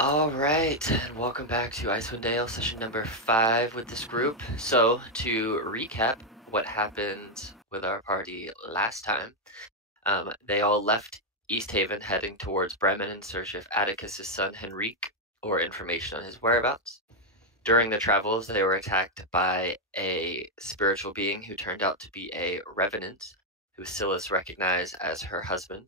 All right, and welcome back to Icewind Dale, session number 5 with this group. So, to recap what happened with our party last time, they all left East Haven heading towards Bremen in search of Atticus's son Henrique or information on his whereabouts. During the travels, they were attacked by a spiritual being who turned out to be a revenant, who Silas recognized as her husband.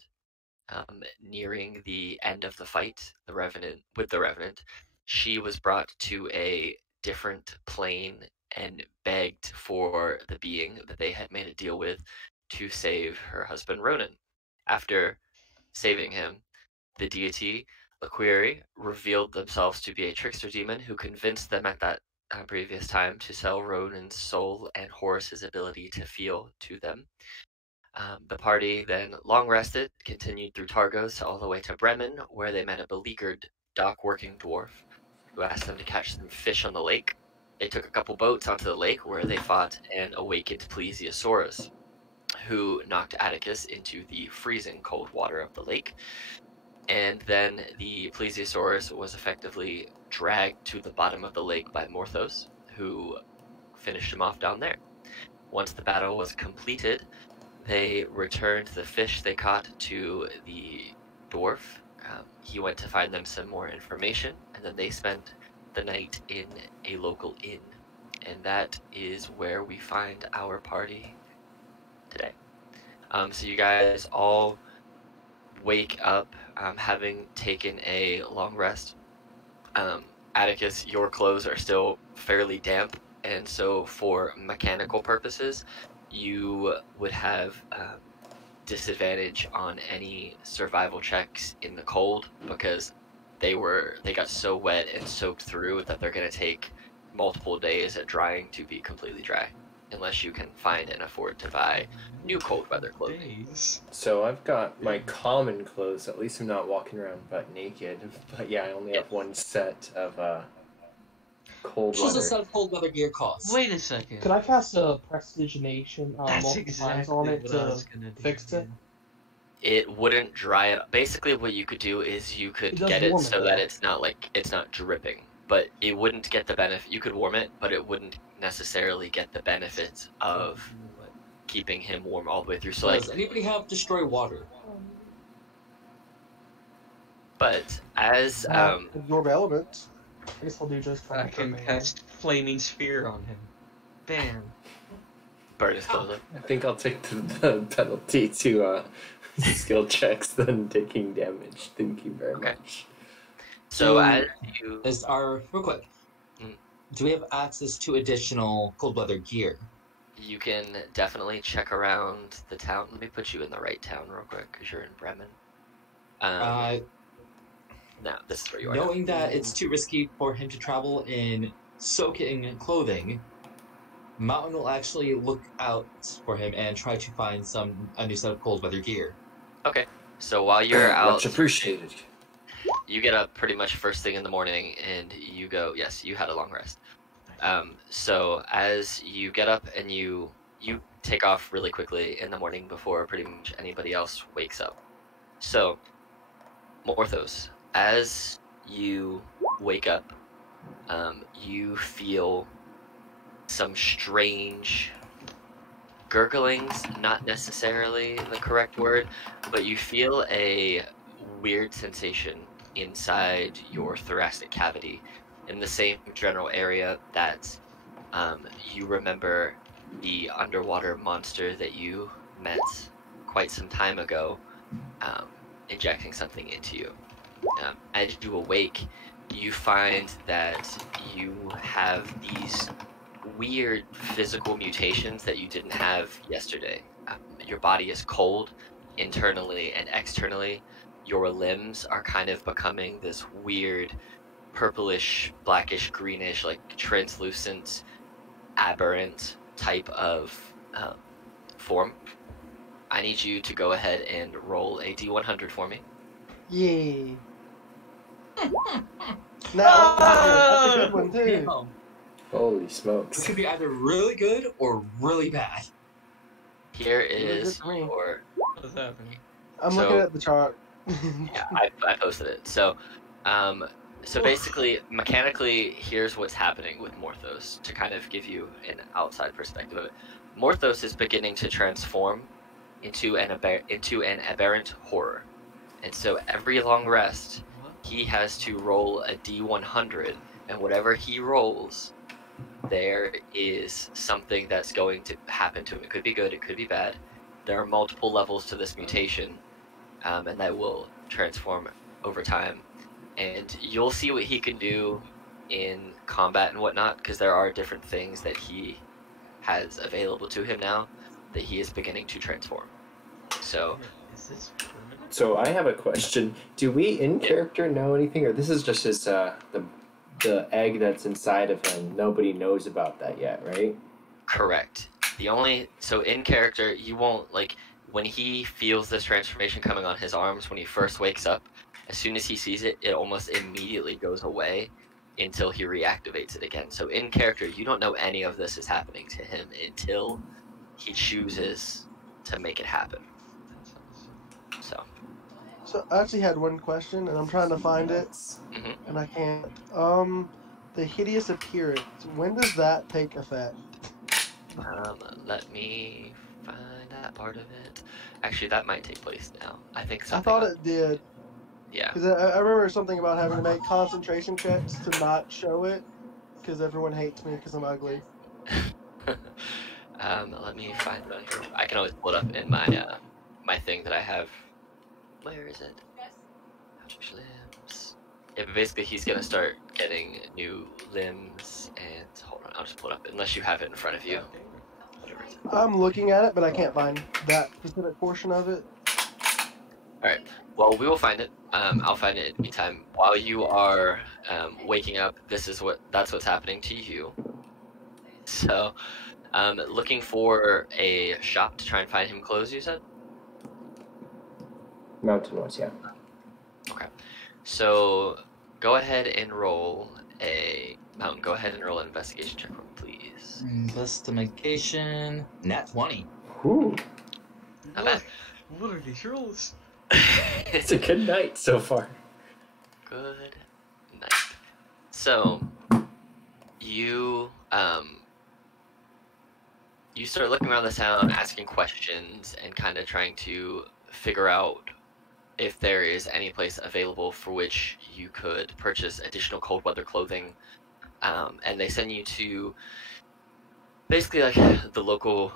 Nearing the end of the fight, the Revenant, she was brought to a different plane and begged for the being that they had made a deal with to save her husband Ronan. After saving him, the deity Laquiri revealed themselves to be a trickster demon who convinced them at that previous time to sell Ronan's soul and Horus's ability to feel to them. The party then long rested, continued through Targos all the way to Bremen, where they met a beleaguered dock-working dwarf who asked them to catch some fish on the lake. They took a couple boats onto the lake where they fought an awakened plesiosaurus, who knocked Atticus into the freezing cold water of the lake. And then the plesiosaurus was effectively dragged to the bottom of the lake by Morthos, who finished him off down there. Once the battle was completed, they returned the fish they caught to the dwarf. He went to find them some more information, and then they spent the night in a local inn. And that is where we find our party today. So you guys all wake up having taken a long rest. Atticus, your clothes are still fairly damp, and so for mechanical purposes, you would have disadvantage on any survival checks in the cold because they got so wet and soaked through that they're going to take multiple days at drying to be completely dry, unless you can find and afford to buy new cold weather clothing. So I've got my common clothes. At least I'm not walking around butt naked. But yeah, I only have one set of cold What does a weather. set of cold weather gear cost? Wait a second. Could I cast a prestidigitation That's multiple exactly times on it what I was to gonna do. fix it? It wouldn't dry it. Basically, what you could do is you could It does get it warm it, so though. that it's not dripping, but it wouldn't get the benefit. You could warm it, but it wouldn't necessarily get the benefits of keeping him warm all the way through. So like, Does anybody have destroy water? but as Absorb elements. I guess I'll do just I fine. can cast Flaming Sphere on him. Bam. burn his clothes up. I think I'll take the penalty to skill checks than taking damage. Thank you very much. So as you Real quick, do we have access to additional cold weather gear? You can definitely check around the town. Let me put you in the right town real quick, because you're in Bremen. No, this is where you are. Knowing that it's too risky for him to travel in soaking clothing, Mountain will actually look out for him and try to find a new set of cold weather gear. Okay, so while you're out, much appreciated. you get up pretty much first thing in the morning, and you go. Yes, you had a long rest. So as you get up and you take off really quickly in the morning before pretty much anybody else wakes up. So, Morthos, as you wake up, you feel some strange gurglings, not necessarily the correct word, but you feel a weird sensation inside your thoracic cavity in the same general area that you remember the underwater monster that you met quite some time ago injecting something into you. As you awake, you find that you have these weird physical mutations that you didn't have yesterday. Your body is cold internally and externally. Your limbs are kind of becoming this weird purplish, blackish, greenish, like translucent, aberrant type of form. I need you to go ahead and roll a D100 for me. Yay. Now, that's a good one, too. Holy smokes. This could be either really good or really bad. Here Really good is for me. your... What's happening? I'm So- looking at the chart. Yeah, I posted it. So, So basically, mechanically, here's what's happening with Morthos to kind of give you an outside perspective of it. Morthos is beginning to transform into an aberrant horror, and so every long rest, he has to roll a D100, and whatever he rolls, there is something that's going to happen to him. It could be good, it could be bad. There are multiple levels to this mutation, and that will transform over time. And you'll see what he can do in combat and whatnot, because there are different things that he has available to him now that he is beginning to transform. So, Is this permanent? So I have a question. Do we in character know anything, or this is just his the egg that's inside of him? Nobody knows about that yet, right? correct. So in character, you won't, like, when he feels this transformation coming on his arms when he first wakes up, as soon as he sees it, it almost immediately goes away until he reactivates it again. So in character, you don't know any of this is happening to him until he chooses to make it happen. That's awesome. So, So I actually had one question, and I'm trying to find it, mhm. and I can't. The hideous appearance. When does that take effect? Let me find that part of it. Actually, that might take place now. I think I something. thought it did, Yeah. because I remember something about having to make concentration checks to not show it, because everyone hates me because I'm ugly. Let me find it on here. I can always pull it up in my my thing that I have. Where is it? Ouch limbs. Yeah, but basically he's gonna start getting new limbs, and hold on, I'll just pull it up unless you have it in front of you. Whatever it is. I'm looking at it, but I can't find that specific portion of it. Alright. Well, we will find it. I'll find it in the meantime. While you are waking up, that's what's happening to you. So, looking for a shop to try and find him clothes, you said? Mountain West, yeah. Okay. So, go ahead and roll Go ahead and roll an investigation check for me, please. Investigation. Nat 20. Ooh, Not bad. What are these rolls? it's a good night so far. Good night. So, you you start looking around the town, asking questions, and kind of trying to figure out if there is any place available for which you could purchase additional cold weather clothing. And they send you to basically like the local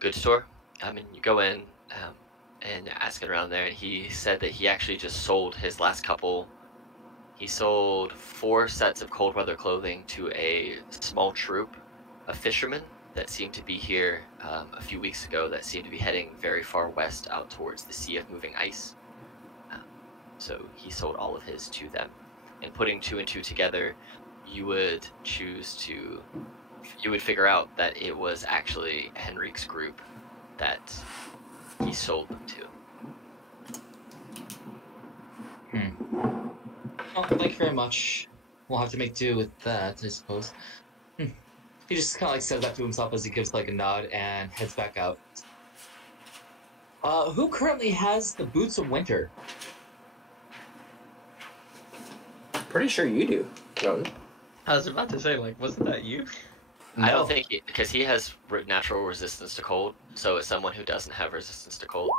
goods store. And you go in and ask it around there, and he said that he actually just sold his last couple. He sold 4 sets of cold weather clothing to a small troop of fishermen that seemed to be here a few weeks ago, that seemed to be heading very far west out towards the Sea of Moving Ice. So he sold all of his to them. And putting 2 and 2 together, you would figure out that it was actually Henrik's group that he sold them to. Oh, thank you very much. We'll have to make do with that, I suppose. He just kind of like says that to himself as he gives like a nod and heads back out. Who currently has the boots of winter? Pretty sure you do. No. I was about to say, like, wasn't that you? I don't think because he has natural resistance to cold, so it's someone who doesn't have resistance to cold.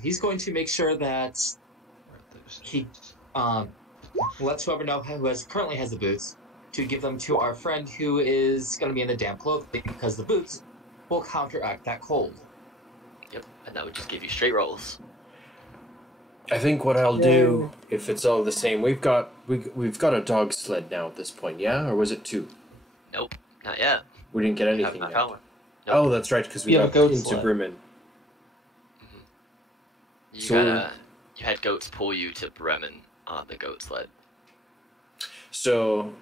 He's going to make sure that he lets whoever know who currently has the boots to give them to our friend who is going to be in the damp clothing, because the boots will counteract that cold. Yep, and that would just give you straight rolls. I think what I'll do, if it's all the same, we've got a dog sled now at this point, yeah? Or was it 2? Nope, not yet. We didn't get You anything have yet. not found one. Oh, that's right, because we Yeah, got goat into sled. Bremen. You had goats pull you to Bremen on the goat sled. So,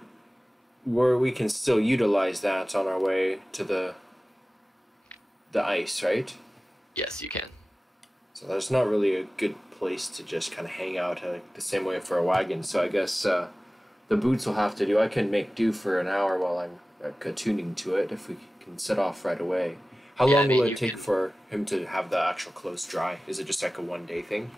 we can still utilize that on our way to the ice, right? Yes, you can. So there's not really a good place to just kind of hang out the same way for a wagon. So I guess the boots will have to do. I can make do for an hour while I'm attuning to it if we can set off right away. How long will it take for him to have the actual clothes dry? Is it just like a 1-day thing?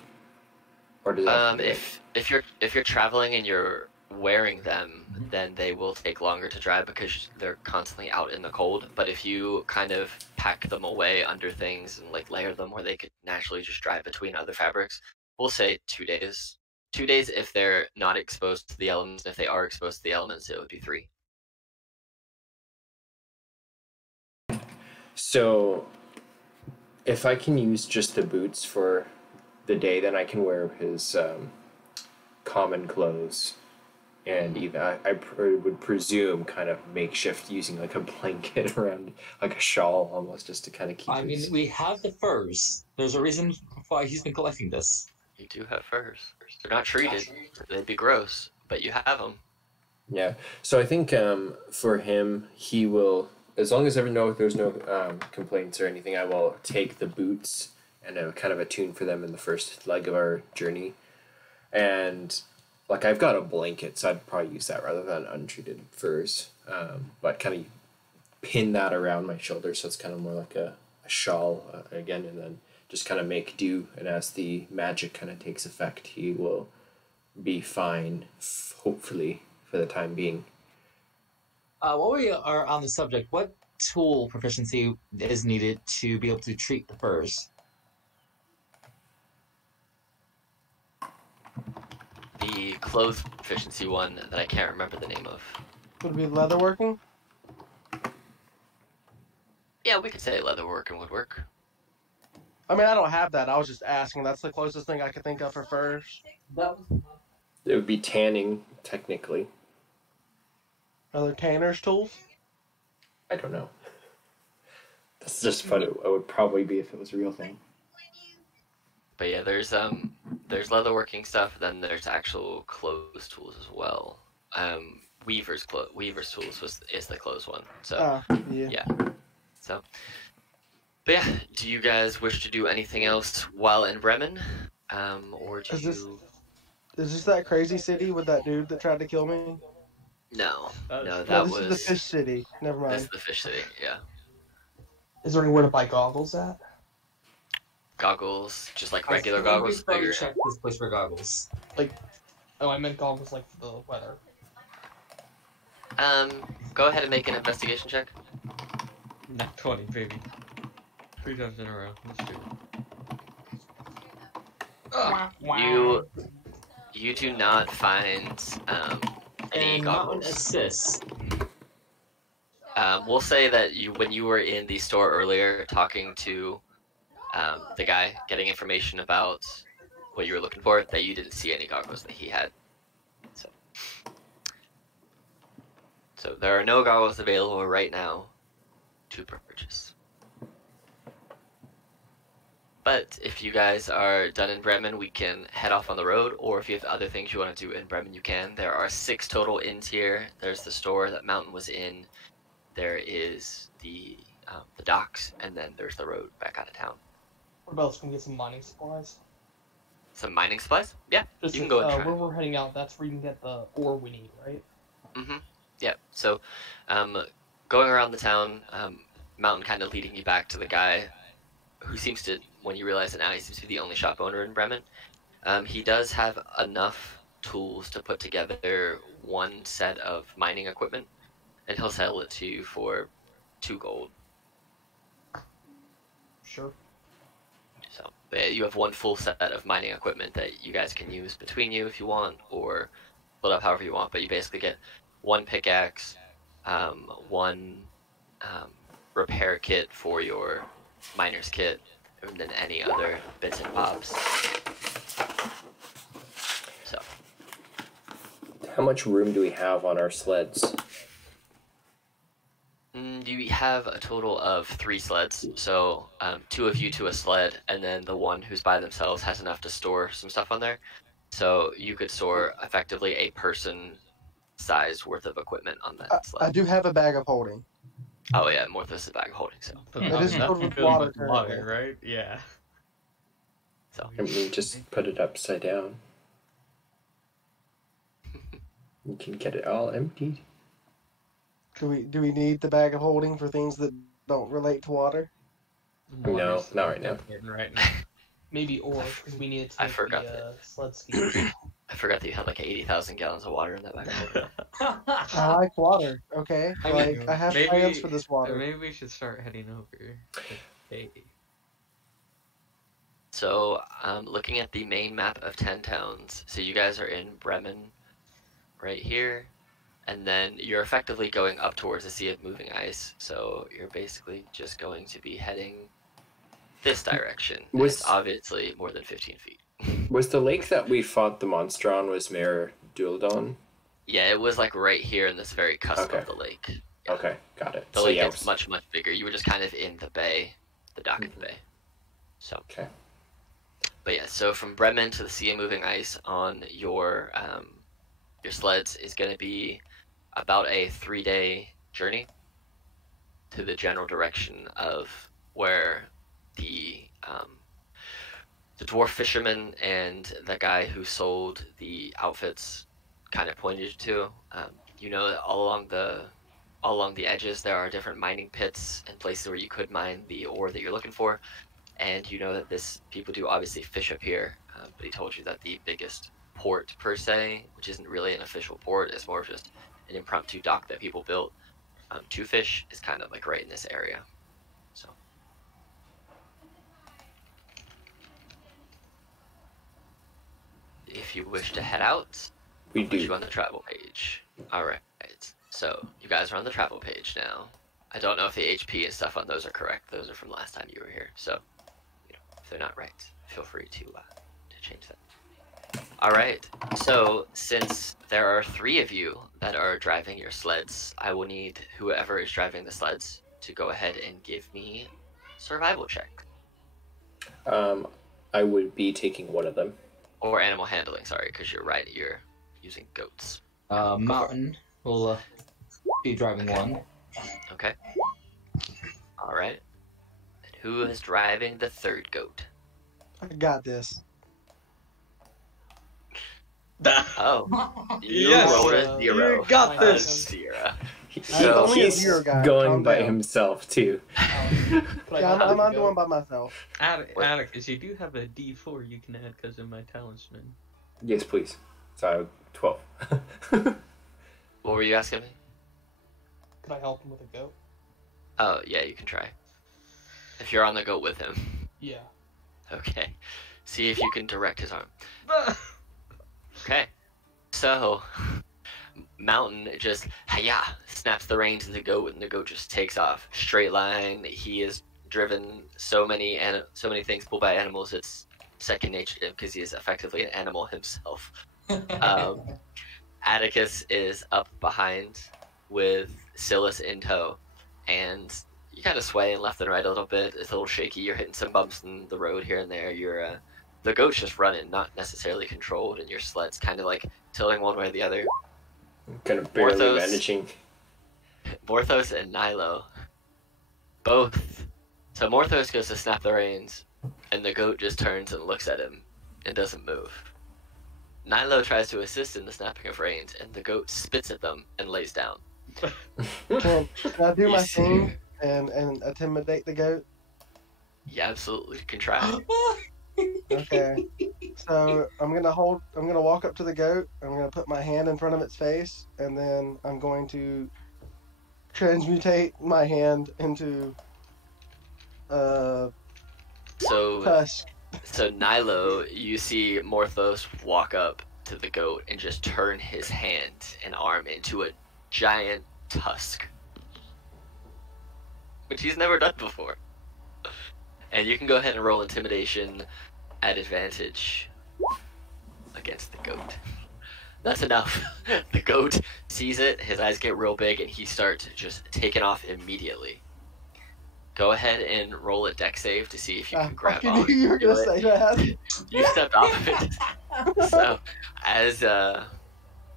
Or does that have to be If you're traveling and you're wearing them, then they will take longer to dry because they're constantly out in the cold. But if you kind of pack them away under things and like layer them where they could naturally just dry between other fabrics, we'll say 2 days. 2 days if they're not exposed to the elements. If they are exposed to the elements, it would be 3. So, if I can use just the boots for the day, then I can wear his common clothes, and even would presume kind of makeshift using like a blanket around, like a shawl almost, just to kind of keep. I mean, we have the furs. There's a reason why he's been collecting this. You do have furs. They're not treated. They'd be gross, but you have them. Yeah. So I think for him, he will, as long as there's no complaints or anything, I will take the boots and kind of attune for them in the first leg of our journey. And like I've got a blanket, so I'd probably use that rather than untreated furs. But kind of pin that around my shoulder, so it's kind of more like a shawl again, and then just kind of make do. And as the magic kind of takes effect, he will be fine, hopefully, for the time being. While we are on the subject, what tool proficiency is needed to be able to treat the furs? The clothes proficiency one that I can't remember the name of. Would it be leatherworking? Yeah, we could say leatherwork and woodwork. I mean, I don't have that. I was just asking. That's the closest thing I could think of for furs. It would be tanning, technically. Are there tanner's tools? I don't know. That's just what it would probably be if it was a real thing. But yeah, there's leatherworking stuff. Then there's actual clothes tools as well. Weaver's tools is the clothes one. So yeah. So, but yeah, do you guys wish to do anything else while in Bremen, or do you? Is this that crazy city with that dude that tried to kill me? No, No, that this was is the fish city. Never mind. This is the fish city. Yeah. Is there anywhere to buy goggles at? Goggles, just like regular goggles. Probably check this place for goggles. Oh, I meant goggles like for the weather. Go ahead and make an investigation check. Not 20, baby. 3 times in a row. Let's do it. You do not find any And goggles. mountain assist. We'll say that when you were in the store earlier talking to the guy, getting information about what you were looking for, that you didn't see any goggles that he had. So there are no goggles available right now to purchase. But if you guys are done in Bremen, we can head off on the road, or if you have other things you want to do in Bremen, you can. There are 6 total inns here. There's the store that Mountain was in. There is the docks, and then there's the road back out of town. What about us can get some mining supplies? Some mining supplies? Yeah, Just you can go and try. where we're heading out, that's where you can get the ore we need, right? Mm-hmm. Yeah. So, going around the town, Mountain kind of leading you back to the guy who seems to, when you realize it now, he seems to be the only shop owner in Bremen. He does have enough tools to put together one set of mining equipment, and he'll sell it to you for 2 gold. Sure. So you have one full set of mining equipment that you guys can use between you if you want, or split up however you want. But you basically get one pickaxe, one repair kit for your miner's kit, and then any other bits and bobs. So, How much room do we have on our sleds? you have a total of 3 sleds, so 2 of you to a sled, and then the one who's by themselves has enough to store some stuff on there. So you could store effectively a person size worth of equipment on that sled. I do have a bag of holding. Oh yeah, more than a bag of holding. So But It not is enough filled to with fill water with currently. water, right? Yeah. so I mean, just put it upside down. You can get it all emptied. Do we need the bag of holding for things that don't relate to water? No, not right now. Important right now. Maybe ore, because we need to I take forgot the sled skis. I forgot that you had like 80,000 gallons of water in that bag. I like water. Okay, I like mean, I have plans for this water. Maybe we should start heading over. Hey. So, looking at the main map of 10 towns, so you guys are in Bremen right here, and then you're effectively going up towards the Sea of Moving Ice, so you're basically just going to be heading this direction. It's obviously more than 15 feet. Was the lake that we fought the monster on was Mare Dualdon? Yeah, it was like right here in this very cusp of the lake. Yeah. Okay, got it. The lake gets much, much bigger. You were just kind of in the bay, the dock of the bay. So. Okay. But yeah, so from Bremen to the Sea of Moving Ice on your sleds is going to be about a 3-day journey to the general direction of where the dwarf fisherman and the guy who sold the outfits kind of pointed to. You know that all along the edges there are different mining pits and places where you could mine the ore that you're looking for. And you know that people do obviously fish up here, but he told you that the biggest port per se, which isn't really an official port, is more of just an impromptu dock that people built to fish, is kind of like right in this area. So, if you wish to head out, we put do. you on the travel page. All right. So you guys are on the travel page now. I don't know if the HP and stuff on those are correct. Those are from last time you were here. So. If they're not right, feel free to change that. All right. So since there are 3 of you that are driving your sleds, I will need whoever is driving the sleds to go ahead and give me survival check. I would be taking one of them. Or animal handling. Sorry, because you're right. You're using goats. Mountain will be driving one. Okay. All right. Who is driving the 3rd goat? I got this. Oh, you Yes. rolled a 0. You got this. 0. So only a he's zero guy. going Calm by down. himself too. Yeah, I'm on doing by myself. Atticus, you do have a D4 you can add because of my talisman. Yes, please. So 12. What were you asking me? Could I help him with a goat? Oh, yeah, you can try. If you're on the goat with him. Yeah. Okay. See if you can direct his arm. Okay. So, Mountain just, hiya, snaps the reins of the goat, and the goat just takes off. Straight line. He has driven so many things pulled by animals, it's second nature to him because he is effectively an animal himself. Atticus is up behind with Silas in tow, and you kind of sway left and right a little bit. It's a little shaky. You're hitting some bumps in the road here and there. You're the goat's just running, not necessarily controlled, and your sled's kind of like tilting one way or the other. Kind of barely Morthos. managing. Morthos and Nilo, both. So Morthos goes to snap the reins, and the goat just turns and looks at him and doesn't move. Nilo tries to assist in the snapping of reins, and the goat spits at them and lays down. Can I do my Yes. thing and intimidate the goat? You absolutely can try. Okay. So I'm gonna walk up to the goat, I'm gonna put my hand in front of its face, and then I'm going to transmutate my hand into So tusk. So Nilo, you see Morthos walk up to the goat and just turn his hand and arm into a giant tusk, which he's never done before. And you can go ahead and roll intimidation at advantage against the goat. That's enough. The goat sees it, his eyes get real big, and he starts just taking off immediately. Go ahead and roll a deck save to see if you can grab I on. knew you were gonna say that. You stepped off of it. So,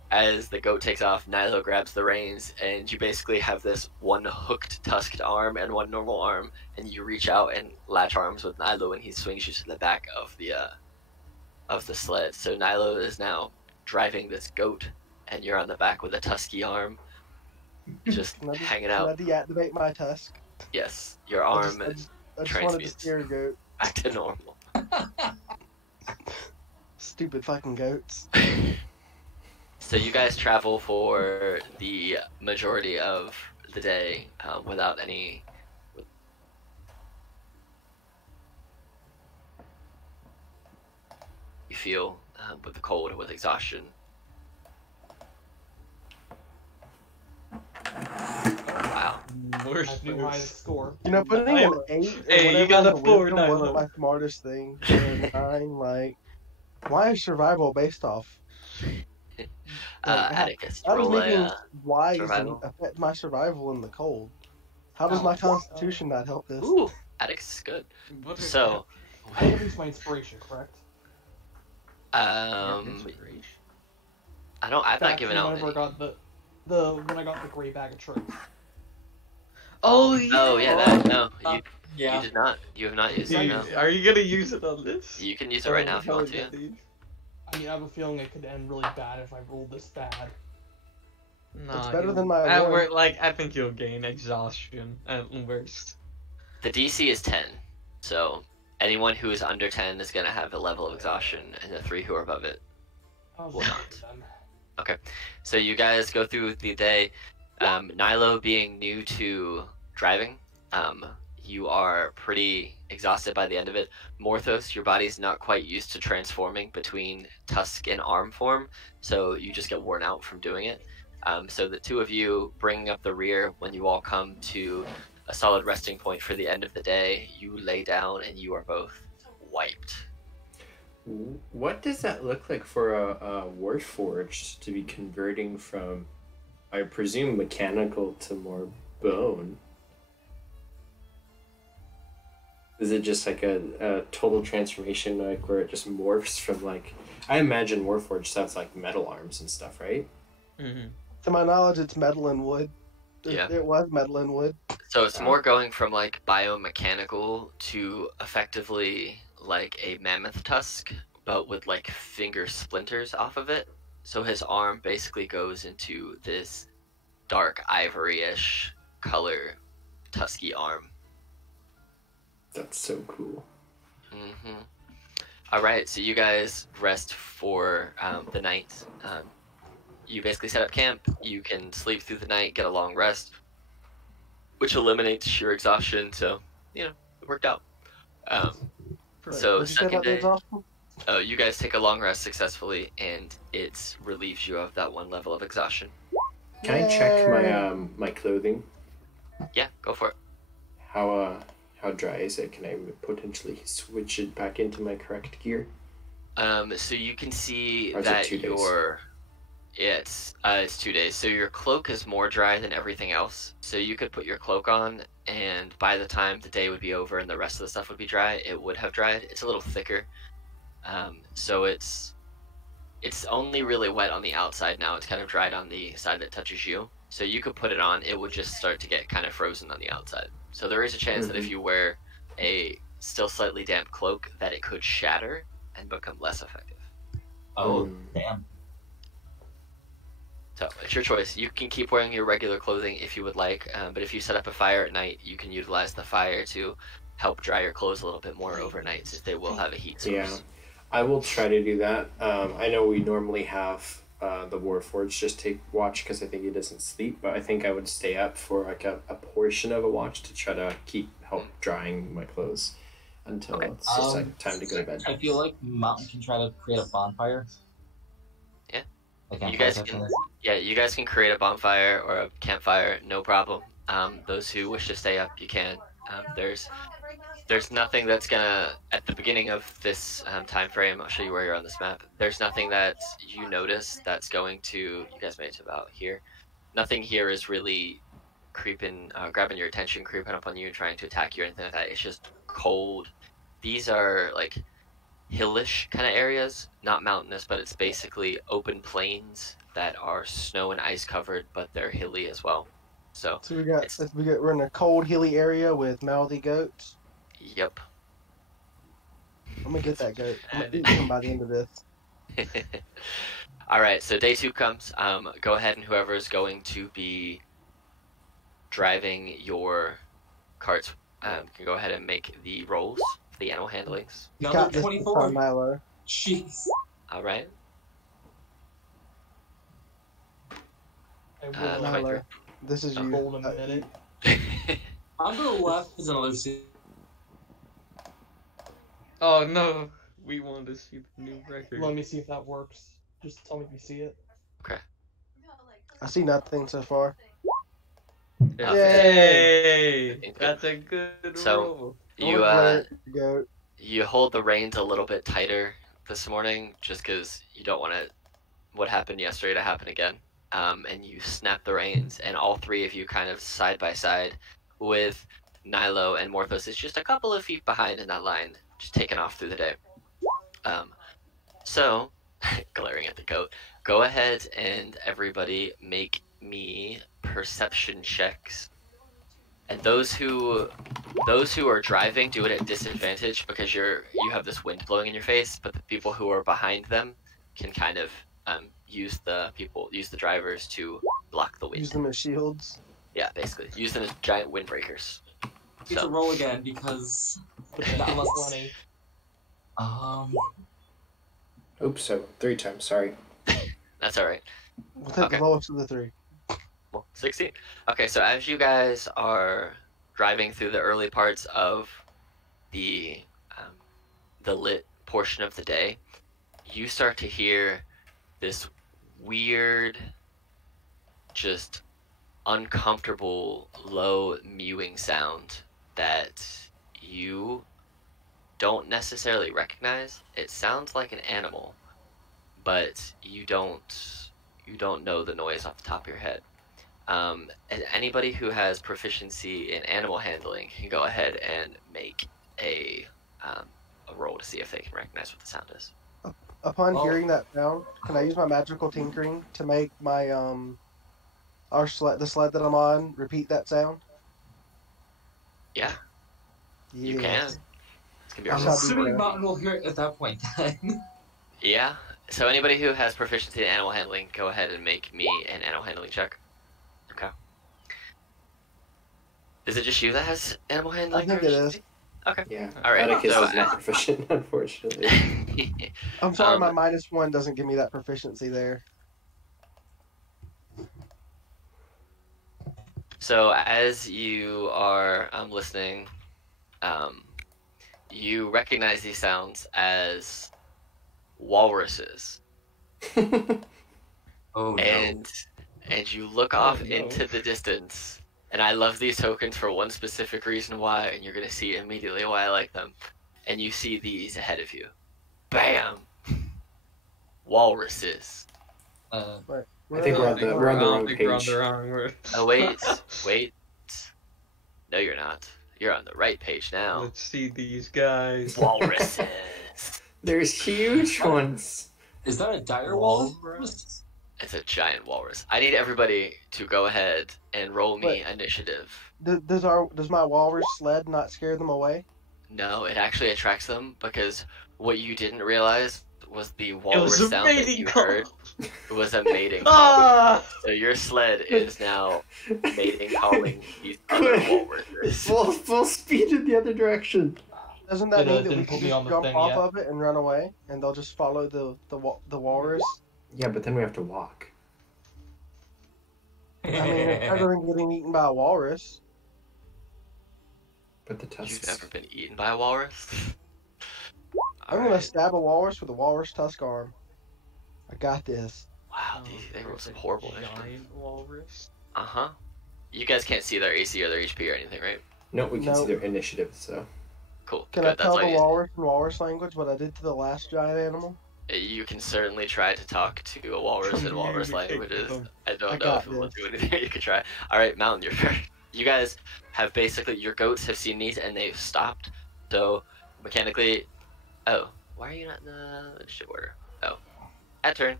as the goat takes off, Nilo grabs the reins, and you basically have this one hooked, tusked arm and one normal arm, and you reach out and latch arms with Nilo, and he swings you to the back of the sled. So Nilo is now driving this goat, and you're on the back with a tusky arm, just hanging out. Can I deactivate my tusk? Yes, your I arm just wanted to transmutes steer a goat. back to normal. Stupid fucking goats. So you guys travel for the majority of the day without any. You feel with the cold or with exhaustion. Wow. Worst That's new highest score. You know, putting an 8 or Hey, you whatever got a into 4, wisdom wasn't Nilo. my smartest thing. And 9, like, why is survival based off? Atticus, How does roll making a wise survival. affect my survival in the cold? How does my constitution not help this? Ooh, Atticus is good. What So, I can use my inspiration, correct? inspiration. I've not Back given to out whenever I any. got when I got the gray bag of tricks. Oh yeah. Oh yeah, that no, you Yeah. did not. You have not used it. Dude, No, are you gonna use it on this? you can use it right now if you want to. I mean, I have a feeling it could end really bad if I rolled this bad. Nah, It's better you- than my at one. wor- like I think you'll gain exhaustion at worst. The DC is 10, so anyone who is under 10 is gonna have a level of exhaustion, and the 3 who are above it. I was Well, lucky not. then. So you guys go through the day. Nilo being new to driving, you are pretty exhausted by the end of it. Morthos, your body's not quite used to transforming between tusk and arm form, so you just get worn out from doing it. So the two of you bringing up the rear, when you all come to a solid resting point for the end of the day, you lay down and you are both wiped. What does that look like for a Warforged to be converting from, I presume, mechanical to more bone? Is it just like a total transformation, like where it just morphs from like? I imagine Warforged sounds like metal arms and stuff, right? Mm-hmm. To my knowledge, it's metal and wood. Yeah. It was metal and wood. So it's more going from like biomechanical to effectively like a mammoth tusk, but with like finger splinters off of it. So his arm basically goes into this dark ivory-ish color tusky arm. That's so cool. Mm-hmm. All right, so you guys rest for the night. You basically set up camp. You can sleep through the night, get a long rest, which eliminates your exhaustion. So, it worked out. So What'd you say second about the day, exhaustion? you guys take a long rest successfully, and it relieves you of that one level of exhaustion. Can I check my my clothing? Yeah, go for it. How dry is it? Can I potentially switch it back into my correct gear? So you can see Or is it that 2 days? it's 2 days. So your cloak is more dry than everything else. So you could put your cloak on, and by the time the day would be over and the rest of the stuff would be dry, it would have dried. It's a little thicker. So it's only really wet on the outside now. It's kind of dried on the side that touches you. So you could put it on, it would just start to get kind of frozen on the outside. So there is a chance that if you wear a still slightly damp cloak, that it could shatter and become less effective. Oh, damn. So it's your choice. You can keep wearing your regular clothing if you would like, but if you set up a fire at night, you can utilize the fire to help dry your clothes a little bit more overnight, since they will have a heat source. Yeah, I will try to do that. I know we normally have the Warforged just take watch because I think he doesn't sleep, but I think I would stay up for like a portion of a watch to try to help drying my clothes until it's just like time to go to bed. I feel like Mountain can try to create a bonfire. Yeah. Like You guys can, you guys can create a bonfire or a campfire, no problem. Those who wish to stay up, you can. There's nothing that's gonna, at the beginning of this time frame, I'll show you where you're on this map, there's nothing that you notice that's going to, you guys made it to about here, nothing here is really grabbing your attention, creeping up on you, trying to attack you or anything like that. It's just cold. These are like hillish kind of areas, not mountainous, but it's basically open plains that are snow and ice covered, but they're hilly as well. So we're in a cold, hilly area with mouthy goats. Yep. I'm gonna get that goat. I'm gonna eat him by the end of this. All right, so day 2 comes. Go ahead, and whoever is going to be driving your carts can go ahead and make the rolls the animal handlings. You Another got this 24. time, Milo. Jeez. All right. I will 23. Milo, this is you. hold a minute. On the left is another suit. Oh no, we want to see the new record. Let me see if that works. Just tell me if you see it. Okay. I see nothing so far. Yeah. Hey, that's a good So- roll. You Go. you hold the reins a little bit tighter this morning, just because you don't want what happened yesterday to happen again. And you snap the reins, and all three of you kind of side by side, with Nilo and Morthos is just a couple of feet behind in that line, just taking off through the day. So, glaring at the goat, go ahead and everybody make me perception checks. And those who are driving, do it at disadvantage because you have this wind blowing in your face, but the people who are behind them can kind of use the drivers to block the wind. Use them as shields. Yeah, basically use them as giant windbreakers. Get to roll again because that must. 20. Oops, so 3 times, sorry. That's all right. We'll take Okay. the lowest of the 3. Well, 16. Okay, so as you guys are driving through the early parts of the lit portion of the day, you start to hear this weird, just uncomfortable, low mewing sound that you don't necessarily recognize. It sounds like an animal, but you don't know the noise off the top of your head. And anybody who has proficiency in animal handling can go ahead and make a roll to see if they can recognize what the sound is. Upon Oh. hearing that sound, can I use my magical tinkering to make my the sled that I'm on repeat that sound? Yeah, you Yes. can. It's gonna be a I I'm roll. shall be assuming ready. Mountain will hear it at that point then. Yeah. So anybody who has proficiency in animal handling, go ahead and make me an animal handling check. Okay. Is it just you that has animal handling? think it is. Okay. Yeah, All right, Atticus so- is not proficient, unfortunately. I'm sorry, my Um, -1 doesn't give me that proficiency there. So as you are listening, you recognize these sounds as walruses, Oh and you look Oh, off no. into the distance. And I love these tokens for one specific reason why, and you're gonna see immediately why I like them. And you see these ahead of you. Bam! Walruses. no. I think we're on the wrong think we're on page. the wrong word. Oh wait, wait. No, you're not. You're on the right page now. Let's see these guys. Walruses. There's huge ones. Is that a dire Walrus? walrus? It's a giant walrus. I need everybody to go ahead and roll me But- initiative. Does my walrus sled not scare them away? No, it actually attracts them because what you didn't realize was the It was walrus a sound that mating you call. heard was a mating call. Ah! So your sled is now mating calling these other walruses. Full speed in the other direction. Doesn't that It, mean that we didn't can put me just on the jump thing off yet. of it and run away, and they'll just follow the walrus? Yeah, but then we have to walk. I mean, it's better than getting eaten by a walrus. But the You've tusks. never been eaten by a walrus? I'm gonna Alright. stab a walrus with a walrus tusk arm. I got this. Wow, they rolled some horrible initiative. Giant walrus. Uh-huh. You guys can't see their AC or their HP or anything, right? No, we can see Nope. their initiative, so. Cool. Can Good. I That's tell all the you walrus in walrus language what I did to the last giant animal? You can certainly try to talk to a walrus in walrus Communicate with languages. them. I don't I know got if it will this. do anything. You can try. All right, Mountain, you're first. You guys have basically, your goats have seen these and they've stopped. So mechanically, oh, why are you not in the initiative order? Oh, at turn.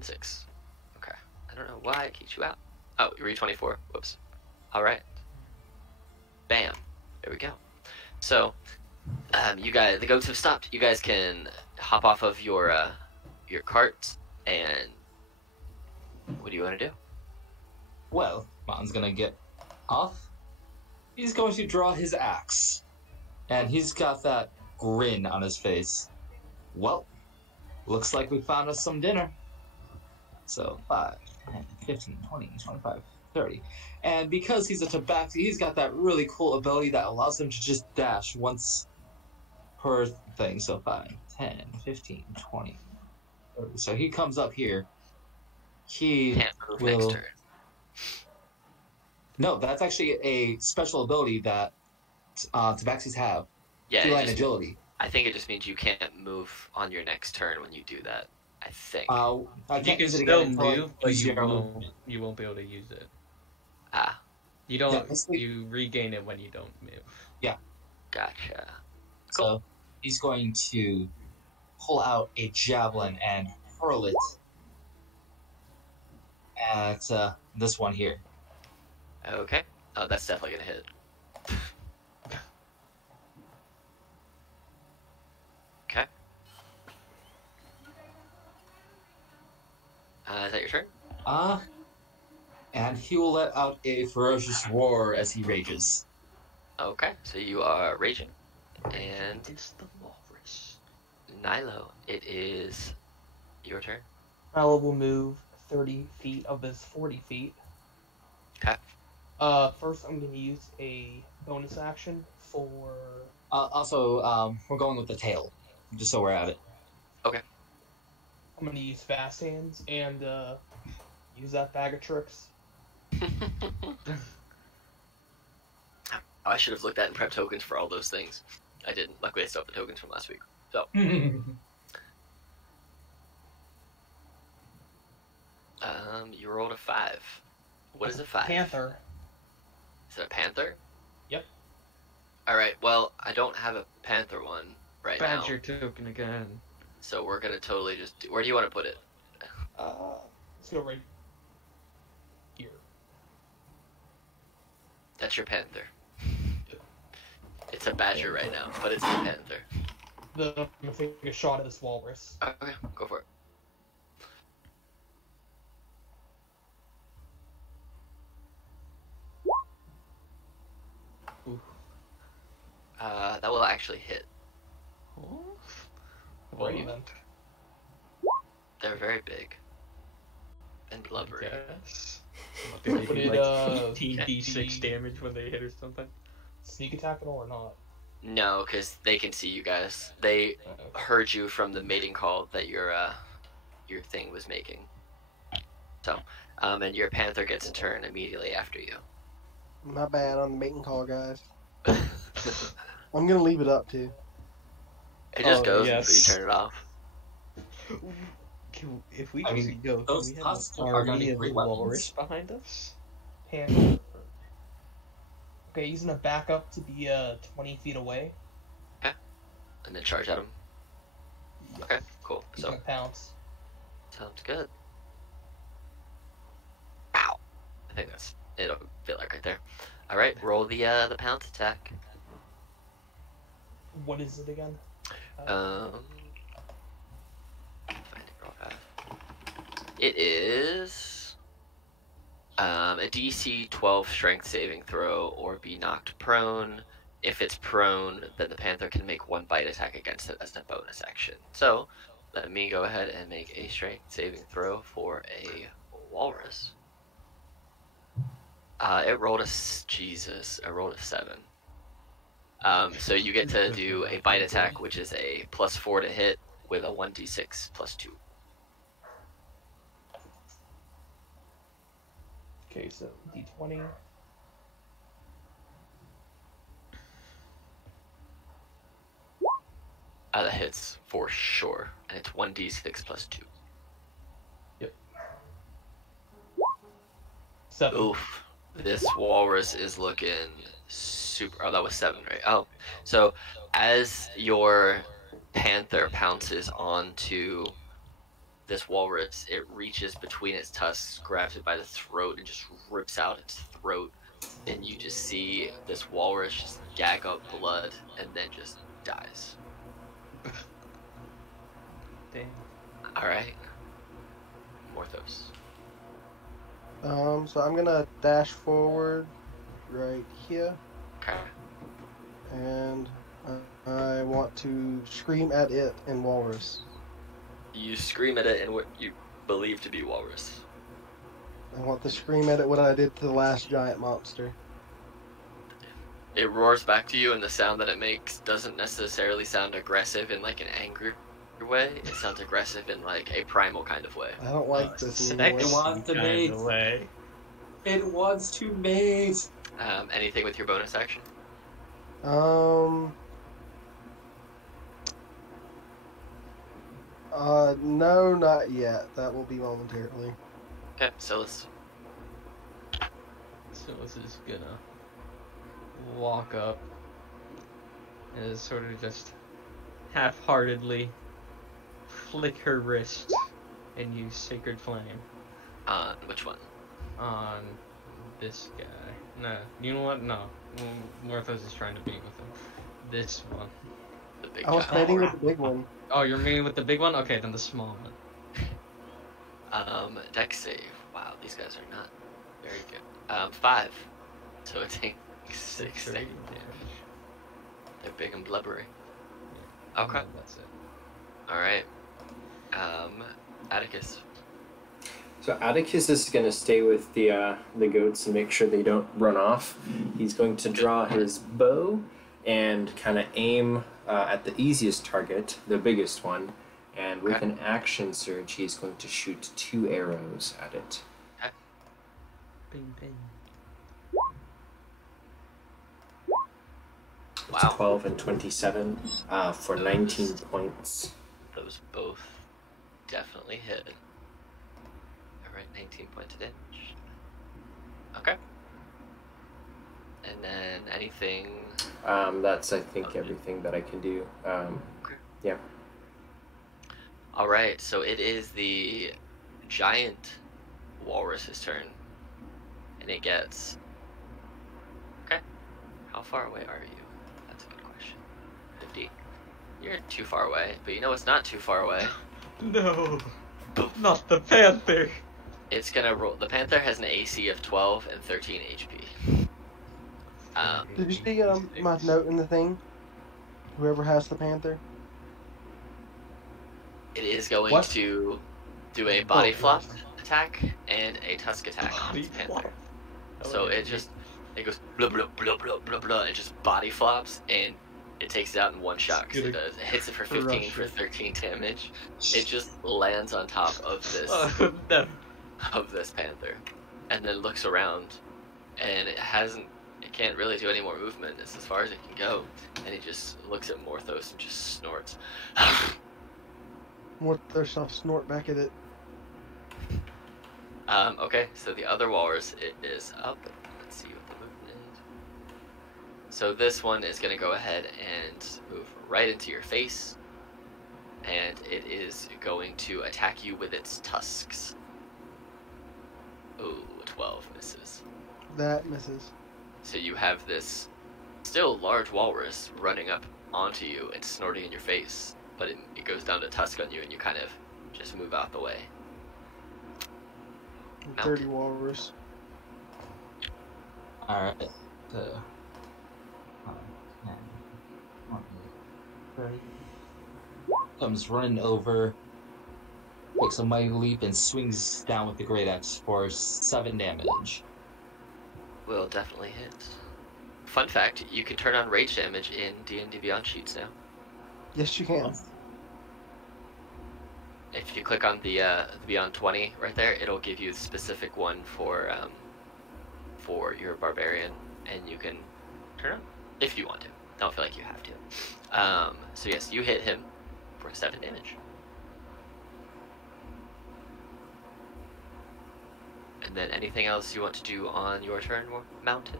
6. Okay. I don't know why it kicked you out. Oh, you read 24. Whoops. All right. Bam. There we go. So, you guys, the goats have stopped. You guys can hop off of your cart, and what do you want to do? Well, Mountain's gonna get off, He's going to draw his axe. And he's got that grin on his face. Well, looks like we found us some dinner. So 5, 10, 15, 20, 25, 30. And because he's a tabaxi, he's got that really cool ability that allows him to just dash once per thing. So 5, 10, 15, 20, 30. So he comes up here. He Can't move will... next turn. No, that's actually a special ability that tabaxis have. Yeah, Feline agility. I think it just means you can't move on your next turn when you do that. I think. I You can't can use it still again until I move, but use you your movement. won't be able to use it. Ah, You don't. Yeah, basically- You regain it when you don't move. gotcha. So he's going to pull out a javelin and hurl it at this one here. Okay. Oh, that's definitely gonna hit. Okay. Is that your turn? And he will let out a ferocious roar as he rages. Okay, so you are raging. And It's the walrus. Nilo, it is your turn. Mallow will move 30 feet of his 40 feet. Okay. First, I'm going to use a bonus action for. Also, we're going with the tail, just so we're at it. I'm going to use fast hands and use that bag of tricks. I should have looked at and prepped tokens for all those things. I didn't. Luckily, I still have the tokens from last week. So, you rolled a 5. What is a 5? Panther. Is it a panther? Yep. Alright, well, I don't have a panther one right Badger token again. now. So we're gonna totally just do... Where do you want to put it? Let's go right here. That's your panther. It's a badger right now, but it's a panther. I'm going to take a shot at this walrus. Okay, go for it. Ooh. That will actually hit. Alrighty then. They're very big. And blubbery. Yes. Would They do it, like 18d6 be- damage when they hit or something. Sneak attack at all or not? No, because they can see you guys. They heard you from the mating call that your thing was making. So, and your panther gets a turn immediately after you. My bad on the mating call, guys. I'm gonna leave it up too. It just Oh, goes yes. until you turn it off. If we I mean, actually go, can those we have husks an are gonna army be of great walrus weapons. behind us? Panther. Okay, he's gonna back up to be 20 feet away. And then charge at him. Okay, cool. He's So, gonna pounce. sounds good. Ow! I think that's... It'll feel like right there. Alright, roll the pounce attack. What is it again? Find it real fast. It is a DC 12 strength saving throw or be knocked prone. If it's prone, then the panther can make one bite attack against it as a bonus action. So, let me go ahead and make a strength saving throw for a walrus. It rolled a 7. So you get to do a bite attack, which is a +4 to hit with a 1d6 +2. Okay, so D20. That hits for sure, and it's 1d6 +2. 7. Oof. This walrus is looking super... Oh, that was 7, right? Oh, so as your panther pounces onto this walrus, it reaches between its tusks, grabs it by the throat, and just rips out its throat. And you just see this walrus just gag up blood and then just dies. Damn. Alright. Morthos. So I'm gonna dash forward right here. Okay. And I want to scream at it in Walrus. You scream at it in what you believe to be walrus. I want to scream at it what I did to the last giant monster. It roars back to you, and the sound that it makes doesn't necessarily sound aggressive in like an angry way. It sounds aggressive in like a primal kind of way. I don't like this Sexy anymore. It wants to kind mate. of way. It wants to mate. Anything with your bonus action? No, not yet. That will be momentarily. Okay, so let's. So this is gonna walk up and sort of just half-heartedly flick her wrist and use Sacred Flame On which one? on this guy. No, you know what? No. Morthos is trying to beat with him. This one. The big I was guy. fighting with the big one. Oh, you're meeting with the big one? Okay, then the small one. Dex save. Wow, these guys are not very good. 5. So it takes 6 radiant damage. damage. They're big and blubbery. Yeah. Okay. And that's it. Alright. Atticus. So Atticus is going to stay with the goats and make sure they don't run off. He's going to draw his bow and kind of aim at the easiest target, the biggest one. And with Okay. an action surge, he's going to shoot 2 arrows at it. Bing, bing. It's Wow. 12 and 27 for 19 points. Those both definitely hit. Alright, 19 points of damage. Okay. And then anything. That's, I think, everything that I can do. Yeah. Alright, so it is the giant walrus's turn. And it gets. Okay. How far away are you? That's a good question. 50. You're too far away, but you know what's not too far away? No! Not the panther! It's gonna roll. The panther has an AC of 12 and 13 HP. Did you see my note in the thing? Whoever has the panther? It is going What? to do a body flop attack and a tusk attack on Body its panther. flop. So it goes blah blah blah blah blah blah. It just body flops and it takes it out in one shot. 'Cause it does. It hits it for 15 for 13 damage. It just lands on top of this Oh, no. panther, and then looks around, and it can't really do any more movement. It's as far as it can go, and it just looks at Morthos and just snorts. Morthos will snort back at it. Okay, so the other walrus is up. Let's see what the movement is. So this one is going to go ahead and move right into your face, and it is going to attack you with its tusks. Ooh, 12 misses. That misses. So you have this still large walrus running up onto you and snorting in your face, but it goes down to tusk on you, and you kind of just move out the way. Dirty walrus. Alright. Comes running over, takes a mighty leap, and swings down with the great axe for 7 damage. Will definitely hit. Fun fact, you can turn on rage damage in D&D Beyond sheets now. Yes, you can. If you click on the Beyond 20 right there, it'll give you a specific one for your barbarian, and you can turn on if you want to. Don't feel like you have to. So yes, you hit him for 7 damage. And then anything else you want to do on your turn, Mountain?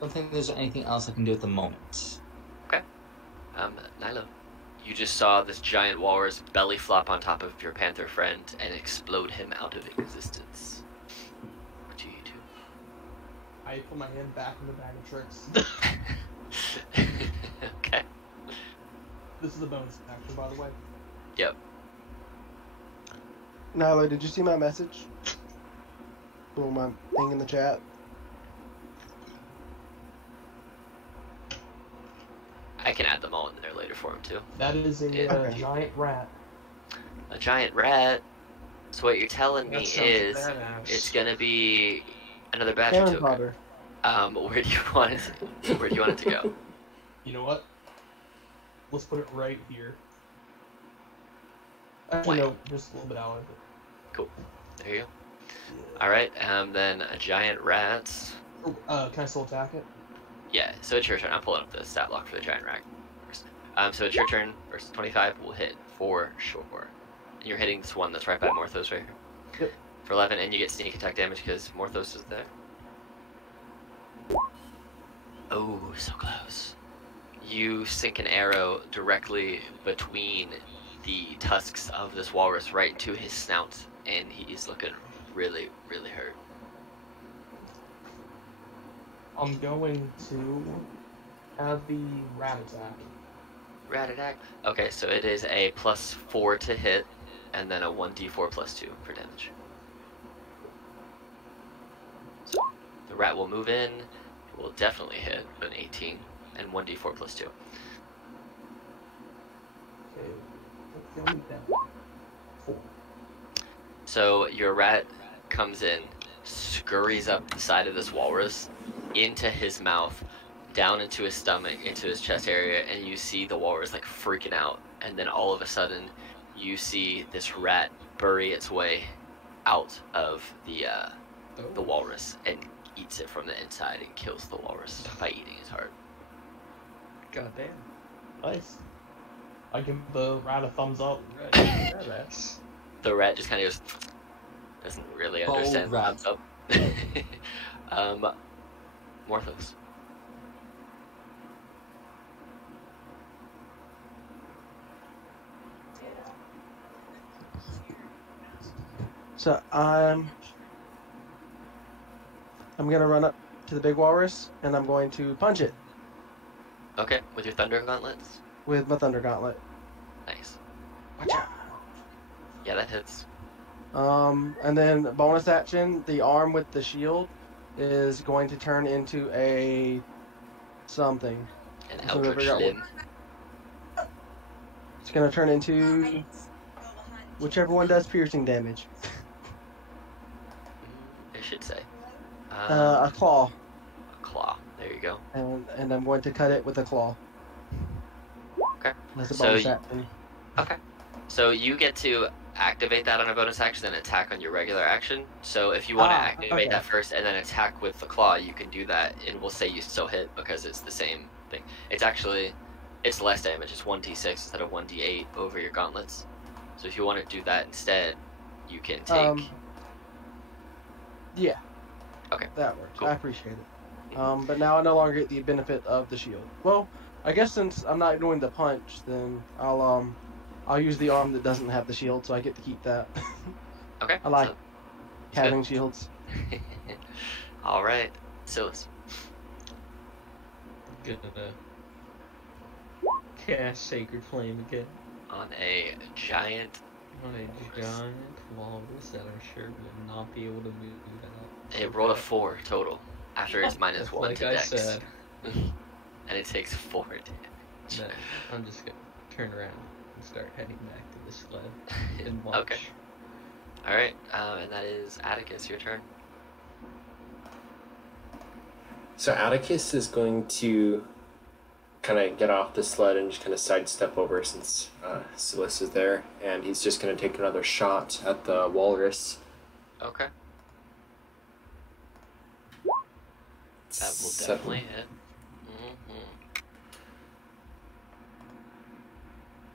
Don't think there's anything else I can do at the moment. Nilo, you just saw this giant walrus belly flop on top of your panther friend and explode him out of existence. What do you do? I put my hand back in the bag of tricks. Okay. This is a bonus action, by the way. Yep. Nyla, did you see my message? Little my thing in the chat. I can add them all in there later for him too. That is a Okay. giant rat. A giant rat. So what you're telling me That sounds is badass. it's gonna be another badger Cannon token. fodder. Where do you want it? Where do you want it to go? You know what? Let's put it right here. Why? Actually, no, just a little bit out of it. Cool. There you go. All right. Then a giant rat. Oh, can I still attack it? Yeah. So it's your turn. I'm pulling up the stat block for the giant rat first. So it's your turn. Versus 25 will hit for sure. And you're hitting this one that's right by Morthos right here. Yep. For 11, and you get sneak attack damage because Morthos is there. Oh, so close. You sink an arrow directly between the tusks of this walrus right into his snout, and he's looking really, really hurt. I'm going to have the rat attack. Rat attack. Okay, so it is a +4 to hit, and then a 1d4 +2 for damage. So the rat will move in. It will definitely hit an 18 and 1d4 +2. Okay, let's go with that. 4. So your rat comes in, scurries up the side of this walrus, into his mouth, down into his stomach, into his chest area, and you see the walrus like freaking out. And then all of a sudden, you see this rat bury its way out of the walrus and eats it from the inside and kills the walrus by eating his heart. God damn. Nice. I give the rat a thumbs up. Right. Badass. The rat just kind of goes, doesn't really Bold understand rat. what's up. Morthos. So I'm gonna run up to the big walrus and I'm going to punch it Okay, with your thunder gauntlets. with my thunder gauntlet. Nice. Watch out. Yeah, that hits. And then bonus action, the arm with the shield is going to turn into a something. An So we Eldritch forgot what- Limb. It's gonna turn into whichever one does piercing damage. I should say. A claw, A claw. There you go. and I'm going to cut it with a claw. Okay. That's a So bonus y- action. Okay. So you get to activate that on a bonus action and attack on your regular action. So if you want to activate okay. that first and then attack with the claw, you can do that, and we'll say you still hit because it's the same thing. It's less damage. It's 1d6 instead of 1d8 over your gauntlets. So if you want to do that instead, you can take. Yeah. Okay. That works. Cool. I appreciate it. But now I no longer get the benefit of the shield. Well, I guess since I'm not doing the punch, then I'll use the arm that doesn't have the shield, so I get to keep that. Okay. I like so- having shields. All right, Silas. Gonna cast Sacred Flame again On a giant. on a giant walrus that I'm sure will not be able to move out. It rolled a 4 total after its -1 Like to I dex. said, And it takes 4 damage. that I'm just gonna turn around and start heading back to the sled and watch. Okay. All right, and that is Atticus. Your turn. So Atticus is going to kind of get off the sled and just kind of sidestep over since Silas is there, and he's just going to take another shot at the walrus. Okay. That will Seven. definitely hit.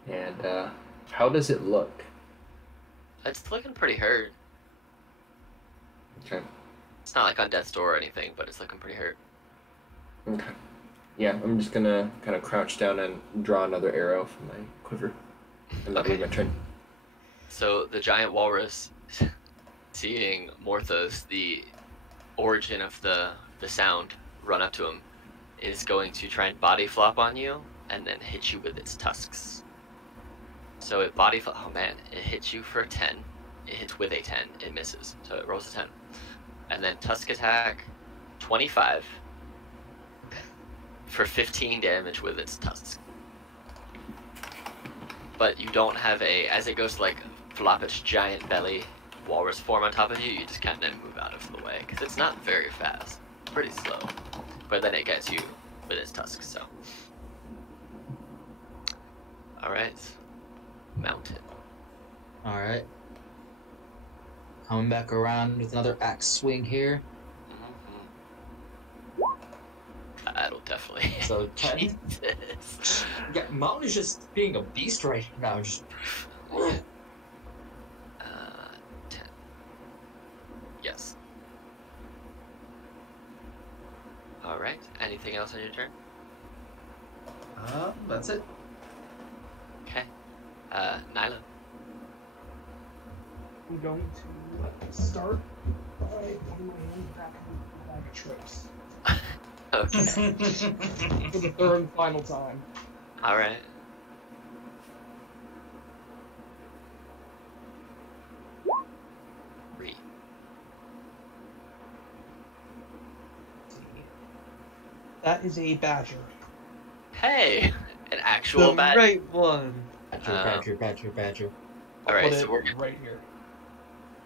And how does it look? It's looking pretty hurt. Okay. It's not like on death's door or anything, but it's looking pretty hurt. Okay. Yeah, I'm just gonna kind of crouch down and draw another arrow from my quiver, and that'll be my turn. So the giant walrus, seeing Morthos, the origin of the sound, run up to him, is going to try and body flop on you and then hit you with its tusks. So it body flop. Oh man, it hits you for 10. it hits with a 10. It misses, so it rolls a 10. And then Tusk Attack, 25 for 15 damage with its tusk. But you don't have as it goes to like flop its giant belly walrus form on top of you, you just kind of move out of the way, because it's not very fast. It's pretty slow. But then it gets you with its tusks, so. Alright. Mountain. Alright. Coming back around with another axe swing here. That'll definitely. So 10. Jesus. Yeah, Mountain is just being a beast right now. Just 10. Yes. Alright. Anything else on your turn? that's it. Okay. Nyla. I'm going to start by putting my hand back in the bag of tricks. Okay. For the third and final time. Alright. Read. That is a badger. Hey! An actual The badger. right one. Badger. Alright, Put so it we're right here.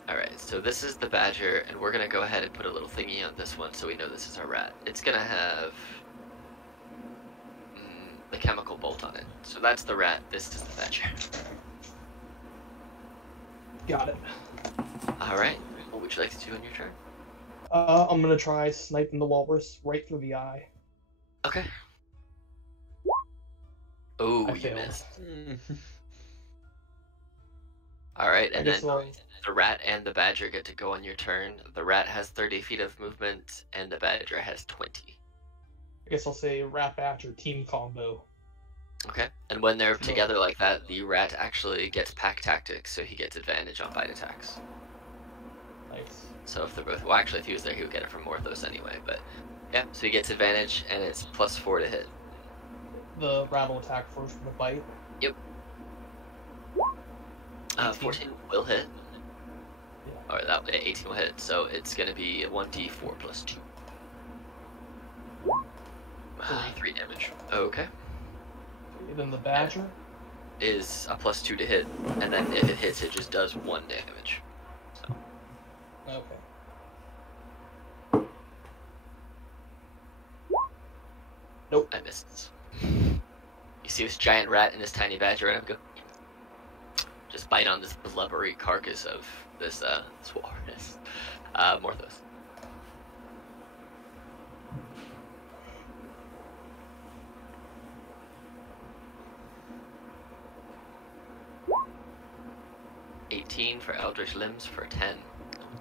Alright, so this is the badger, and we're gonna go ahead and put a little thingy on this one so we know this is our rat. It's gonna have the chemical bolt on it. So that's the rat, this is the badger. Got it. Alright, what would you like to do on your turn? I'm gonna try sniping the walrus right through the eye. Okay. Oh, I you failed. missed. Alright, I and guess then I'll, the rat and the badger get to go on your turn. The rat has 30 feet of movement, and the badger has 20. say rat badger team combo. Okay. And when they're together like that, the rat actually gets pack tactics, so he gets advantage on bite attacks. Nice. So if they're both, well, actually, if he was there, he would get it from Morthos anyway. But yeah, so he gets advantage, and it's +4 to hit. The rat will attack first with a bite. Yep. 14 will hit. Yeah. Or that 18 will hit, so it's gonna be 1d4 + 2. 3 damage. Okay. Then the badger. Is a +2 to hit, and then if it hits, it just does 1 damage. So. Okay. Nope. I missed. You see this giant rat and this tiny badger, and I go just bite on this blubbery carcass of this walrus. Morthos. $18 for Eldritch Limbs for 10.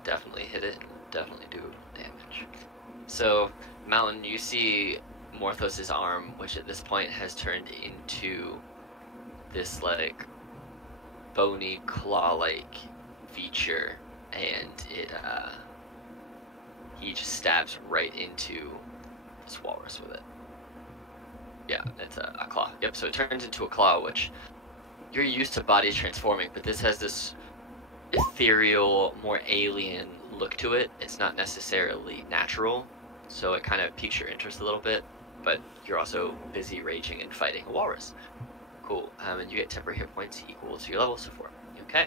Definitely hit it. Definitely do damage. So, Mountain, you see Morthos' arm, which at this point has turned into this like bony claw-like feature, and he just stabs right into this walrus with it. Yeah, it's a claw. Yep, so it turns into a claw, which you're used to bodies transforming, but this has this ethereal, more alien look to it. It's not necessarily natural, so it kind of piques your interest a little bit, but you're also busy raging and fighting a walrus. Cool. And you get temporary hit points equal to your level, so 4. Okay.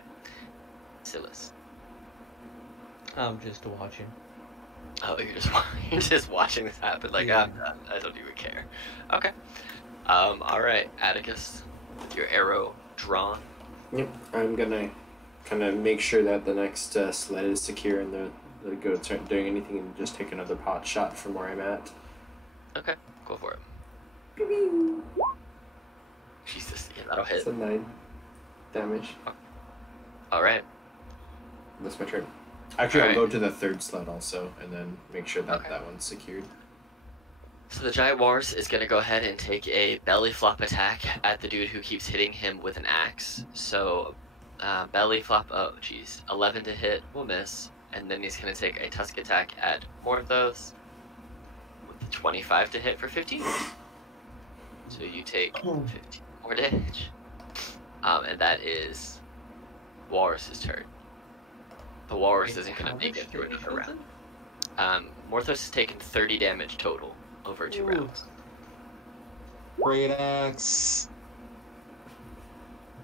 Silas. I'm just watching. Oh, you're just watching this happen. Like, Yeah. I don't even care. Okay. Alright, Atticus, with your arrow drawn. Yep, I'm gonna kind of make sure that the next sled is secure and the goats aren't doing anything, and just take another pot shot from where I'm at. Okay, go for it. Jesus, yeah, that'll hit. It's a 9 damage. Alright. That's my turn. Actually, Alright. I'll go to the third sled also, and then make sure that Okay. that one's secured. So the giant walrus is going to go ahead and take a belly flop attack at the dude who keeps hitting him with an axe. So belly flop, 11 to hit, will miss. And then he's going to take a tusk attack at Morthos with 25 to hit for 15. So you take 15 more damage. And that is Walrus's turn. The walrus Wait, isn't going how to make much it through damage another was round. it? Morthos has taken 30 damage total over 2 Ooh. rounds. Great axe.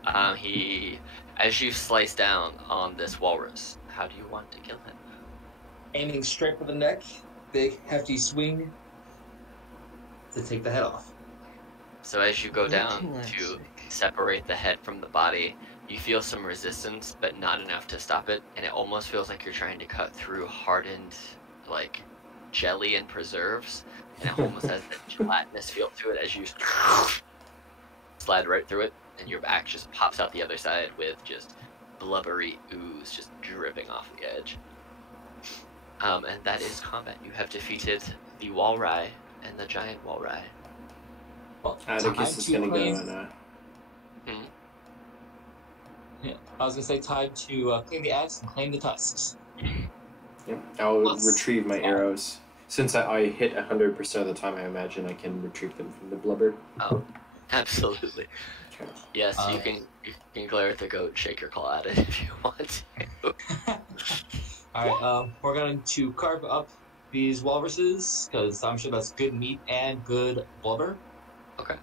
As you slice down on this walrus, how do you want to kill him? Aiming straight for the neck. Big, hefty swing to take the head off. So as you go down to Classic. separate the head from the body, you feel some resistance, but not enough to stop it, and it almost feels like you're trying to cut through hardened, like, jelly and preserves, and it almost has that gelatinous feel to it as you slide right through it, and your back just pops out the other side with just blubbery ooze just dripping off the edge. And that is combat. You have defeated the Walrai and the giant Walrai. Well, Atticus is gonna go and Yeah, I was gonna say time to clean the axe and claim the tusks. Yep, I'll Plus- retrieve my arrows. Since I hit 100% of the time, I imagine I can retrieve them from the blubber. Oh, absolutely. Okay. Yes, you can glare at the goat and shake your claw at it if you want to. Alright, we're going to carve up these walruses, because I'm sure that's good meat and good blubber. Okay.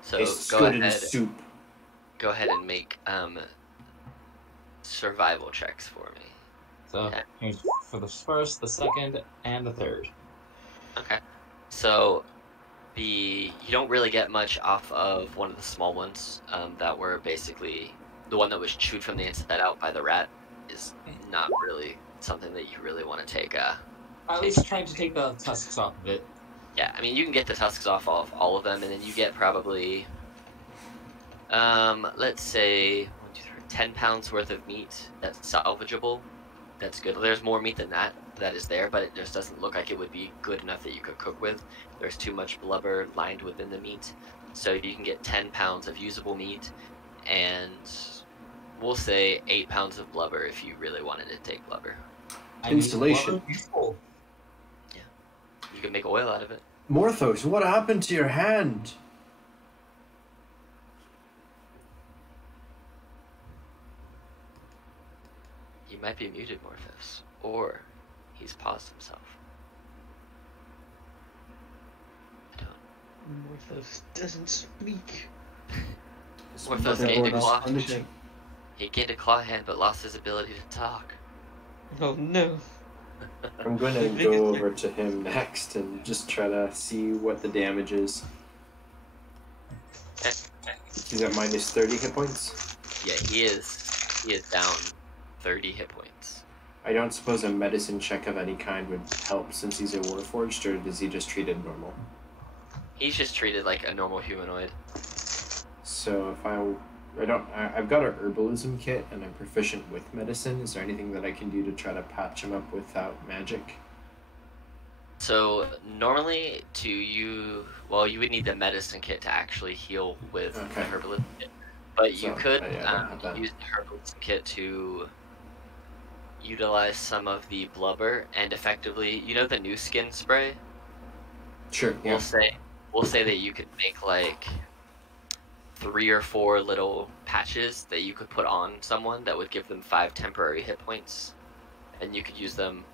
So Tastes go good in ahead. soup. Go ahead and make survival checks for me. So, Okay. here's for the first, the second, and the third. Okay. So you don't really get much off of one of the small ones that were basically the one that was chewed from the inside out by the rat is not really something that you really want to take. At least trying to take the tusks off of it. Yeah, I mean you can get the tusks off of all of them, and then you get probably let's say 1, 2, 3, 10 pounds worth of meat that's salvageable. That's good. There's more meat than that is there, but it just doesn't look like it would be good enough that you could cook with. There's too much blubber lined within the meat. So you can get 10 pounds of usable meat, and we'll say 8 pounds of blubber if you really wanted to take blubber. Installation. Blubber, useful. You can make oil out of it. Morthos, what happened to your hand? He might be muted, Morphos, or he's paused himself. I don't. Morthos doesn't speak. Morthos gained a claw. He gained a claw hand, but lost his ability to talk. Oh no. I'm going to go over to him next and just try to see what the damage is. He's at minus 30 hit points. Yeah, he is down 30 hit points. I don't suppose a medicine check of any kind would help since he's a warforged, or is he just treated normal? He's just treated like a normal humanoid. So if I've got a herbalism kit and I'm proficient with medicine. Is there anything that I can do to try to patch him up without magic? So normally you would need the medicine kit to actually heal with the Okay. herbalism kit. But you So, could yeah, I don't have that. use the herbalism kit to utilize some of the blubber and effectively, the new skin spray? Sure, yeah. We'll say that you could make like 3 or 4 little patches that you could put on someone that would give them 5 temporary hit points, and you could use them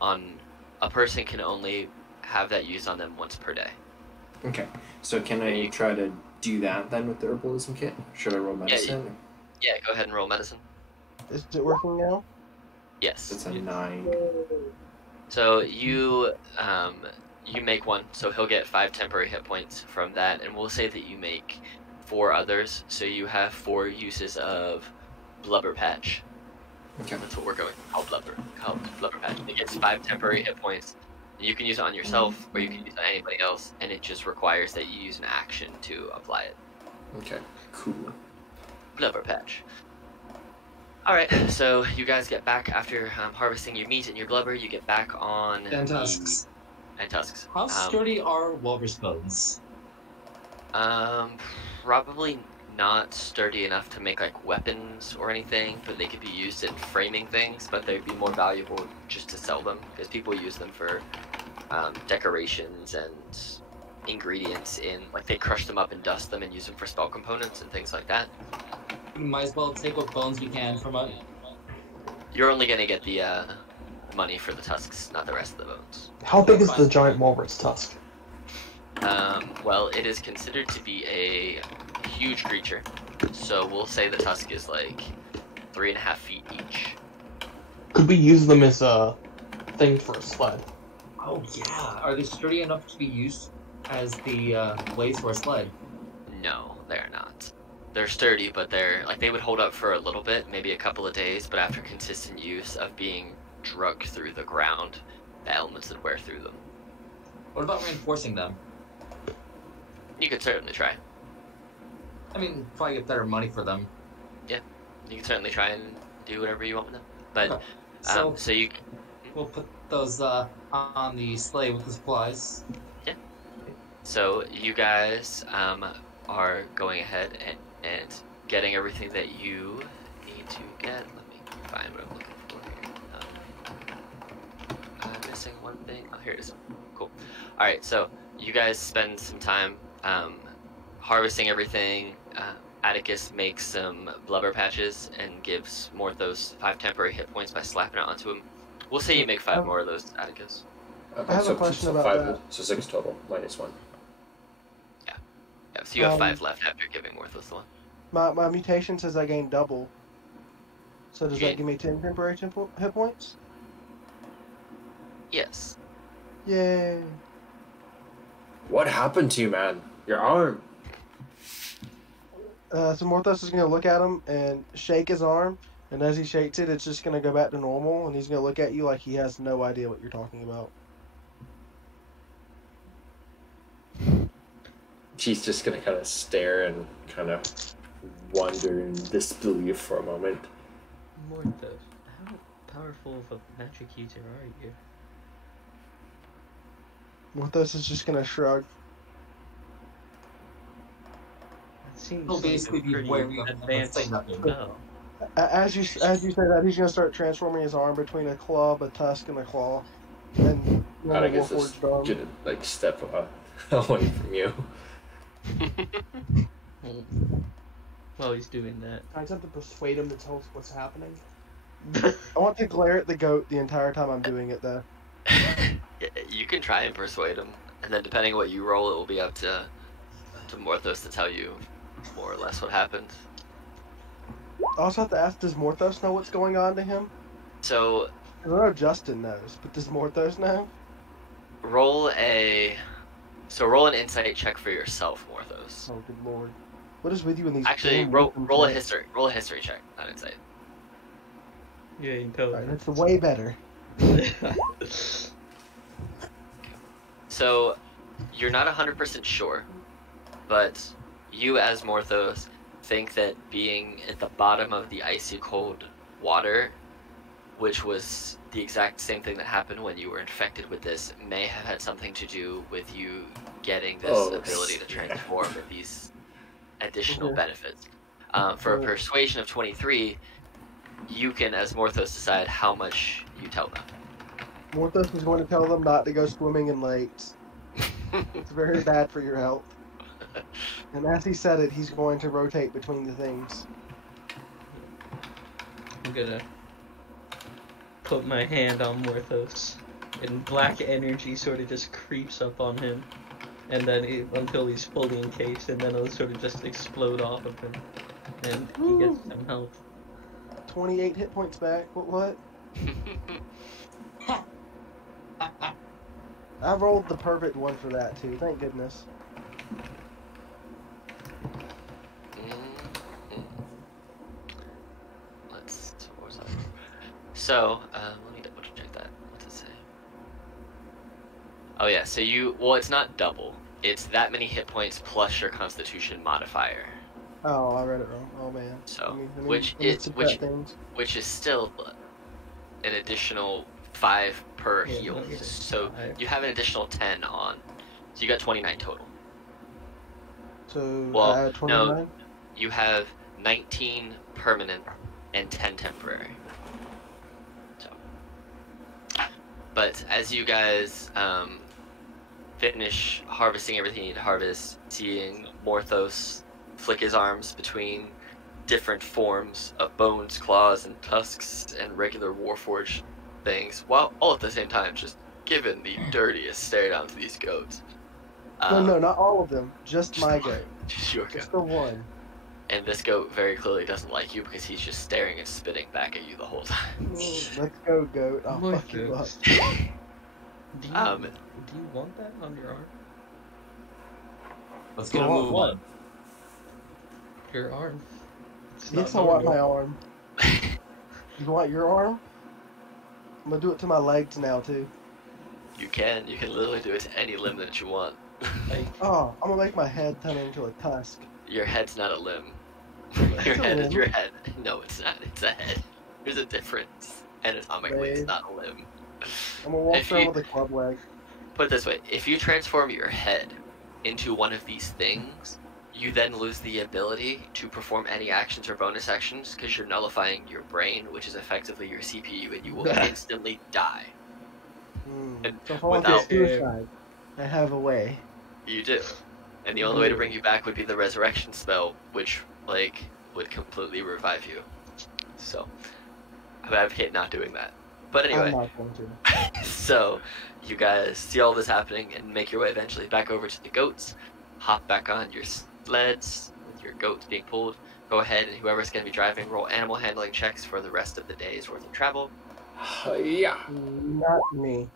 on a person can only have that used on them once per day. Okay, so can I try to do that then with the herbalism kit? Should I roll medicine? Yeah, go ahead and roll medicine. Is it working now? Yes. It's a 9. So you make one, so he'll get 5 temporary hit points from that, and we'll say that you make 4 others, so you have 4 uses of blubber patch. Okay. That's what we're going called blubber patch. It gets 5 temporary hit points. And you can use it on yourself, or you can use it on anybody else, and it just requires that you use an action to apply it. Okay, cool. Blubber patch. Alright, so you guys get back after harvesting your meat and your blubber, you get back on And tusks. And tusks. How sturdy are walrus bones? Probably not sturdy enough to make like weapons or anything, but they could be used in framing things, but they'd be more valuable just to sell them, because people use them for decorations and ingredients in, like they crush them up and dust them and use them for spell components and things like that. We might as well take what bones we can from a... you're only gonna get the money for the tusks, not the rest of the bones. How big is the giant walrus tusk? Well, it is considered to be a huge creature, so we'll say the tusk is like 3.5 feet each. Could we use them as a thing for a sled? Oh yeah. Are they sturdy enough to be used as the blades for a sled? No, they're not. They're sturdy, but they're like they would hold up for a little bit, maybe a couple of days, but after consistent use of being drug through the ground, the elements would wear through them. What about reinforcing them? You could certainly try. I mean, probably get better money for them. You can certainly try and do whatever you want with them. But Okay. so you We'll put those on the sleigh with the supplies. so you guys are going ahead and getting everything that you need to get. Let me find what I'm looking for. I'm missing one thing. Oh, here it is. Cool. All right, so you guys spend some time harvesting everything. Atticus makes some blubber patches and gives Morthos 5 temporary hit points by slapping it onto him. We'll say you make 5 more of those, Atticus. Okay, I have so, a question so about 5, that. so 6 total, minus 1. Yeah, so you have 5 left after giving Morthos the one. My mutation says I gain double. So does You that give me 10 temporary hit points? Yes. Yay. What happened to you, man? Your arm. So Morthos is going to look at him and shake his arm, and as he shakes it, it's just going to go back to normal, and he's going to look at you like he has no idea what you're talking about. She's just gonna kind of stare and kind of wonder in disbelief for a moment. Morthos, how powerful of a magic user are you? Morthos is just going to shrug. That seems He'll like basically a be pretty wary of them and advanced say nothing. spell. As you say that, he's going to start transforming his arm between a club, a tusk, and a claw. And normal Atticus is Warforged arm. gonna like step away from you. While he's doing that. I just have to persuade him to tell us what's happening. I want to glare at the goat the entire time I'm doing it, though. You can try and persuade him, and then depending on what you roll, it will be up to Morthos to tell you more or less what happened. I also have to ask, does Morthos know what's going on to him? So I know Justin knows, but does Morthos know? roll an insight check for yourself, Morthos. Oh, good lord. What is with you in these... Actually, damn roll wisdom a checks? history check, not insight. Yeah, intelligence. Alright, that's way better. So you're not 100% sure, but you as Morthos think that being at the bottom of the icy cold water, which was the exact same thing that happened when you were infected with this, may have had something to do with you getting this ability to transform with these additional benefits. For a persuasion of 23, you can, as Morthos, decide how much you tell them. Morthos is going to tell them not to go swimming in lakes. It's very bad for your health. And as he said it, he's going to rotate between the things. I'm gonna put my hand on Morthos, and black energy sort of just creeps up on him, and then until he's fully encased, and then it'll sort of just explode off of him, and he gets some health. 28 hit points back. What? I rolled the perfect one for that, too. Thank goodness. What was that? So, let me double check that. What's it say? Oh yeah, so it's not double. It's that many hit points plus your Constitution modifier. Oh, I read it wrong. Oh, man. So, Let me which subtract things. is still an additional 5 per Yeah, heal. okay. So 5. you have an additional 10 on. So you got 29 total. So, Well, I add 29? no. You have 19 permanent and 10 temporary. So, but as you guys finish harvesting everything you need to harvest, seeing Morthos flick his arms between different forms of bones, claws, and tusks, and regular Warforged things, while all at the same time just giving the dirtiest stare down to these goats. No, not all of them. Just my goat. Just your Just goat. the one. And this goat very clearly doesn't like you because he's just staring and spitting back at you the whole time. Let's go, goat. I'll My fuck you up. goats. Do you want that on your arm? Let's get a You want move what? on. Your arm. It's Yes, I not want normal. my arm. You want your arm? I'm gonna do it to my legs now too. You can literally do it to any limb that you want. Like, Oh, I'm gonna make my head turn into a tusk. Your head's not a limb. It's Your a head is limb. your head. No, it's not. It's a head. There's a difference. Anatomically, it's Babe. not a limb. I'm gonna walk If around you- with a club leg. Put it this way, if you transform your head into one of these things, you then lose the ability to perform any actions or bonus actions because you're nullifying your brain, which is effectively your CPU, and you will instantly die. And So if I want to without- suicide, I have a way. You do. And the only way to bring you back would be the resurrection spell, which, like, would completely revive you. So, I would advocate not doing that. But I'm anyway, not going to. so you guys see all this happening and make your way eventually back over to the goats, hop back on your sleds with your goats being pulled. Go ahead and whoever's going to be driving, roll animal handling checks for the rest of the day's worth of travel. Yeah. Not me.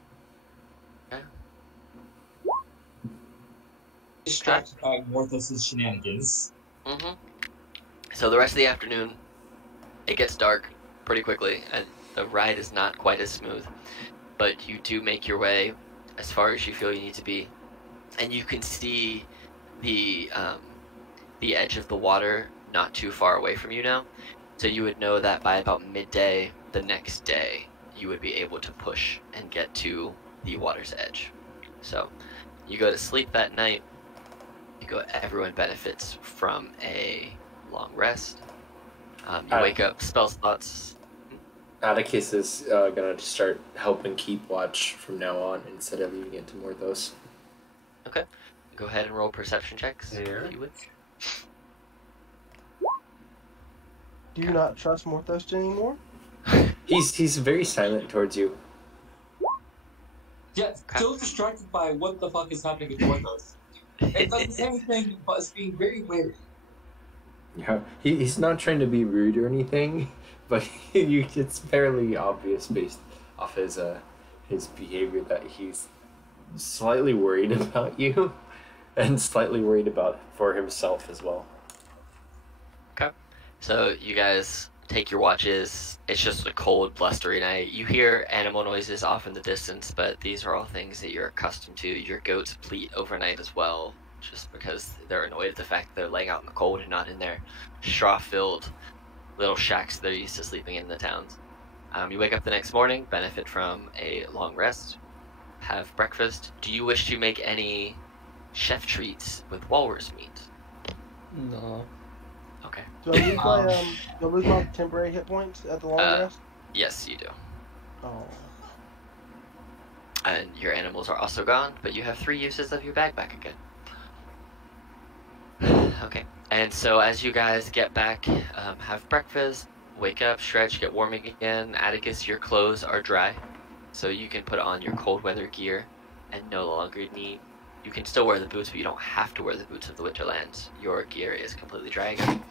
Distracted by Morthos' shenanigans. Mm-hmm. So the rest of the afternoon, it gets dark pretty quickly, and the ride is not quite as smooth. But you do make your way as far as you feel you need to be, and you can see the edge of the water not too far away from you now. So you would know that by about midday the next day, you would be able to push and get to the water's edge. So you go to sleep that night. Everyone benefits from a long rest. You wake up, spell slots. Atticus is gonna start helping keep watch from now on instead of leaving it to Morthos. Okay. Go ahead and roll perception checks. There. If you would. Do you not trust Morthos anymore? He's very silent towards you. Yeah, still distracted by what the fuck is happening with Morthos. It does the same thing, but it's being very wary. Yeah, he's not trying to be rude or anything, but it's fairly obvious based off his behavior that he's slightly worried about you, and slightly worried about for himself as well. Okay. So you guys take your watches. It's just a cold, blustery night. You hear animal noises off in the distance, but these are all things that you're accustomed to. Your goats bleat overnight as well, just because they're annoyed at the fact that they're laying out in the cold and not in their straw-filled little shacks they're used to sleeping in the towns. You wake up the next morning, benefit from a long rest, have breakfast. Do you wish to make any chef treats with walrus meat? no. Okay. Do I lose my temporary hit points at the long rest? Yes, you do. Oh. And your animals are also gone, but you have 3 uses of your bag back again. Okay. And so as you guys get back, have breakfast, wake up, stretch, get warming again. Atticus, your clothes are dry, so you can put on your cold weather gear and no longer need... You can still wear the boots, but you don't have to wear the boots of the Winterlands. Your gear is completely dry again.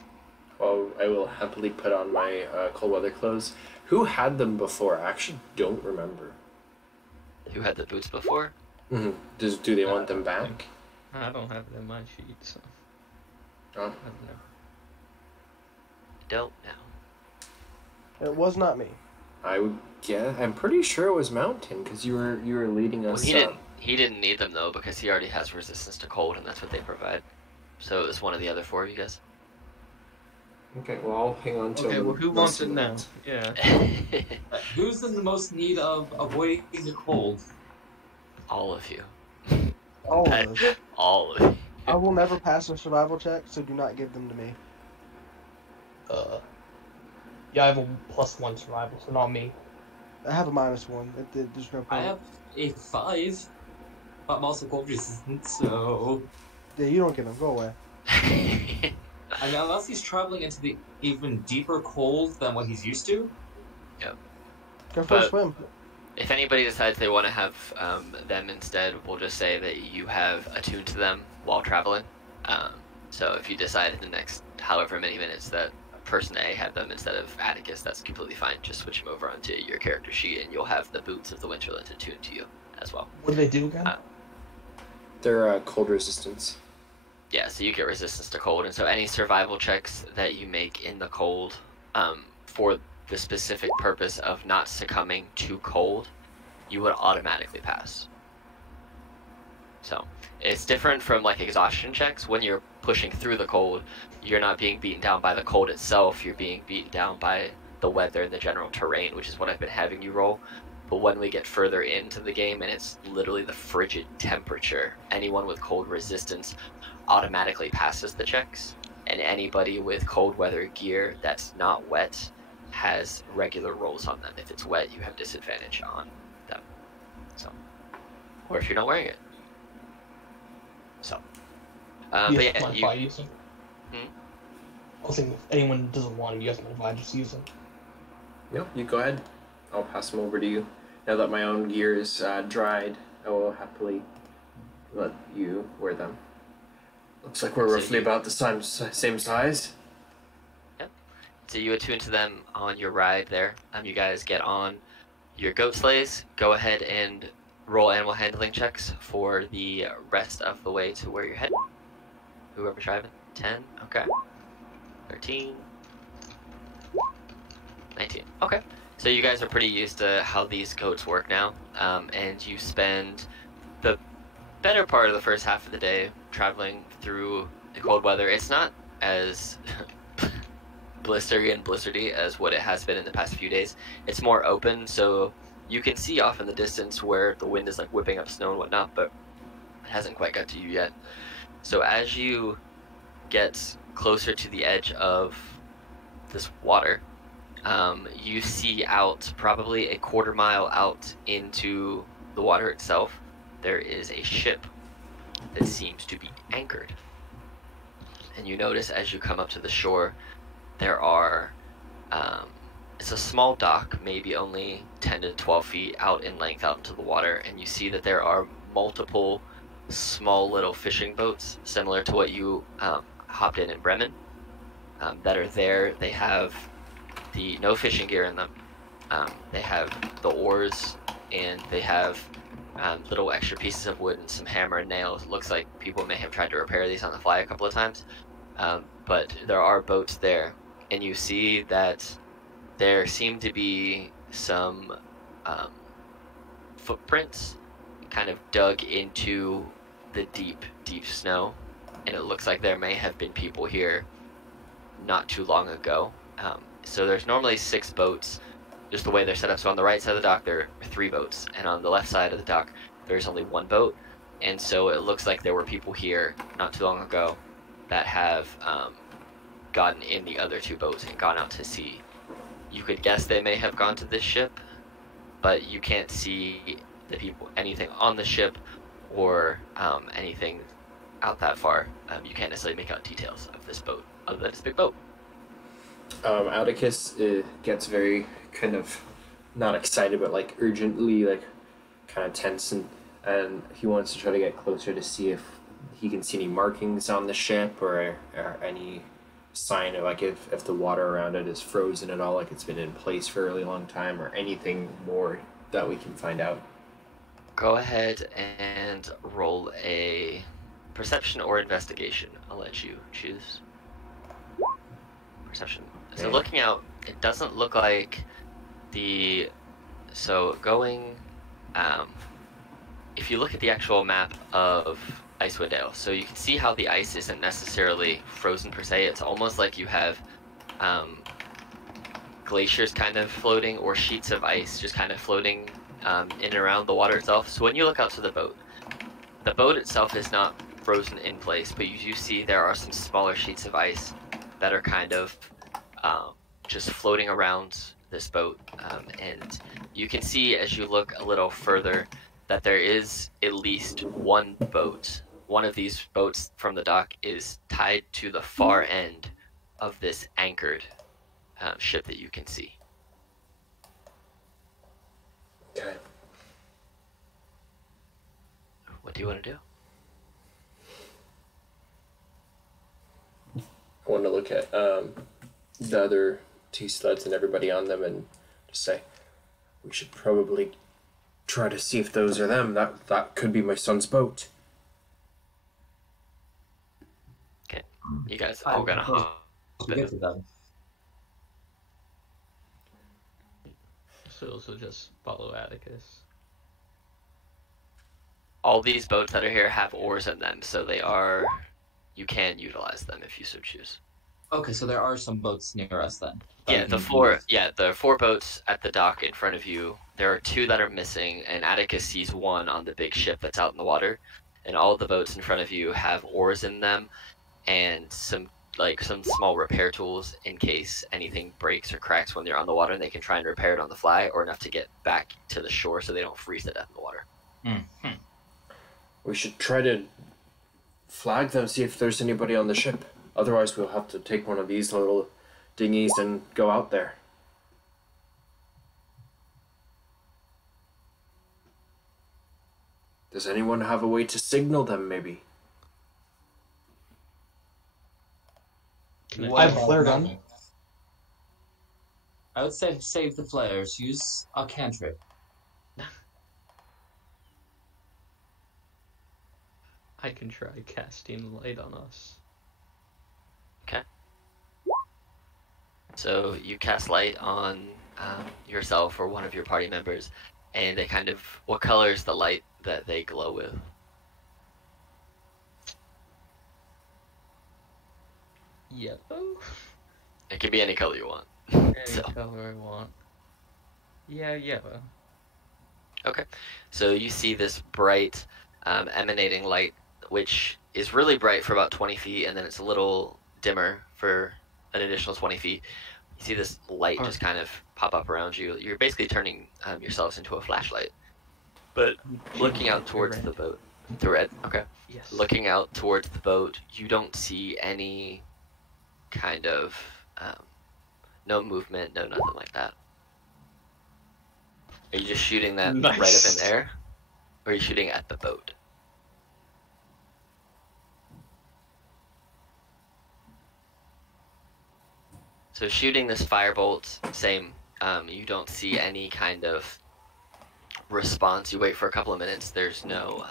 Well, I will happily put on my cold weather clothes. Who had them before? I actually don't remember. Who had the boots before? Mm-hmm. Do they want them back? I don't have it in my sheet, so Oh. I don't know. Don't know. It was not me. I would guess. I'm pretty sure it was Mountain because you were leading Well, us. he didn't need them though because he already has resistance to cold, and that's what they provide. So it was one of the other 4 of you guys. Okay, well I'll hang on to. Okay, well, who wants it now? Yeah. Who's in the most need of avoiding the cold? All of you. All That- of us. All of you. I will never pass a survival check, so do not give them to me. Yeah, I have a +1 survival, so not me. I have a -1. There's no point. I have a 5, but I'm also cold resistant, so... Yeah, you don't get them. Go away. I mean, unless he's traveling into the even deeper cold than what he's used to. Go for a But- swim. If anybody decides they want to have them instead, we'll just say that you have attuned to them while traveling. So if you decide in the next however many minutes that person A had them instead of Atticus, that's completely fine. Just switch him over onto your character sheet, and you'll have the boots of the Winterland attuned to you as well. What do they do again? They're cold resistance. Yeah, so you get resistance to cold, and so any survival checks that you make in the cold, for the specific purpose of not succumbing to cold, you would automatically pass. So it's different from like exhaustion checks. When you're pushing through the cold, you're not being beaten down by the cold itself, you're being beaten down by the weather and the general terrain, which is what I've been having you roll. But when we get further into the game and it's literally the frigid temperature, anyone with cold resistance automatically passes the checks, and anybody with cold weather gear that's not wet has regular rolls on them. If it's wet, you have disadvantage on them. So, or if you're not wearing it. So, but you yeah, have to modify using. Hmm? I was saying if anyone doesn't want him, you have to modify just use him. No, you go ahead. I'll pass them over to you. Now that my own gear is dried, I will happily let you wear them. Looks like we're So roughly you- about the same size. So you attune to them on your ride there. You guys get on your goat sleighs. Go ahead and roll animal handling checks for the rest of the way to where you're headed. Whoever's driving. 10. Okay. 13. 19. Okay. So you guys are pretty used to how these goats work now. And you spend the better part of the first half of the day traveling through the cold weather. It's not as blistery and blizzardy as what it has been in the past few days. It's more open, so you can see off in the distance where the wind is like whipping up snow and whatnot, but it hasn't quite got to you yet. So as you get closer to the edge of this water, you see out probably a quarter mile out into the water itself, there is a ship that seems to be anchored. And you notice as you come up to the shore, there are, it's a small dock, maybe only 10 to 12 feet out in length out into the water, and you see that there are multiple small little fishing boats, similar to what you hopped in Bremen, that are there. They have no fishing gear in them. They have the oars, and they have little extra pieces of wood and some hammer and nails. It looks like people may have tried to repair these on the fly a couple of times, but there are boats there. And you see that there seem to be some footprints kind of dug into the deep, deep snow. And it looks like there may have been people here not too long ago. So there's normally 6 boats, just the way they're set up. So on the right side of the dock, there are 3 boats. And on the left side of the dock, there's only 1 boat. And so it looks like there were people here not too long ago that have gotten in the other 2 boats and gone out to sea. You could guess they may have gone to this ship, but you can't see the people, anything on the ship or anything out that far. You can't necessarily make out details of this boat, other than it's a big boat. Atticus gets very kind of not excited, but like urgently, like kind of tense, and he wants to try to get closer to see if he can see any markings on the ship or any sign of like if the water around it is frozen at all, like it's been in place for a really long time, or anything more that we can find out. Go ahead and roll a perception or investigation. I'll let you choose. Perception. So Okay. looking out, it doesn't look like so going, if you look at the actual map of Icewind Dale, so you can see how the ice isn't necessarily frozen per se. It's almost like you have glaciers kind of floating, or sheets of ice just kind of floating in and around the water itself. So when you look out to the boat itself is not frozen in place, but you do see there are some smaller sheets of ice that are kind of just floating around this boat. And you can see as you look a little further that there is at least one one of these boats from the dock is tied to the far end of this anchored ship that you can see. Okay. What do you want to do? I want to look at the other two sleds and everybody on them and just say, we should probably try to see if those are them. That could be my son's boat. Okay, you guys all gonna hop in. So just follow Atticus. All these boats that are here have oars in them, so you can utilize them if you so choose. Okay, so there are some boats near us then. Yeah, the four boats at the dock in front of you. There are two that are missing, and Atticus sees one on the big ship that's out in the water. And all the boats in front of you have oars in them, and some small repair tools in case anything breaks or cracks when they're on the water, and they can try and repair it on the fly, or enough to get back to the shore so they don't freeze to death in the water. Mm-hmm. We should try to flag them, see if there's anybody on the ship. Otherwise, we'll have to take one of these little dinghies and go out there. Does anyone have a way to signal them, maybe? I have a flare gun. I would say save the flares. Use a cantrip. I can try casting light on us. Okay. So you cast light on yourself or one of your party members, and they what color is the light that they glow with? Yellow? It can be any color you want. Any color I want. Yeah, yellow. Okay. So you see this bright emanating light, which is really bright for about 20 feet, and then it's a little dimmer for an additional 20 feet. You see this light just kind of pop up around you. You're basically turning yourselves into a flashlight. But looking out towards the boat, the red, okay. Yes. Looking out towards the boat, you don't see any kind of no movement, no nothing like that. Are you just shooting that right up in there, or are you shooting at the boat? So shooting this firebolt, same. You don't see any kind of response. You wait for a couple of minutes. There's no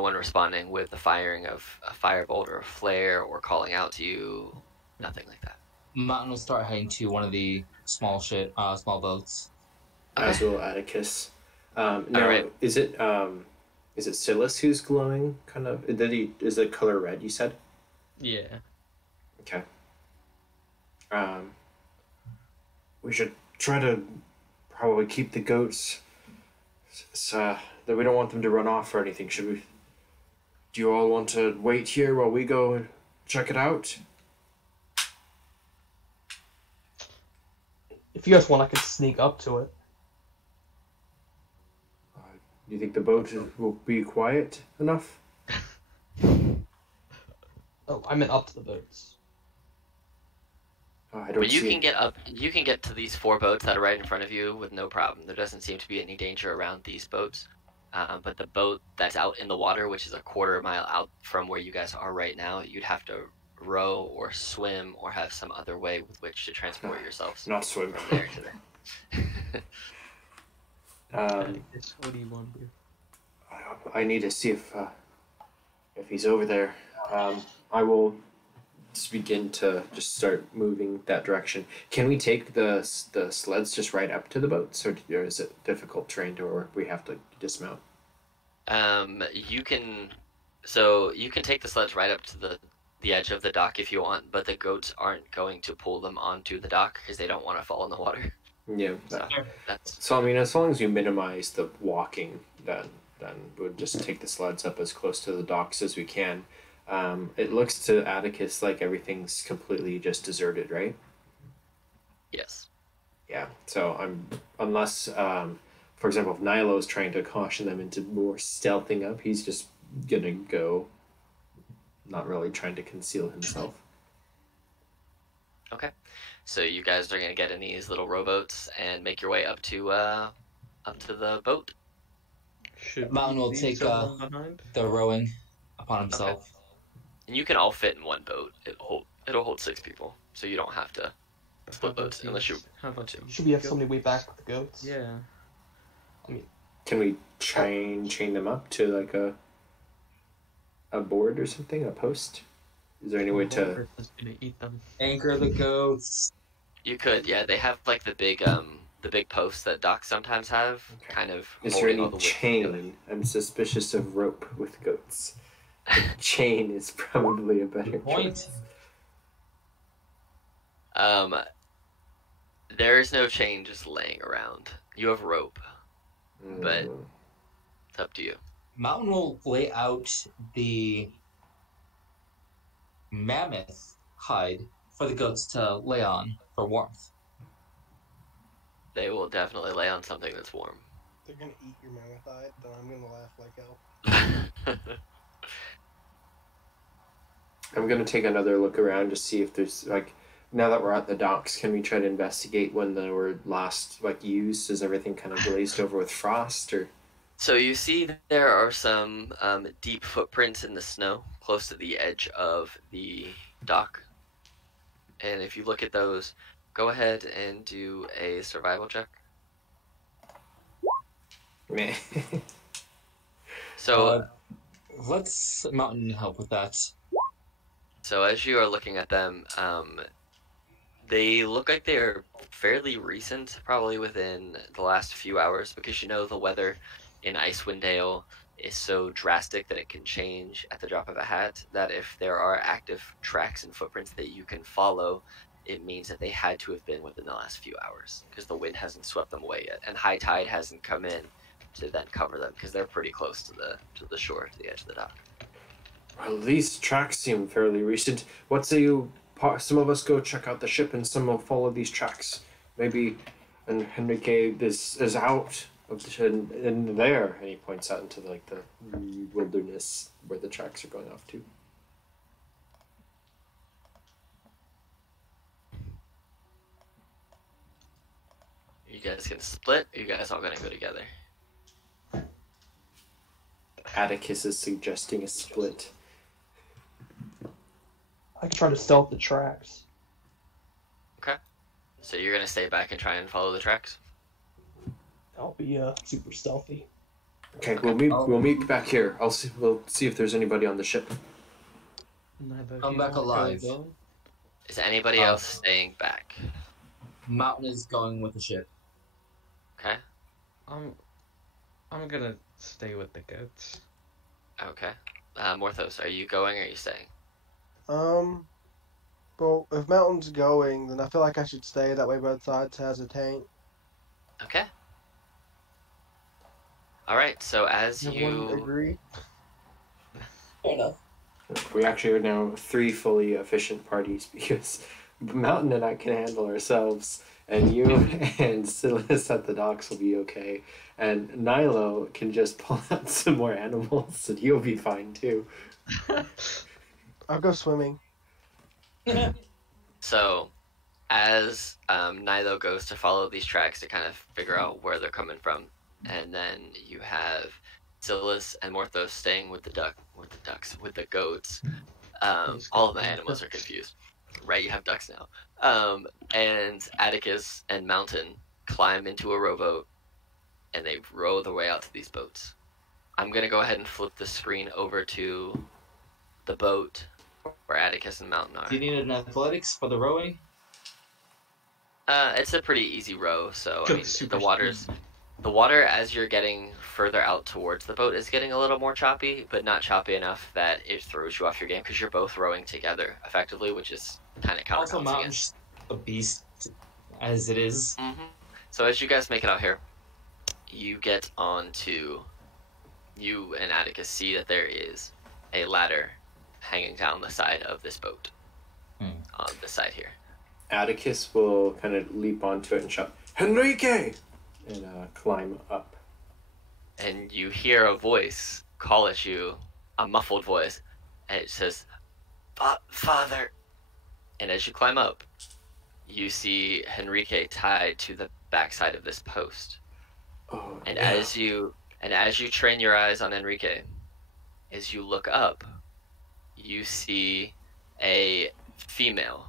one responding with the firing of a firebolt or a flare or calling out to you. Nothing like that. Martin will start heading to one of the small boats. As will Atticus. Now, right. Is it Silas who's glowing? Kind of. Is the color red? You said. Yeah. Okay. We should try to probably keep the goats. That we don't want them to run off or anything. Should we? Do you all want to wait here while we go and check it out? If you guys want, I could sneak up to it. Do you think the boat will be quiet enough? Oh, I meant up to the boats. Oh, I don't But you see can get up. You can get to these four boats that are right in front of you with no problem. There doesn't seem to be any danger around these boats. But the boat that's out in the water, which is a quarter mile out from where you guys are right now, you'd have to row or swim or have some other way with which to transport yourselves. Not swim. From there to there. What do you want to do? I need to see if he's over there. I will just begin to just start moving that direction. Can we take the sleds just right up to the boats, or is it difficult terrain, or we have to dismount? You can take the sleds right up to the edge of the dock if you want, but the goats aren't going to pull them onto the dock because they don't want to fall in the water. Yeah. So I mean, as long as you minimize the walking, then we'll just take the sleds up as close to the docks as we can. It looks to Atticus like everything's completely just deserted, right? Yes. Yeah. So unless, for example, if Nilo's trying to caution them into more stealthing up, he's just gonna go, not really trying to conceal himself. Okay. So you guys are gonna get in these little rowboats and make your way up to the boat. Should Mountain we will leave take someone behind? the rowing upon himself. And you can all fit in one boat. It'll hold 6 people, so you don't have to But split boats unless you. How about to. Should we have goat- somebody way back with the goats? Yeah. Can we try and chain them up to like a board or something, a post? Is there any way to? Or just gonna eat them. Anchor the goats. You could, yeah. They have like the big posts that docks sometimes have, Okay. kind of Is there holding all any the weight together. chain? I'm suspicious of rope with goats. Chain is probably a better Point. choice. There is no chain just laying around. You have rope. But- Mm. It's up to you. Mountain will lay out the mammoth hide for the goats to lay on for warmth. They will definitely lay on something that's warm. They're gonna eat your mammoth hide, then I'm gonna laugh like hell. I'm gonna take another look around to see if there's like. Now that we're at the docks, can we try to investigate when they were last like used? Is everything kind of glazed over with frost, or? So you see that there are some deep footprints in the snow close to the edge of the dock. And if you look at those, go ahead and do a survival check. Meh. So, Let's Mountain help with that. so as you are looking at them, they look like they're fairly recent, probably within the last few hours, because you know the weather in Icewind Dale is so drastic that it can change at the drop of a hat, that if there are active tracks and footprints that you can follow, it means that they had to have been within the last few hours, because the wind hasn't swept them away yet, and high tide hasn't come in to then cover them, because they're pretty close to the shore, to the edge of the dock. Well, these tracks seem fairly recent. What say you? Some of us go check out the ship, and some will follow these tracks. Maybe, and Henrique is out of in there, and he points out into like the wilderness where the tracks are going off to. You guys gonna split? Or you guys all gonna go together? Atticus is suggesting a split. I could try to stealth the tracks. So you're gonna stay back and try and follow the tracks? I'll be super stealthy. Okay, we'll meet back here. We'll see if there's anybody on the ship. Come back alive. Is anybody else staying back? Mountain is going with the ship. Okay. I'm gonna stay with the goats. Okay. Morthos, are you going or are you staying? Well, if Mountain's going, then I feel like I should stay. That way both sides has a tank. Okay. Alright, so as Everyone you agree? Fair enough. We actually are now 3 fully efficient parties because Mountain and I can handle ourselves, and you and Silas at the docks will be okay, and Nilo can just pull out some more animals, and he'll be fine too. I'll go swimming. So, as Nilo goes to follow these tracks to kind of figure out where they're coming from, and then you have Silas and Morthos staying with with the goats. All of the animals are confused. Right, you have ducks now. And Atticus and Mountain climb into a rowboat, and they row their way out to these boats. I'm gonna go ahead and flip the screen over to the boat where Atticus and Mountain are. Do you need an athletics for the rowing? It's a pretty easy row, so I Go mean, super the water as you're getting further out towards the boat is getting a little more choppy, but not choppy enough that it throws you off your game because you're both rowing together effectively, which is kind of Also, counterbalancing it. Mountain's a beast as it is. Mm-hmm. So as you guys make it out here, you get onto. You and Atticus see that there is a ladder hanging down the side of this boat. On the side here. Atticus will kind of leap onto it and shout, "Henrique!" and climb up. And you hear a voice call at you a muffled voice, and it says, "Father." And as you climb up, you see Henrique tied to the backside of this post. Oh, And yeah. as you train your eyes on Enrique, as you look up, you see a female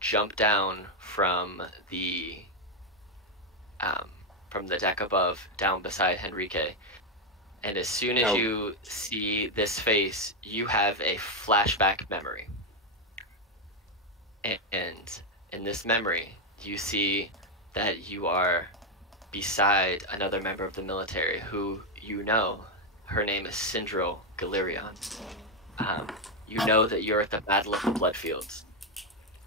jump down from the deck above, down beside Henrique. And as soon as you see this face, you have a flashback memory. And in this memory, you see that you are beside another member of the military who you know. Her name is Sindril Galerion. You know that you're at the Battle of the Bloodfields.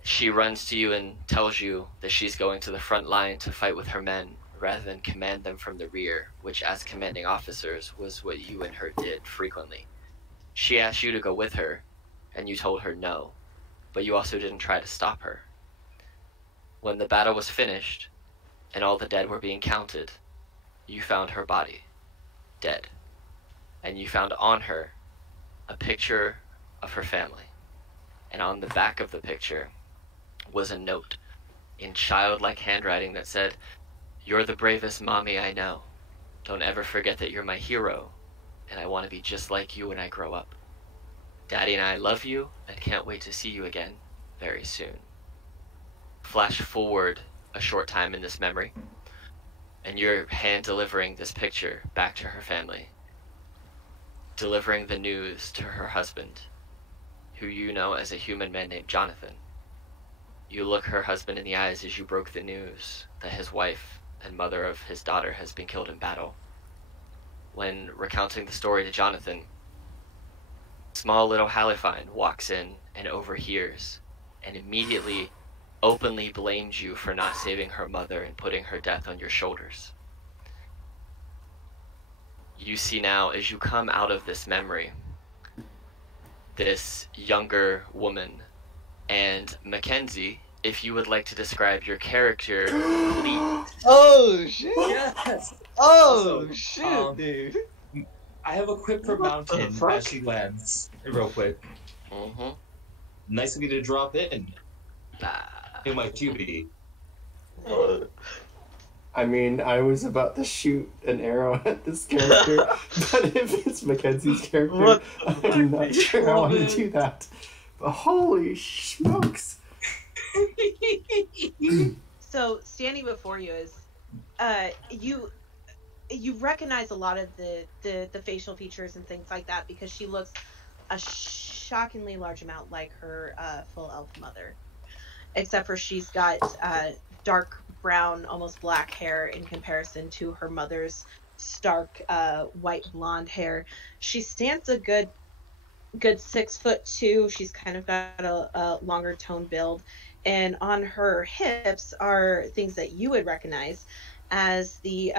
She runs to you and tells you that she's going to the front line to fight with her men rather than command them from the rear, which as commanding officers was what you and her did frequently. She asked you to go with her, and you told her no, but you also didn't try to stop her. When the battle was finished, and all the dead were being counted, you found her body, dead, and you found on her a picture of her family, and on the back of the picture was a note in childlike handwriting that said, "You're the bravest mommy I know. Don't ever forget that you're my hero, and I want to be just like you when I grow up. Daddy and I love you and can't wait to see you again very soon." Flash forward a short time in this memory, and you're hand delivering this picture back to her family, delivering the news to her husband, who you know as a human man named Jonathan. You look her husband in the eyes as you broke the news that his wife and mother of his daughter has been killed in battle. When recounting the story to Jonathan, small little Halifine walks in and overhears, and immediately openly blames you for not saving her mother and putting her death on your shoulders. You see now, as you come out of this memory, this younger woman. And Mackenzie, if you would like to describe your character, please. Oh shit! Yes. Oh Also, shit, dude! I have a quip for What the Mountain fuck? as she lands, real quick. Mm-hmm. Nice of you to drop in Ah. in my QB. I mean, I was about to shoot an arrow at this character, but if it's Mackenzie's character, What the I'm fuck? not sure I want to do that. But holy smokes! So standing before you is, you recognize a lot of the facial features and things like that because she looks a shockingly large amount like her full elf mother, except for she's got dark brown, almost black hair in comparison to her mother's stark white blonde hair. She stands a good 6'2". She's kind of got a longer tone build, and on her hips are things that you would recognize as the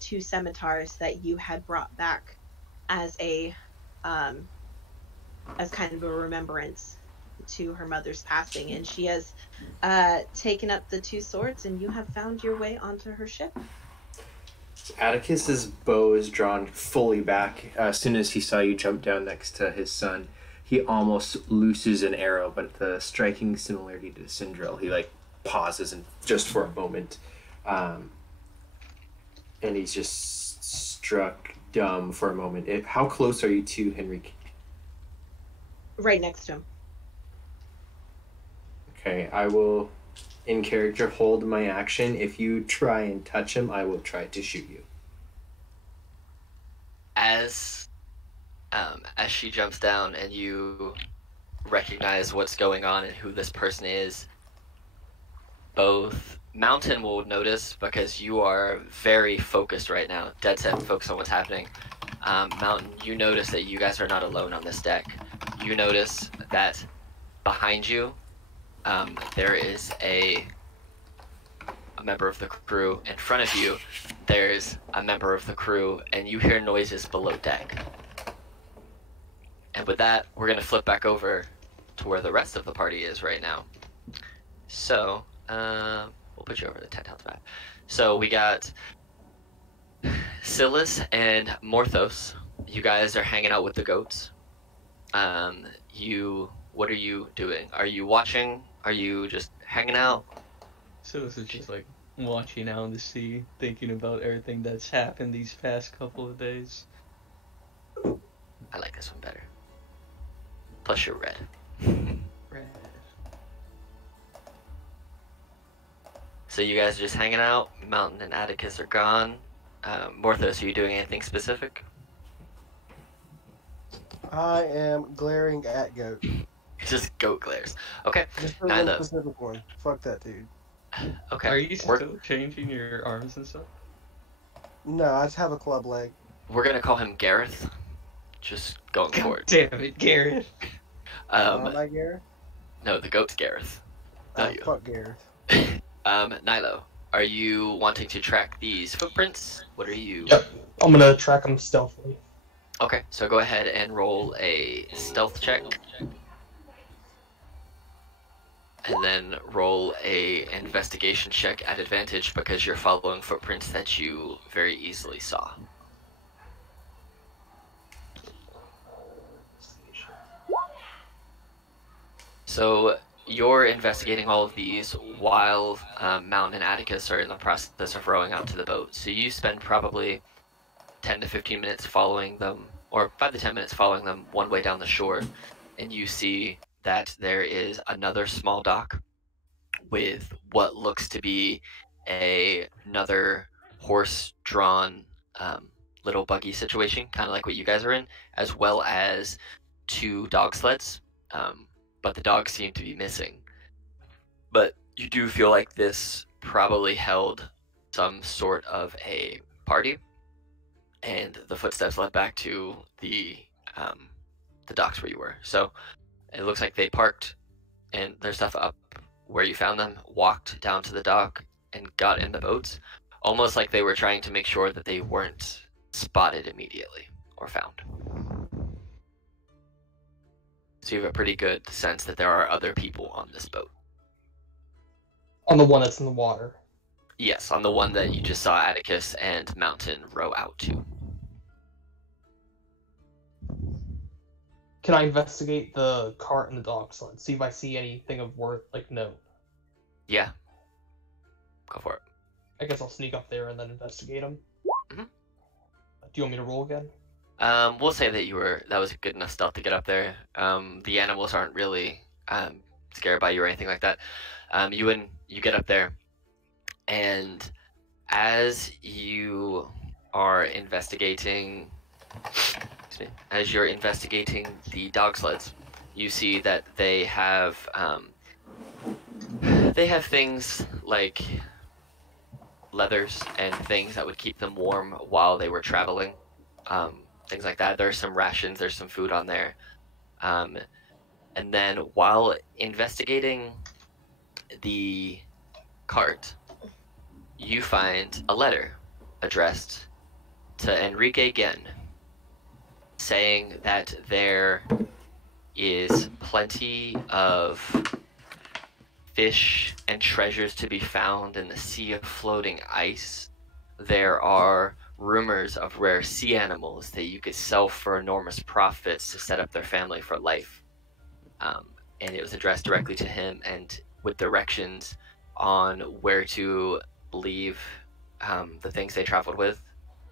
two scimitars that you had brought back as a as kind of a remembrance to her mother's passing. And she has taken up the two swords, and you have found your way onto her ship. Atticus's bow is drawn fully back. As soon as he saw you jump down next to his son, he almost looses an arrow, but the striking similarity to Sindril, he pauses and just for a moment, and he's just struck dumb for a moment. How close are you to Henrique? Right next to him. Okay, I will, in character, hold my action. If you try and touch him, I will try to shoot you. As she jumps down and you recognize what's going on and who this person is, both Mountain will notice because you are very focused right now, dead set focused on what's happening. Mountain, you notice that you guys are not alone on this deck. You notice that behind you, there is a member of the crew. In front of you, there's a member of the crew, and you hear noises below deck. And with that, we're going to flip back over to where the rest of the party is right now. So, we'll put you over the 10 health map. So we got Silas and Morthos. you guys are hanging out with the goats. What are you doing? Are you watching? Are you just hanging out? So this is just like watching out in the sea, thinking about everything that's happened these past couple of days. I like this one better. Plus you're red. Red. So you guys are just hanging out. Mountain and Atticus are gone. Morthos, are you doing anything specific? I am glaring at goat. Just goat glares. Okay. Just for one Nyla. specific one. Fuck that dude. Okay. Are you still changing your arms and stuff? No, I just have a club leg. We're gonna call him Gareth. Just going God forward. damn it, Garrett. Am I Gareth? No, the goat's Gareth. Oh, Not you. fuck Gareth. Nilo, are you wanting to track these footprints? What are you? Yep. I'm gonna track them stealthily. Okay, so go ahead and roll a stealth check. And then roll a investigation check at advantage because you're following footprints that you very easily saw. So you're investigating all of these while Mountain and Atticus are in the process of rowing out to the boat. So you spend probably 10 to 15 minutes following them, or 5 to 10 minutes following them one way down the shore, and you see that there is another small dock with what looks to be another horse-drawn little buggy situation, kind of like what you guys are in, as well as 2 dog sleds. But the dogs seem to be missing. But you do feel like this probably held some sort of a party, and the footsteps led back to the docks where you were. So it looks like they parked and their stuff up where you found them, walked down to the dock, and got in the boats, almost like they were trying to make sure that they weren't spotted immediately or found. So you have a pretty good sense that there are other people on this boat. On the one that's in the water. Yes, on the one that you just saw Atticus and Mountain row out to. Can I investigate the cart and the dog sled? See if I see anything of worth, like note. Yeah. Go for it. I guess I'll sneak up there and then investigate them. Mhm. Do you want me to roll again? We'll say that that was good enough stealth to get up there. The animals aren't really scared by you or anything like that. You get up there, and as you are investigating, as you're investigating the dog sleds, you see that they have things like leathers and things that would keep them warm while they were traveling. Things like that. There's some rations, there's some food on there. And then while investigating the cart, you find a letter addressed to Enrique Gen, saying that there is plenty of fish and treasures to be found in the sea of floating ice. There are rumors of rare sea animals that you could sell for enormous profits to set up their family for life. And it was addressed directly to him, and with directions on where to leave the things they traveled with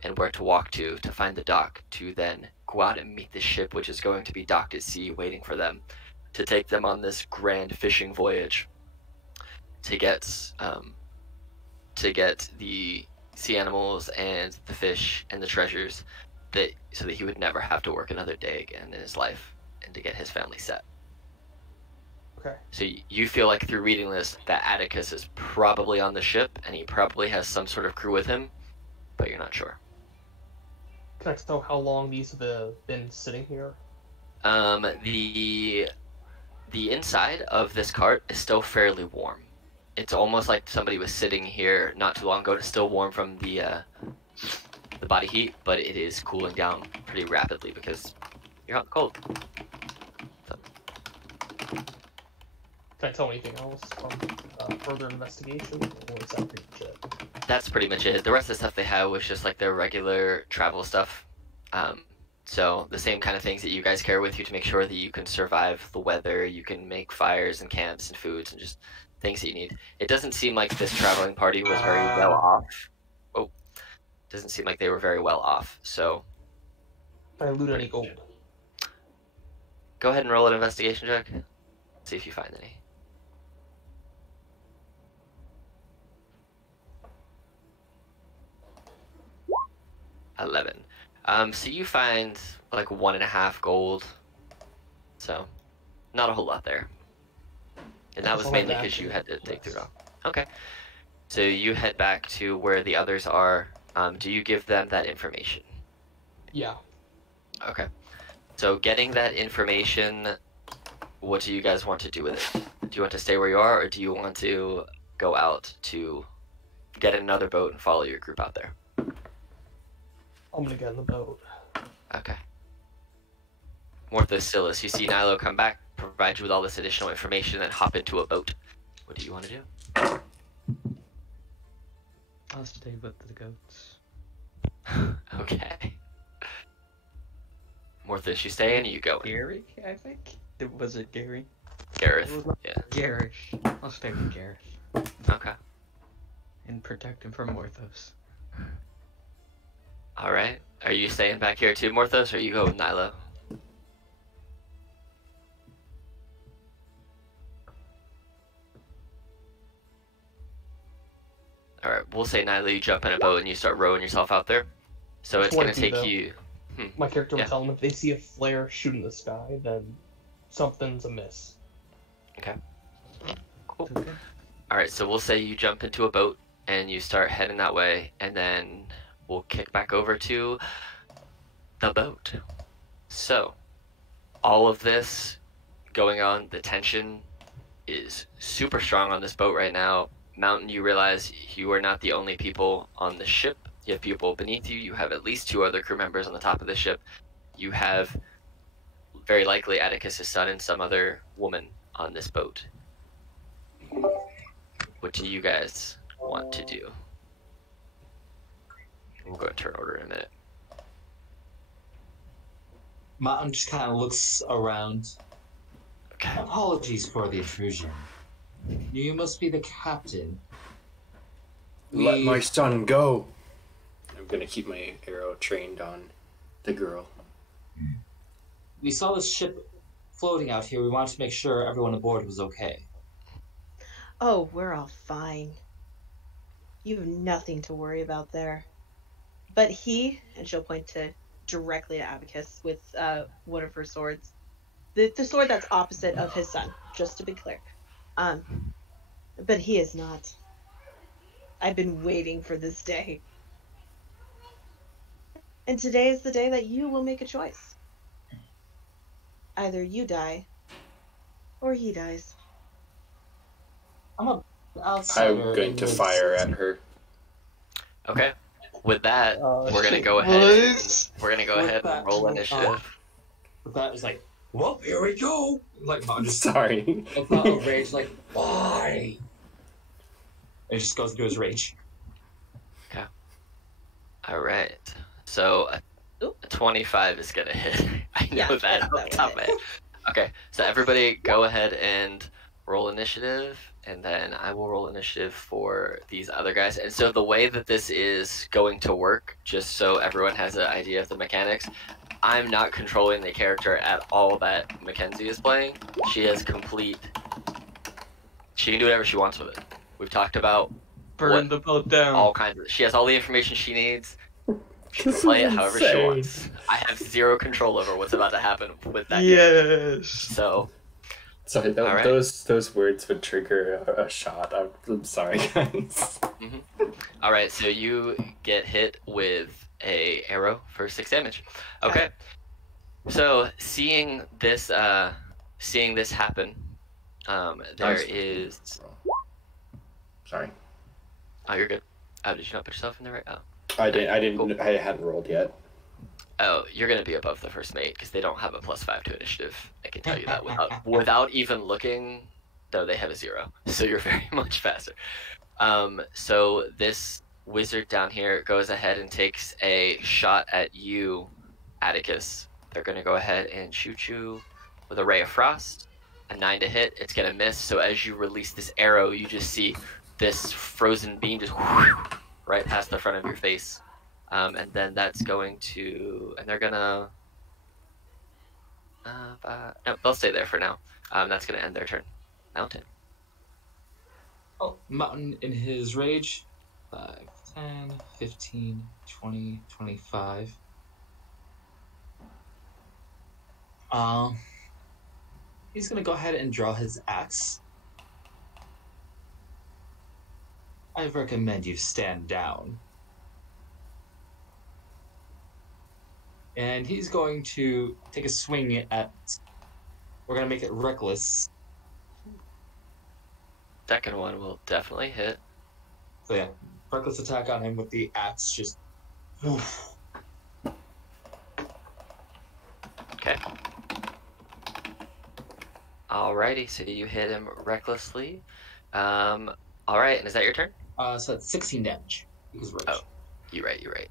and where to walk to find the dock, to then go out and meet the ship which is going to be docked at sea waiting for them to take them on this grand fishing voyage to get the sea animals and the fish and the treasures, so that he would never have to work another day again in his life, and to get his family set. Okay. So you feel like through reading this that Atticus is probably on the ship, and he probably has some sort of crew with him, but you're not sure. Can I tell how long these have been sitting here? The inside of this cart is still fairly warm. It's almost like somebody was sitting here not too long ago. It's still warm from the body heat, but it is cooling down pretty rapidly because you're out in the cold. So. Can I tell anything else from further investigation, or is that pretty much it? That's pretty much it. The rest of the stuff they had was just like their regular travel stuff. So the same kind of things that you guys carry with you to make sure that you can survive the weather, you can make fires and camps and foods and just things that you need. It doesn't seem like this traveling party was very well off. Oh, doesn't seem like they were very well off. So If I loot any gold. go ahead and roll an investigation check. See if you find any. 11. So you find like 1.5 gold. So not a whole lot there. And that was mainly because you had to dig through it all. Okay. So you head back to where the others are. Do you give them that information? Yeah. Okay. So getting that information, what do you guys want to do with it? Do you want to stay where you are, or do you want to go out to get another boat and follow your group out there? I'm gonna get in the boat. Okay. Morthos, Silas, you see Nilo come back, provide you with all this additional information, and hop into a boat. What do you want to do? I'll stay with the goats. Okay. Morthos, you stay and you go in. Gary, I think? Was it Gary? Gareth, yeah. Garish. I'll stay with Garish. Okay. And protect him from Morthos. Alright. Are you staying back here too, Morthos, or you go with Nilo? Alright, we'll say Nilo, you jump in a boat and you start rowing yourself out there. So it's gonna take you... My character will Yeah. tell them if they see a flare shoot in the sky, then something's amiss. Okay. Cool. Okay. Alright, so we'll say you jump into a boat and you start heading that way, and then we'll kick back over to the boat. So, all of this going on, the tension is super strong on this boat right now. Mountain, you realize you are not the only people on the ship. You have people beneath you. You have at least 2 other crew members on the top of the ship. You have very likely Atticus' son and some other woman on this boat. What do you guys want to do? We'll go in turn order in a minute. Martin just kind of looks around. Okay. Apologies for the intrusion. You must be the captain. Let my son go. I'm gonna keep my arrow trained on the girl. We saw this ship floating out here. We wanted to make sure everyone aboard was okay. Oh, we're all fine. You have nothing to worry about there. But he, and she'll point directly to Abacus with one of her swords. The sword that's opposite of his son, just to be clear. But he is not. I've been waiting for this day. And today is the day that you will make a choice. Either you die, or he dies. I'm an outsider. I'm going to fire at her. Okay. With that, we're gonna shit. go ahead. And, What? we're gonna go ahead and roll initiative. With that, it's like, well, here we go. Like, Martin just Sorry. it's not a rage. Like, why? It just goes into his rage. All right. So a 25 is gonna hit. I know Yeah, that off the that top of would my head. Okay. So everybody, go ahead and roll initiative, and then I will roll initiative for these other guys. And so the way that this is going to work, just so everyone has an idea of the mechanics, I'm not controlling the character at all that Mackenzie is playing. She has complete. She can do whatever she wants with it. We've talked about Burn the boat down. all kinds of. She has all the information she needs. She can This play is it however she insane. wants. I have zero control over what's about to happen with that game. Yes. So, Sorry, All right. those words would trigger a shot. I'm sorry, guys. all right. So you get hit with a arrow for 6 damage. Okay. So seeing this happen, there is. Sorry. Oh, you're good. Oh, did you not put yourself in there right? Oh. I didn't. Cool. I hadn't rolled yet. Oh, you're gonna be above the first mate because they don't have a +5 to initiative. I can tell you that without even looking. No, they have a 0, so you're very much faster. So this wizard down here goes ahead and takes a shot at you, Atticus. They're going to go ahead and shoot you with a Ray of Frost. A 9 to hit, it's going to miss. So as you release this arrow, you just see this frozen beam just right past the front of your face. And then that's going to, and they're going to, no, they'll stay there for now. That's going to end their turn. Mountain. Oh, Mountain in his rage. 5, 10, 15, 20, 25. He's gonna go ahead and draw his axe. I recommend you stand down. And he's going to take a swing at... We're gonna make it reckless. Second one will definitely hit. So yeah, reckless attack on him with the axe, just... Oof. Okay. Alrighty, so you hit him recklessly. Alright, and is that your turn? So that's 16 damage. Because rage. Oh, you're right.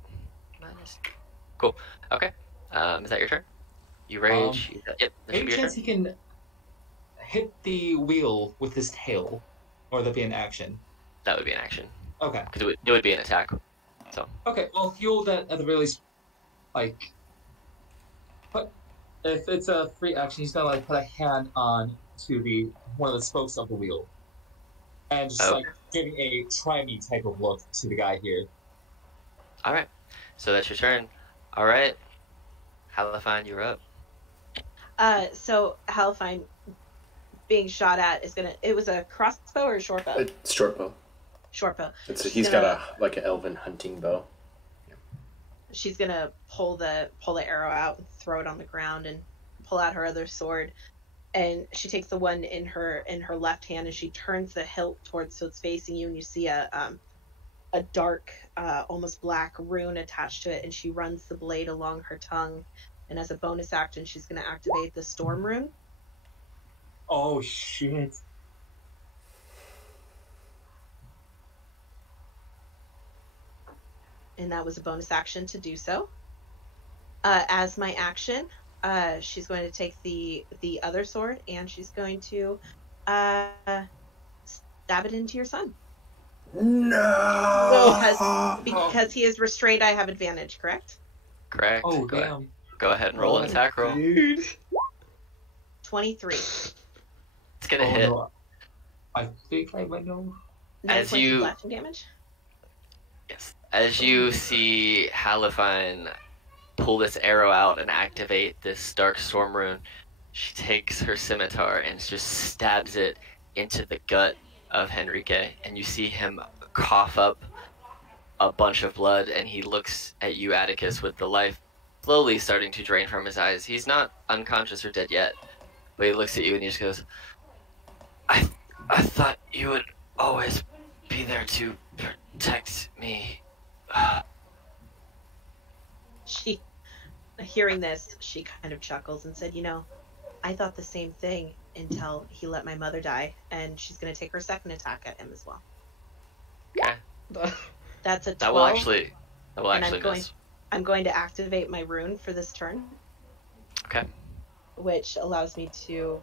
Minus. Cool. Okay. Is that your turn? You rage. Yep, that should Any be your chance turn. he can hit the wheel with his tail? Or that be an action? That would be an action. Okay. Because it would be an attack. So. Okay, well, fuel that at the very least, like... If it's a free action, he's gonna put a hand on to one of the spokes of the wheel. And just giving a try me type of look to the guy here. Alright. So that's your turn. Alright. Halifine, you're up. So Halifine being shot at is gonna. It was a crossbow or a short bow? It's short bow. Short bow. He's got an elven hunting bow. She's gonna pull the arrow out and throw it on the ground and pull out her other sword, and she takes the one in her left hand and she turns the hilt towards, so it's facing you, and you see a dark almost black rune attached to it, and she runs the blade along her tongue, and as a bonus action she's gonna activate the storm rune. Oh shit. And that was a bonus action to do so. As my action, she's going to take the other sword and she's going to stab it into your son. No! Because he is restrained, I have advantage, correct? Correct. Oh, damn. Go ahead and roll an attack roll. Dude. 23. It's gonna hit. No. I think I might know. 9 As points you- of slashing damage. Yes. As you see Halifine pull this arrow out and activate this dark storm rune, she takes her scimitar and just stabs it into the gut of Henrique, and you see him cough up a bunch of blood, and he looks at you, Atticus, with the life slowly starting to drain from his eyes. He's not unconscious or dead yet, but he looks at you and he just goes, I thought you would always be there to protect me. She, hearing this, she kind of chuckles and said, I thought the same thing until he let my mother die, and she's going to take her second attack at him as well. Okay. That's a 12. That will actually and miss. I'm going to activate my rune for this turn. Okay. Which allows me to...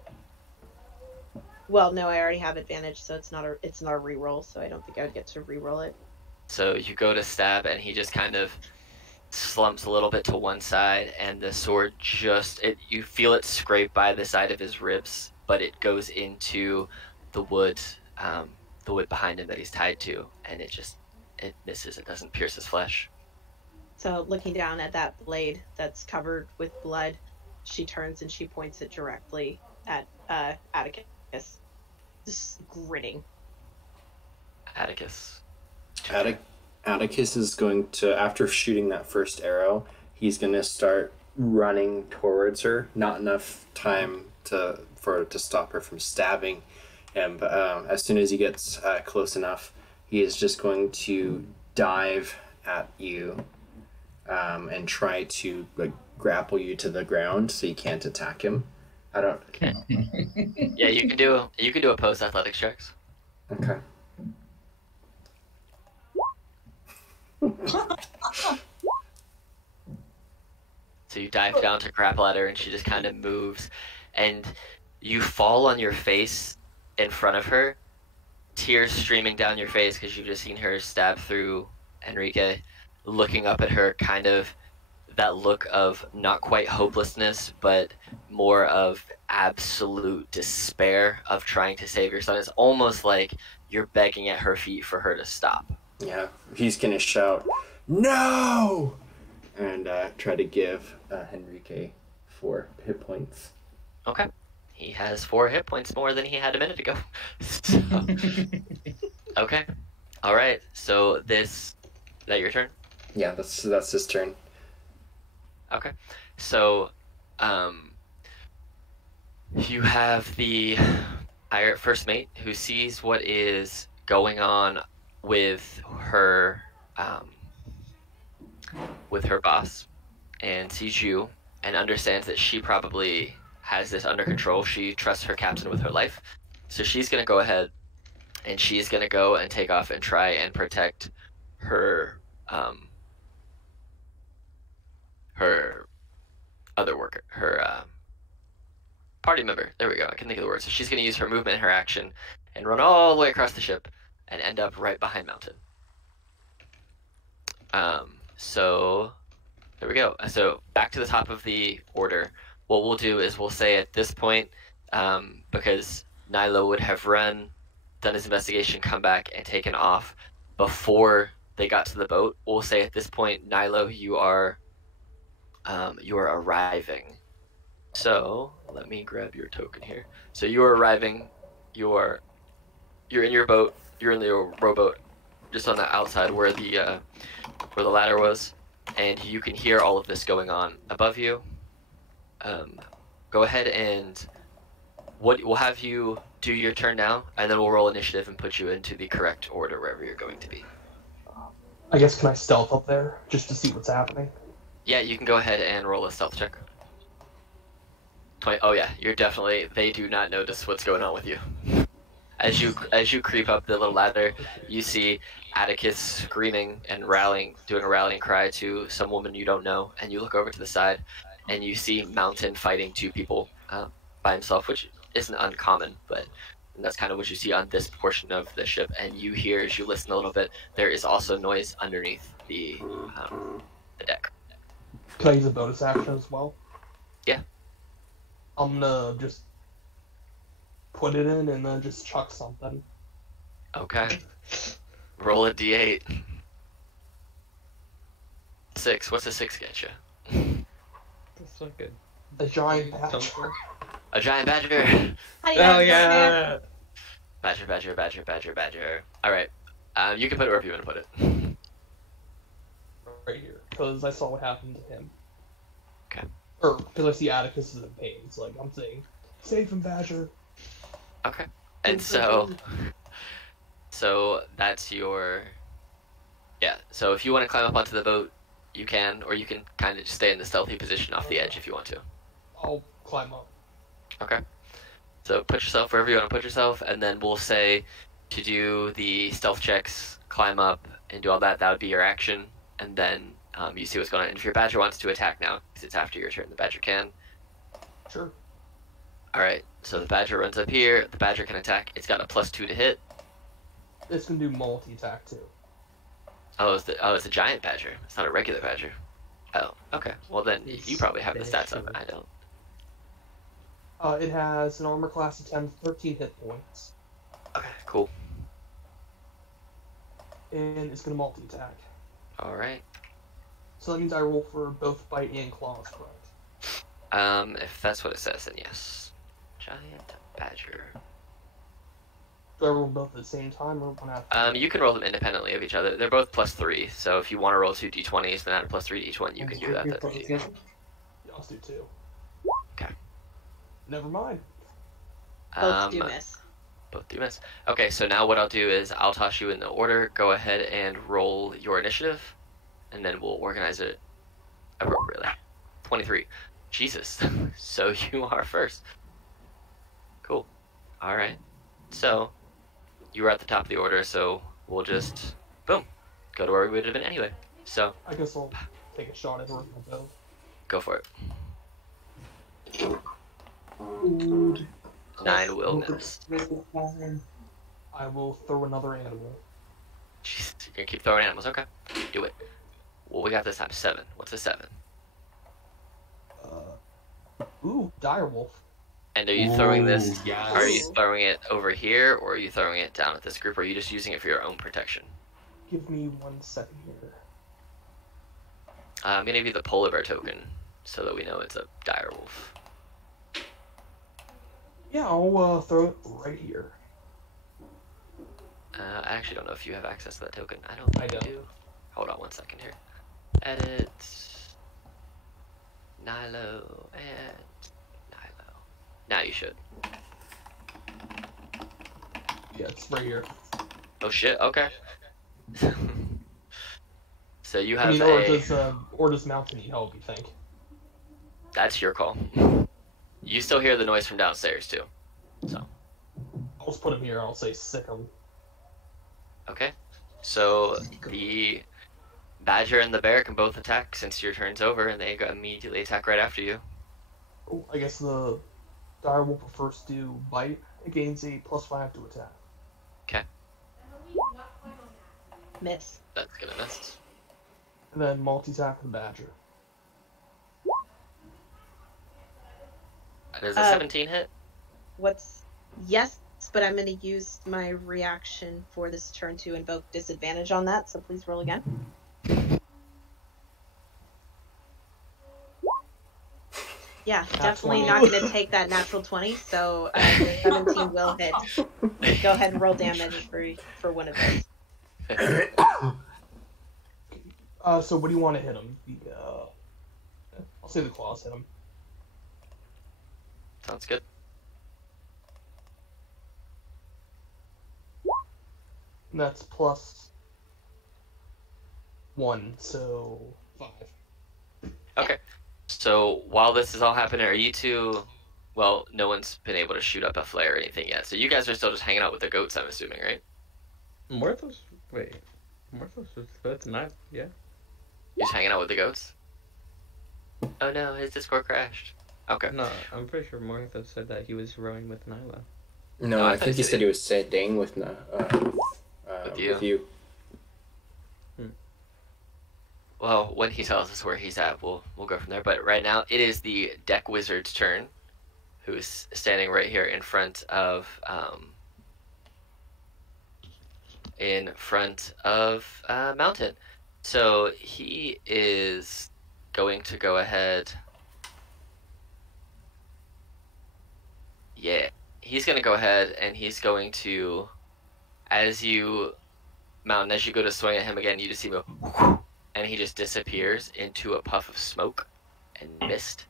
Well, no, I already have advantage, so it's not a reroll, so I don't think I would get to reroll it. So you go to stab, and he just kind of slumps a little bit to one side, and the sword you feel it scrape by the side of his ribs, but it goes into the wood behind him that he's tied to, and it misses. It doesn't pierce his flesh. So looking down at that blade that's covered with blood, she turns and she points it directly at Atticus, just grinning. Atticus. Atticus is going to, after shooting that first arrow, he's going to start running towards her. Not enough time to stop her from stabbing him, but as soon as he gets close enough, he is just going to dive at you and try to grapple you to the ground so you can't attack him. I don't. Yeah, you can do a post athletics checks. Okay. So you dive down to grapple at her, and she just kind of moves, and you fall on your face in front of her, tears streaming down your face because you've just seen her stab through Enrique, looking up at her, kind of that look of not quite hopelessness, but more of absolute despair of trying to save your son. It's almost like you're begging at her feet for her to stop. Yeah, he's gonna shout, "No!" and try to give Enrique 4 hit points. Okay. He has 4 hit points more than he had a minute ago. So, okay. All right. So is that your turn? Yeah, that's his turn. Okay. So, you have the pirate first mate who sees what is going on with her boss, and sees you and understands that she probably has this under control. She trusts her captain with her life, so she's gonna go ahead and she's gonna go and take off and try and protect her her other worker, her party member. There we go. I can think of the word. So she's gonna use her movement and her action and run all the way across the ship and end up right behind Mountain. So there we go. So back to the top of the order. What we'll do is we'll say at this point, because Nilo would have done his investigation, come back, and taken off before they got to the boat. We'll say at this point, Nilo, you are arriving. So let me grab your token here. So you are arriving. You're in your boat. You're in the rowboat, just on the outside where the ladder was, and you can hear all of this going on above you. Go ahead and we'll have you do your turn now, and then we'll roll initiative and put you into the correct order wherever you're going to be. I guess, can I stealth up there just to see what's happening? Yeah, you can go ahead and roll a stealth check. 20. Oh yeah, you're definitely. They do not notice what's going on with you. As you creep up the little ladder, you see Atticus screaming and doing a rallying cry to some woman you don't know, and you look over to the side, and you see Mountain fighting 2 people by himself, which isn't uncommon, but that's kind of what you see on this portion of the ship. And you hear, as you listen a little bit, there is also noise underneath the deck. Can I use a bonus action as well? Yeah. I'm gonna just put it in and then just chuck something. Okay. Roll a d8. 6. What's a 6 get you? That's not good. A giant badger. Something. A giant badger. Oh yeah. Badger. All right. You can put it wherever you want to put it. Right here, because I saw what happened to him. Okay. Or because I see Atticus is in pain. It's like I'm saying, save him, Badger. Okay. And so that's your. Yeah. So if you want to climb up onto the boat, you can, or you can kind of just stay in the stealthy position off the edge if you want to. I'll climb up. Okay. So put yourself wherever you want to put yourself, and then we'll say to do the stealth checks, climb up, and do all that. That would be your action, and then you see what's going on. And if your badger wants to attack now, because it's after your turn, the badger can. Sure. All right. So the badger runs up here. The badger can attack. It's got a +2 to hit. This can do multi-attack too. It's a giant badger. It's not a regular badger. Oh, okay. Well then, It's you probably have the stats special. of it. I don't. It has an armor class of 10, 13 hit points, Okay, cool. and it's gonna multi-attack. All right. So that means I roll for both bite and claws, correct? If that's what it says, then yes. Giant badger. Do I roll both at the same time or one after? You can roll them independently of each other. They're both +3, so if you want to roll 2 d20s, then add a +3 to each one, you can do that. That's easy. Yeah, let's do 2. Okay. Never mind. Both do miss. Both do miss. Okay, so now what I'll do is I'll toss you in the order. Go ahead and roll your initiative, and then we'll organize it appropriately. 23. Jesus. So you are first. Cool. All right. So you were at the top of the order, so we'll just boom go to where we would have been anyway. So I guess I'll take a shot at her with my bow. Go for it. Food. 9 will miss. I will throw another animal. Jeez, you're gonna keep throwing animals. Okay, do it. What we got this time? 7. What's a 7? Direwolf. And are you throwing this? Yes. Are you throwing it over here, or are you throwing it down at this group, or are you just using it for your own protection? Give me 1 second here. I'm gonna give you the polar bear token, so that we know it's a direwolf. Yeah, I'll throw it right here. I actually don't know if you have access to that token. I don't think I don't. you do. Hold on 1 second here. Edit. Nilo and Nilo. Now you should. Yeah, it's right here. Oh shit, okay. So you have I mean, or does Mountain need help, you think? That's your call. You still hear the noise from downstairs too. So. I'll just put him here. I'll say sick him. Okay. So the badger and the bear can both attack since your turn's over, and they immediately attack right after you. Oh, I guess the direwolf will first do bite. It gains a +5 to attack. Okay. Miss. That's gonna miss. And then multi-attack the badger. Does a 17 hit? Yes, but I'm going to use my reaction for this turn to invoke disadvantage on that, so please roll again. Yeah, definitely not going to take that natural 20, so the 17 will hit. Go ahead and roll damage for one of those. So what do you want to hit him? I'll say the claws hit him. Sounds good. And that's +1, so 5. Okay. So while this is all happening, are you two? Well, no one's been able to shoot up a flare or anything yet. So you guys are still just hanging out with the goats, I'm assuming, right? Morthos was good tonight, yeah. You're just hanging out with the goats? Oh no, his Discord crashed. Okay. No, I'm pretty sure Morthos said that he was rowing with Nyla. No, I think he said he was staying with you. Well, when he tells us where he's at, we'll go from there. But right now, it is the deck wizard's turn, who's standing right here in front of Mountain. So he is going to go ahead. Yeah, he's going to go ahead and he's going to, as you go to swing at him again, you just see him go, and he just disappears into a puff of smoke and mist.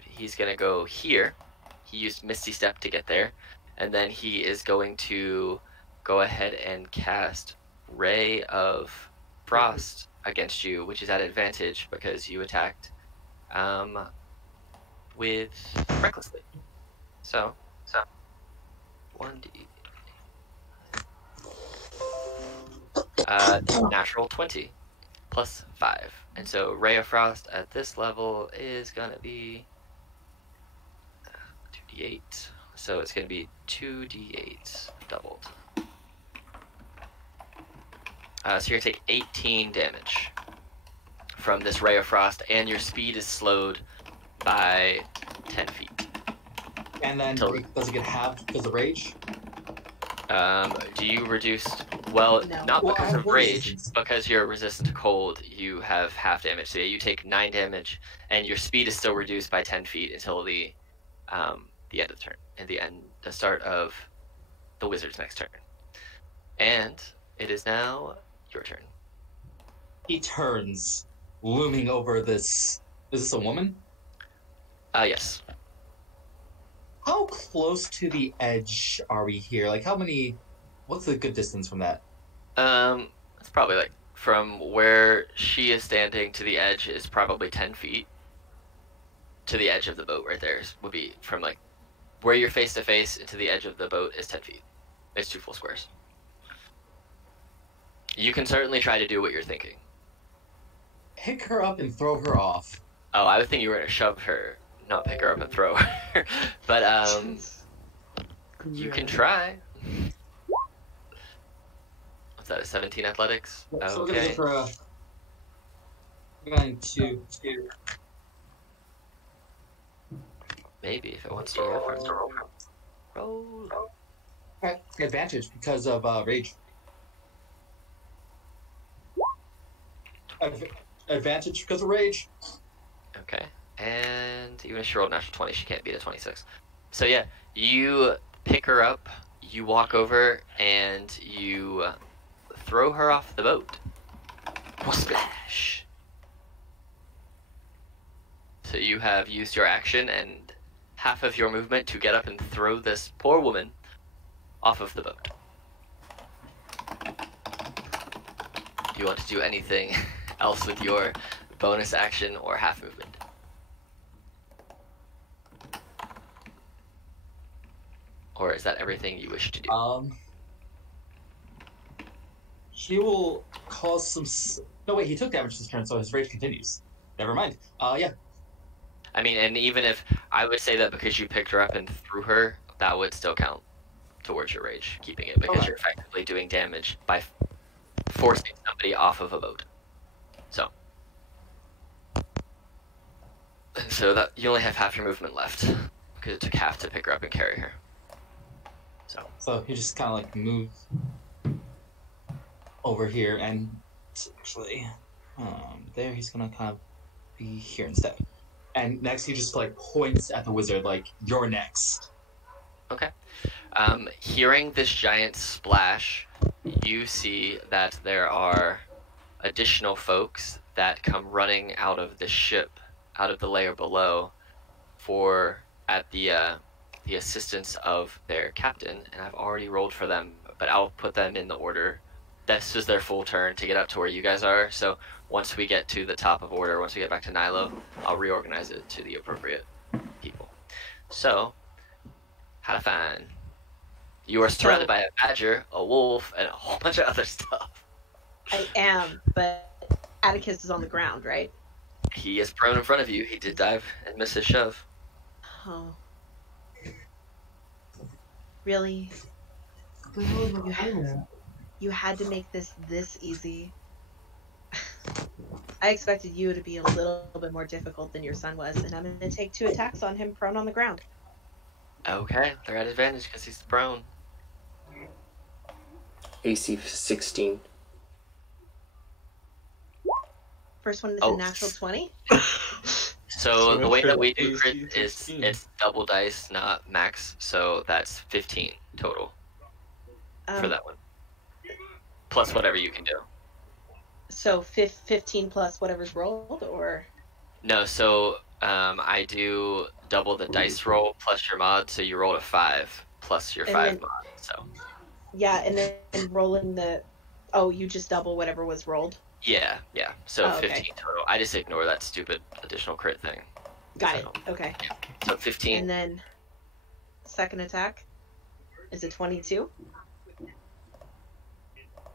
He's going to go here. He used Misty Step to get there. And then he is going to go ahead and cast Ray of Frost against you, which is at advantage because you attacked with recklessly. So 1d. Natural 20 plus 5. And so Ray of Frost at this level is going to be 2d8. So it's going to be 2d8 doubled. So you're going to take 18 damage from this Ray of Frost, and your speed is slowed by 10 feet. And then does it get halved because of rage? Do you reduce? Well, No. not Well, I because have of rage, resistance. because you're resistant to cold, you have half damage. So yeah, you take 9 damage, and your speed is still reduced by 10 feet until the end of the turn, and the start of the wizard's next turn. And it is now your turn. He turns, looming over this. Is this a woman? Yes. How close to the edge are we here? Like, what's the good distance from that? It's probably like from where she is standing to the edge is probably 10 feet. To the edge of the boat right there would be from like where you're face to face to the edge of the boat is 10 feet. It's 2 full squares. You can certainly try to do what you're thinking. pick her up and throw her off. Oh, I would think you were gonna shove her, not pick her up and throw her. But you can try. What's that? A 17 athletics? So we're gonna Okay. give her a. We're going to. Maybe if it wants to roll. Roll. Alright, advantage because of rage. Advantage because of rage. Okay. And even if she rolled a natural 20, she can't beat a 26. So yeah, you pick her up, you walk over, and you throw her off the boat. Splash! So you have used your action and half of your movement to get up and throw this poor woman off of the boat. Do you want to do anything else with your bonus action or half movement? Or is that everything you wish to do? He will cause some. No, wait, he took damage this turn, so his rage continues. Never mind. Yeah. I mean, and even if I would say that because you picked her up and threw her, that would still count towards your rage, keeping it, because you're effectively doing damage by forcing somebody off of a boat. So that you only have half your movement left, because it took half to pick her up and carry her. So he just kind of like moves over here, and actually, there he's gonna kind of be here instead. And next, he just like points at the wizard, like, "You're next." Okay. Hearing this giant splash, you see that there are additional folks that come running out of the ship, out of the layer below, at the assistance of their captain, and I've already rolled for them, but I'll put them in the order. This is their full turn to get up to where you guys are, so once we get to the top of order, once we get back to Nilo, I'll reorganize it to the appropriate people. So, Hadafan, you are surrounded by a badger, a wolf, and a whole bunch of other stuff. I am, but Atticus is on the ground, right? He is prone in front of you. He did dive and miss his shove. Oh. Really? You had to make this easy. I expected you to be a little bit more difficult than your son was, and I'm going to take 2 attacks on him prone on the ground. Okay, they're at advantage because he's prone. AC 16. First one is a natural 20. So the way that we do crit is it's double dice, not max, so that's 15 total for that one. Plus whatever you can do. So 15 plus whatever's rolled, or? No, so I do double the dice roll plus your mod, so you roll a 5 plus your 5 mod, so. Yeah, and then rolling the... Oh, you just double whatever was rolled? Yeah. So 15 okay. total. I just ignore that stupid additional crit thing. Got it. Okay. So 15. And then second attack is a 22.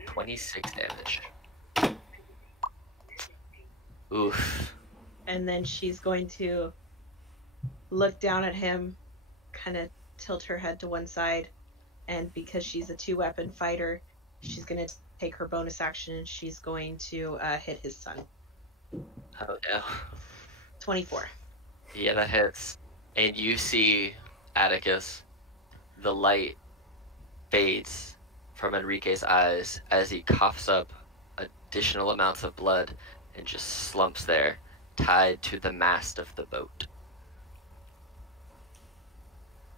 26 damage. Oof. And then she's going to look down at him, kind of tilt her head to one side, and because she's a 2-weapon fighter, she's going to take her bonus action and she's going to hit his son. Oh no. 24. Yeah, that hits. And you see Atticus, the light fades from Enrique's eyes as he coughs up additional amounts of blood and just slumps there, tied to the mast of the boat.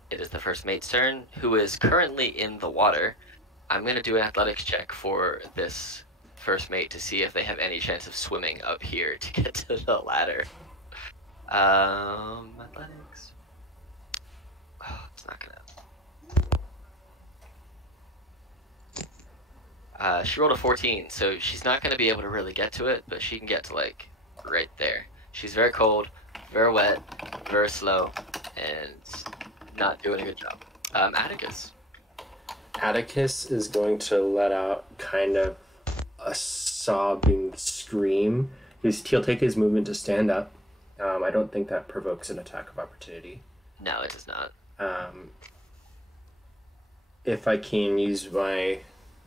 It is the first mate's turn, who is currently in the water. I'm going to do an athletics check for this first mate to see if they have any chance of swimming up here to get to the ladder. Athletics. Oh, it's not gonna. She rolled a 14, so she's not gonna be able to really get to it, but she can get to like right there. She's very cold, very wet, very slow, and not doing a good job. Atticus. Atticus is going to let out kind of a sobbing scream He'll take his movement to stand up. I don't think that provokes an attack of opportunity. No, it does not. If I can use my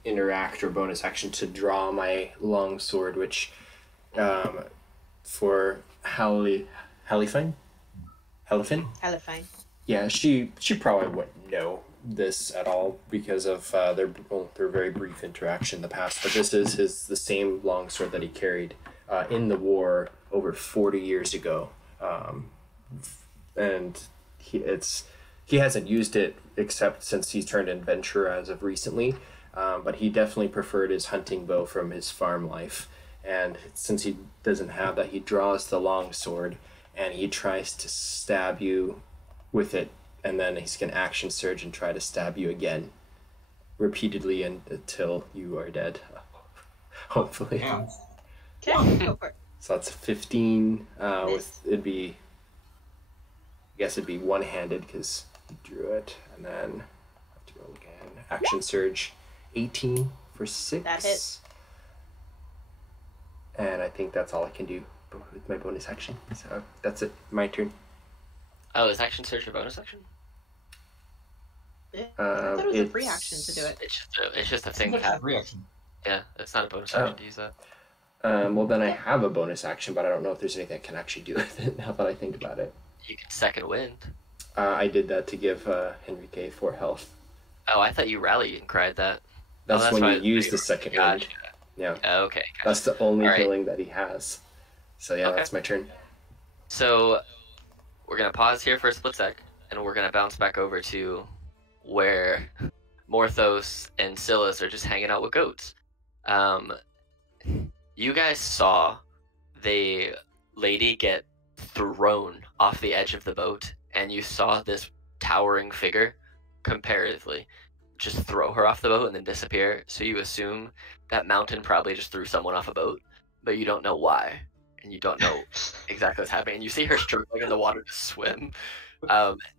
interact or bonus action to draw my long sword, which for Halifine? Elephant. Yeah, she probably wouldn't know this at all because of their very brief interaction in the past. But this is the same longsword that he carried in the war over 40 years ago, and he hasn't used it except since he's turned adventurer as of recently. But he definitely preferred his hunting bow from his farm life, and since he doesn't have that, he draws the long sword and he tries to stab you with it, and then he's going to action surge and try to stab you again repeatedly until you are dead. Hopefully. Yeah. Okay, go for it. So that's 15. Miss. It'd be one-handed because you drew it, and then I have to go again. Action surge, 18 for 6. That hits. And I think that's all I can do with my bonus action. So that's it. My turn. Oh, is action surge your bonus action? I thought it was a free action to do it. It's just a thing. It's a reaction. Yeah, it's not a bonus action to use that. Well, then I have a bonus action, but I don't know if there's anything I can actually do with it now that I think about it. You can second wind. I did that to give Henrique 4 health. Oh, I thought you rallied and cried that. That's when why you use the second wind. Yeah. Okay. Gotcha. That's the only All right. healing that he has. So yeah, Okay. that's my turn. So we're gonna pause here for a split sec, and we're gonna bounce back over to where Morthos and Silas are just hanging out with goats. You guys saw the lady get thrown off the edge of the boat, and you saw this towering figure, comparatively, just throw her off the boat and then disappear. So you assume that mountain probably just threw someone off a boat, but you don't know why, and you don't know exactly what's happening. And you see her struggling in the water to swim.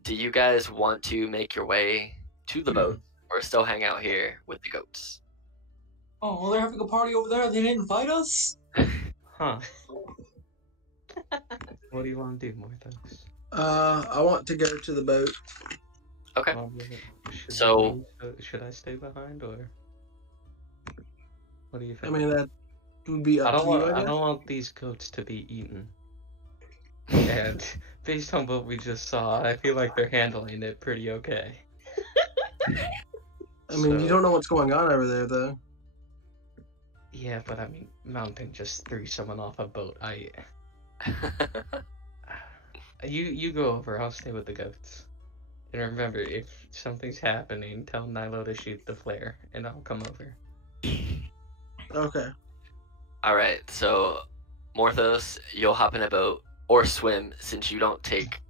Do you guys want to make your way to the boat, or still hang out here with the goats? Oh, well, they're having a party over there. They didn't invite us. Huh. What do you want to do, Morthos? I want to go to the boat. Okay. Should So- should I stay behind, or what do you I think? mean, that would be I up don't to you, want. I I guess. don't want these goats to be eaten. And based on what we just saw, I feel like they're handling it pretty okay. I mean, you So- don't know what's going on over there, though. Yeah, but I mean, Mountain just threw someone off a boat. You go over. I'll stay with the goats. And remember, if something's happening, tell Nilo to shoot the flare, and I'll come over. Okay. All right, so Morthos, you'll hop in a boat or swim since you don't take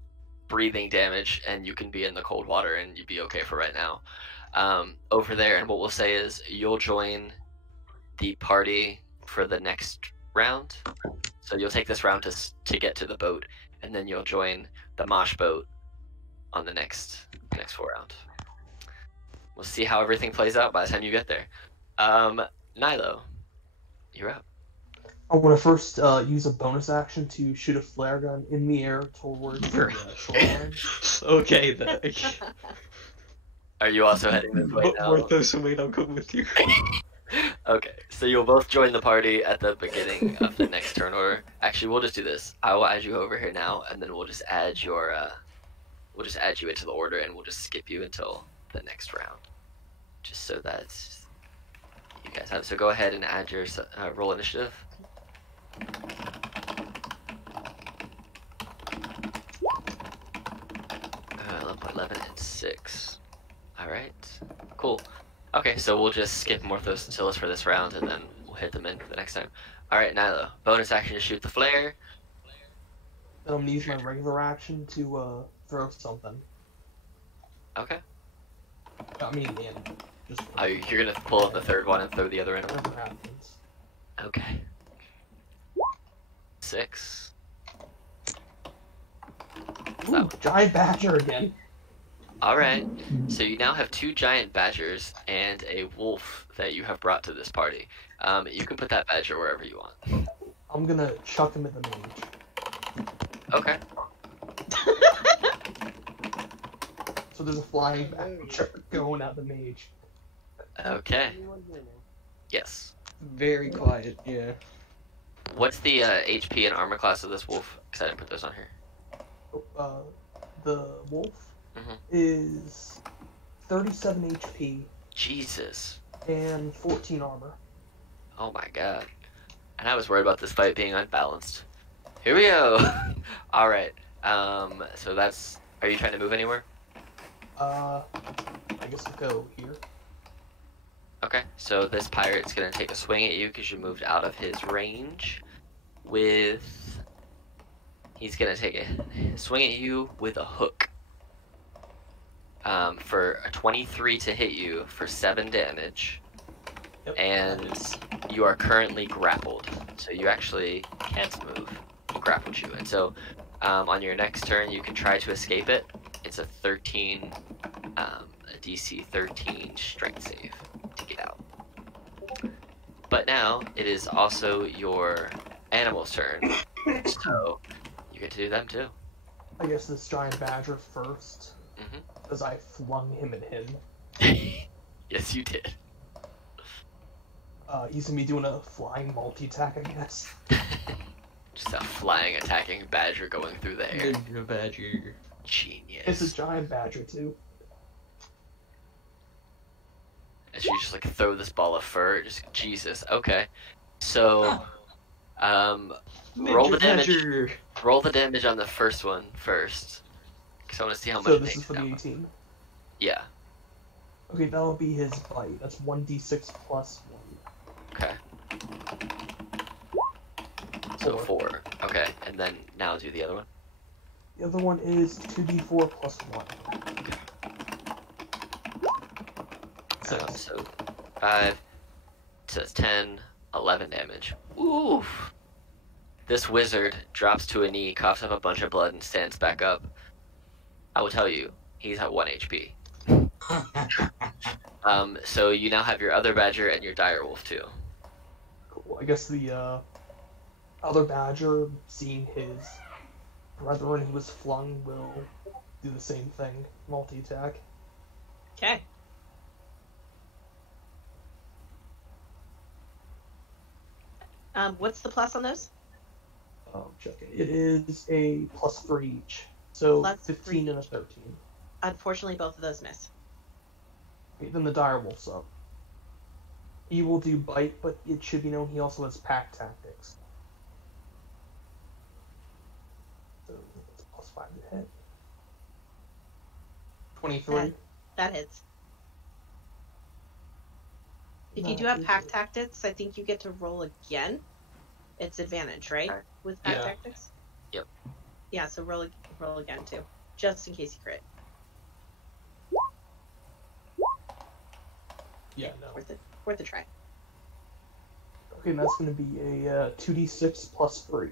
breathing damage and you can be in the cold water and you'd be okay for right now. Over there, and what we'll say is you'll join the party for the next round. So you'll take this round to get to the boat, and then you'll join the mosh boat on the next 4 round. We'll see how everything plays out by the time you get there. Nilo, you're up. I want to first use a bonus action to shoot a flare gun in the air towards the shoreline. Okay, then. Are you also heading this way now? Morthos, wait, I'll go with you. Okay, so you'll both join the party at the beginning of the next turn order. Actually, we'll just do this. I will add you over here now, and then we'll just add you into the order, and we'll just skip you until the next round, just so that you guys have. So go ahead and add your roll initiative. Level 11 and 6. All right, cool. Okay, so we'll just skip Morthos and Silas for this round, and then we'll hit them in for the next time. All right, Nilo, bonus action to shoot the flare. Then I'm gonna use my regular action to throw something. Okay. I mean, in. Just Oh, you're gonna pull up the third one and throw the other in. whatever happens. Okay. 6. Ooh, giant badger again. All right. So you now have 2 giant badgers and a wolf that you have brought to this party. You can put that badger wherever you want. I'm gonna chuck him at the mage. Okay. So there's a flying badger going at the mage. Okay. Anyone hear me? Yes. Very quiet, yeah. What's the HP and armor class of this wolf? Because I didn't put those on here. The wolf Mhm. is 37 HP Jesus. and 14 armor. Oh my god. And I was worried about this fight being unbalanced. Here we go. All right. So that's. Are you trying to move anywhere? I guess I'll go here. Okay. So this pirate's gonna take a swing at you because you moved out of his range. He's gonna take a swing at you with a hook. For a 23 to hit you for 7 damage. Yep. And you are currently grappled, so you actually can't move. He grappled you, and so on your next turn you can try to escape it. It's a 13, a DC 13 strength save to get out. But now it is also your animal's turn, so you get to do them too. I guess this giant badger first, as I flung him at him. Yes, you did. He's gonna be doing a flying multi-attack, I guess. Just a flying, attacking badger going through the air. The badger. Genius. It's a giant badger too. As you just like throw this ball of fur, just Jesus. Okay, so roll the damage. Badger. Roll the damage on the first one first, because I want to see how much. So it this takes is for the now. 18. Yeah. Okay, that'll be his bite. That's 1d6 plus 1. Okay. So 4. Okay, and then now do the other one. The other one is 2d4 plus 1. So 5. So that's 10, 11 damage. Oof. This wizard drops to a knee, coughs up a bunch of blood, and stands back up. I will tell you, he's at 1 HP. So you now have your other badger and your dire wolf too. Cool. I guess the other badger, seeing his brethren who was flung, will do the same thing. Multi-attack. Okay. What's the plus on those? Check it. It is a plus 3 each. So Plus 15 3. and a 13. Unfortunately, both of those miss. Okay, then the dire wolf's up. He will do bite, but it should be known he also has pack tactics. So it's plus 5 to hit. 23. That hits. If you No, do have you pack do. tactics, I think you get to roll again. It's advantage, right? With pack Yeah. tactics? Yep. Yeah, so roll again too. Just in case you crit. Yeah, no. Worth a try. Okay, and that's going to be a 2d6 plus 3.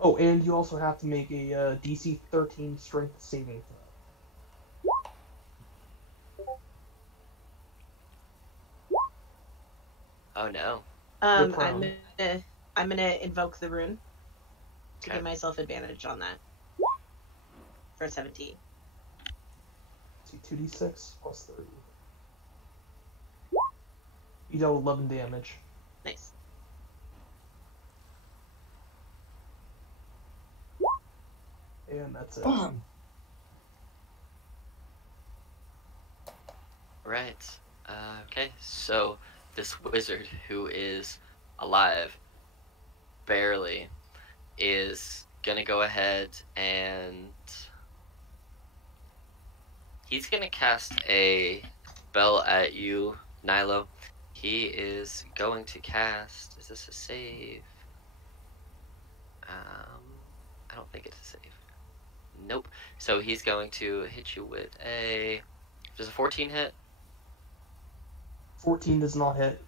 Oh, and you also have to make a DC 13 strength saving throw. Oh no. I'm prone. gonna invoke the rune to Okay. give myself advantage on that. For 17. See, 2d6 plus 3. You dealt 11 damage. Nice. And that's it. Right. Okay, so this wizard who is alive, barely, is gonna go ahead and he's gonna cast a spell at you, Nilo. He is going to cast. Is this a save? I don't think it's a save. Nope. So he's going to hit you with a. Does a 14 hit? 14 does not hit.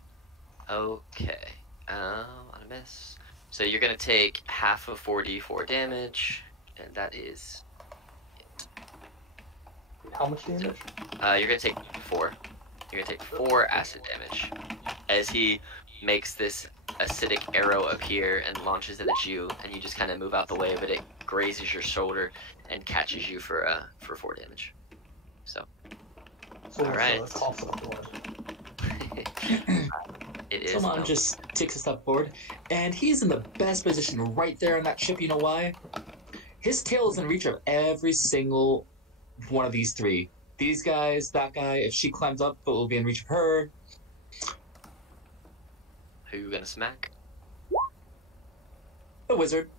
Okay. On a miss. So you're gonna take half of 4d4 damage, and that is. How much damage? You're gonna take 4. You're gonna take 4 acid damage as he makes this acidic arrow appear and launches it at you, and you just kind of move out the way, but it grazes your shoulder and catches you for 4 damage. So So All what's right. the cost of the blood? it is. Someone just takes a step forward, and he's in the best position right there on that ship. You know why? His tail is in reach of every single one of these three. These guys, that guy, if she climbs up, it will be in reach of her. Who you gonna smack? The wizard.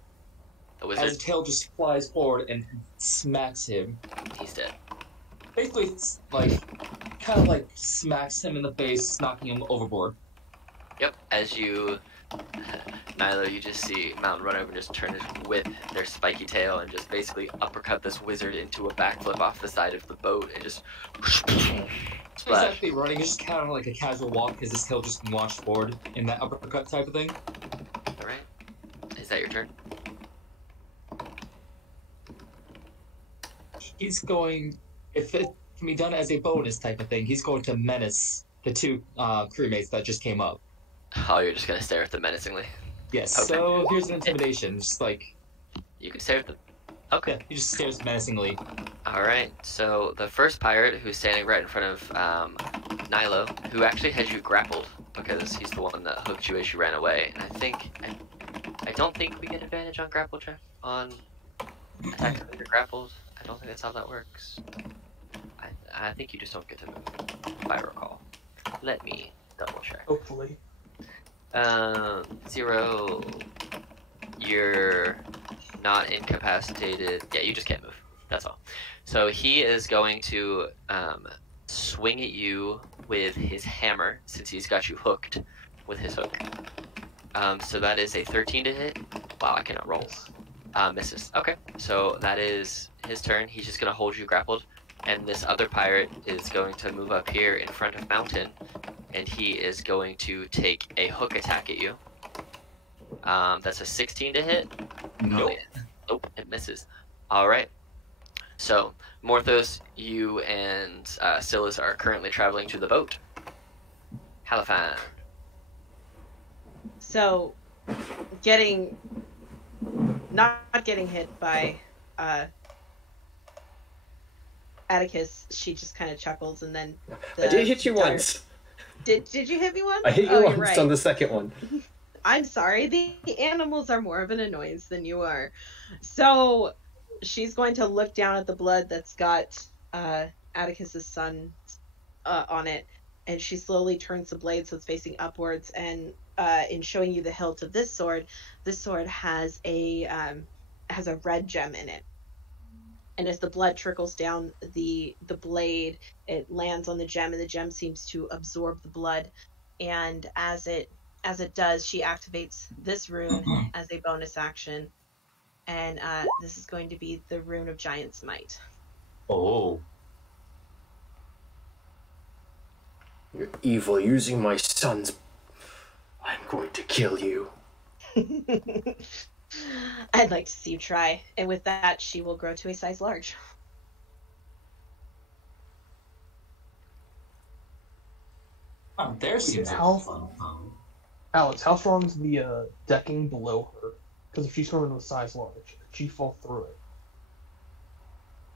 The As wizard. his tail just flies forward and smacks him. He's dead. Basically, it's like, kind of like smacks him in the face, knocking him overboard. Yep. As you, Nilo, you just see Mountain run over and just turn his whip, their spiky tail, and just basically uppercut this wizard into a backflip off the side of the boat and just splash. Exactly running, just kind of like a casual walk because his tail just launched forward in that uppercut type of thing. All right. Is that your turn? He's going, if it can be done as a bonus type of thing, he's going to menace the two crewmates that just came up. Oh, you're just gonna stare at them menacingly. Yes, Okay. so here's an intimidation, just like, You can stare at them. Okay. yeah, he just stares menacingly. All right. So the first pirate, who's standing right in front of Nilo, who actually has you grappled because he's the one that hooked you as you ran away. And I don't think we get advantage on grapple check on attacks when you're grappled. I don't think that's how that works. I think you just don't get to move, if I recall. Let me double check. Hopefully. 0. You're not incapacitated. Yeah, you just can't move. That's all. So he is going to swing at you with his hammer, since he's got you hooked with his hook. So that is a 13 to hit. Wow, I cannot roll. Misses. Okay, so that is his turn. He's just going to hold you grappled. And this other pirate is going to move up here in front of Mountain, and he is going to take a hook attack at you. That's a 16 to hit. Nope. Nope, it misses. All right. So, Morthos, you and Silas are currently traveling to the boat. Halifan. So, not getting hit by Atticus, she just kind of chuckles, and then I did hit you once. Did you hit me once? I hit you Oh, you're once right. on the second one. I'm sorry, the animals are more of an annoyance than you are. So she's going to look down at the blood that's got Atticus's son on it, and she slowly turns the blade so it's facing upwards, and in showing you the hilt of this sword has a red gem in it. And as the blood trickles down the blade, it lands on the gem, and the gem seems to absorb the blood. And as it does, she activates this rune as a bonus action. And this is going to be the Rune of Giant's Might. Oh. You're evil, using my son's... I'm going to kill you. I'd like to see you try. And with that, she will grow to a size large. Oh, there seems like How- fun. Alex, how strong is the decking below her? Because if she's swimming with size large, she fall through it.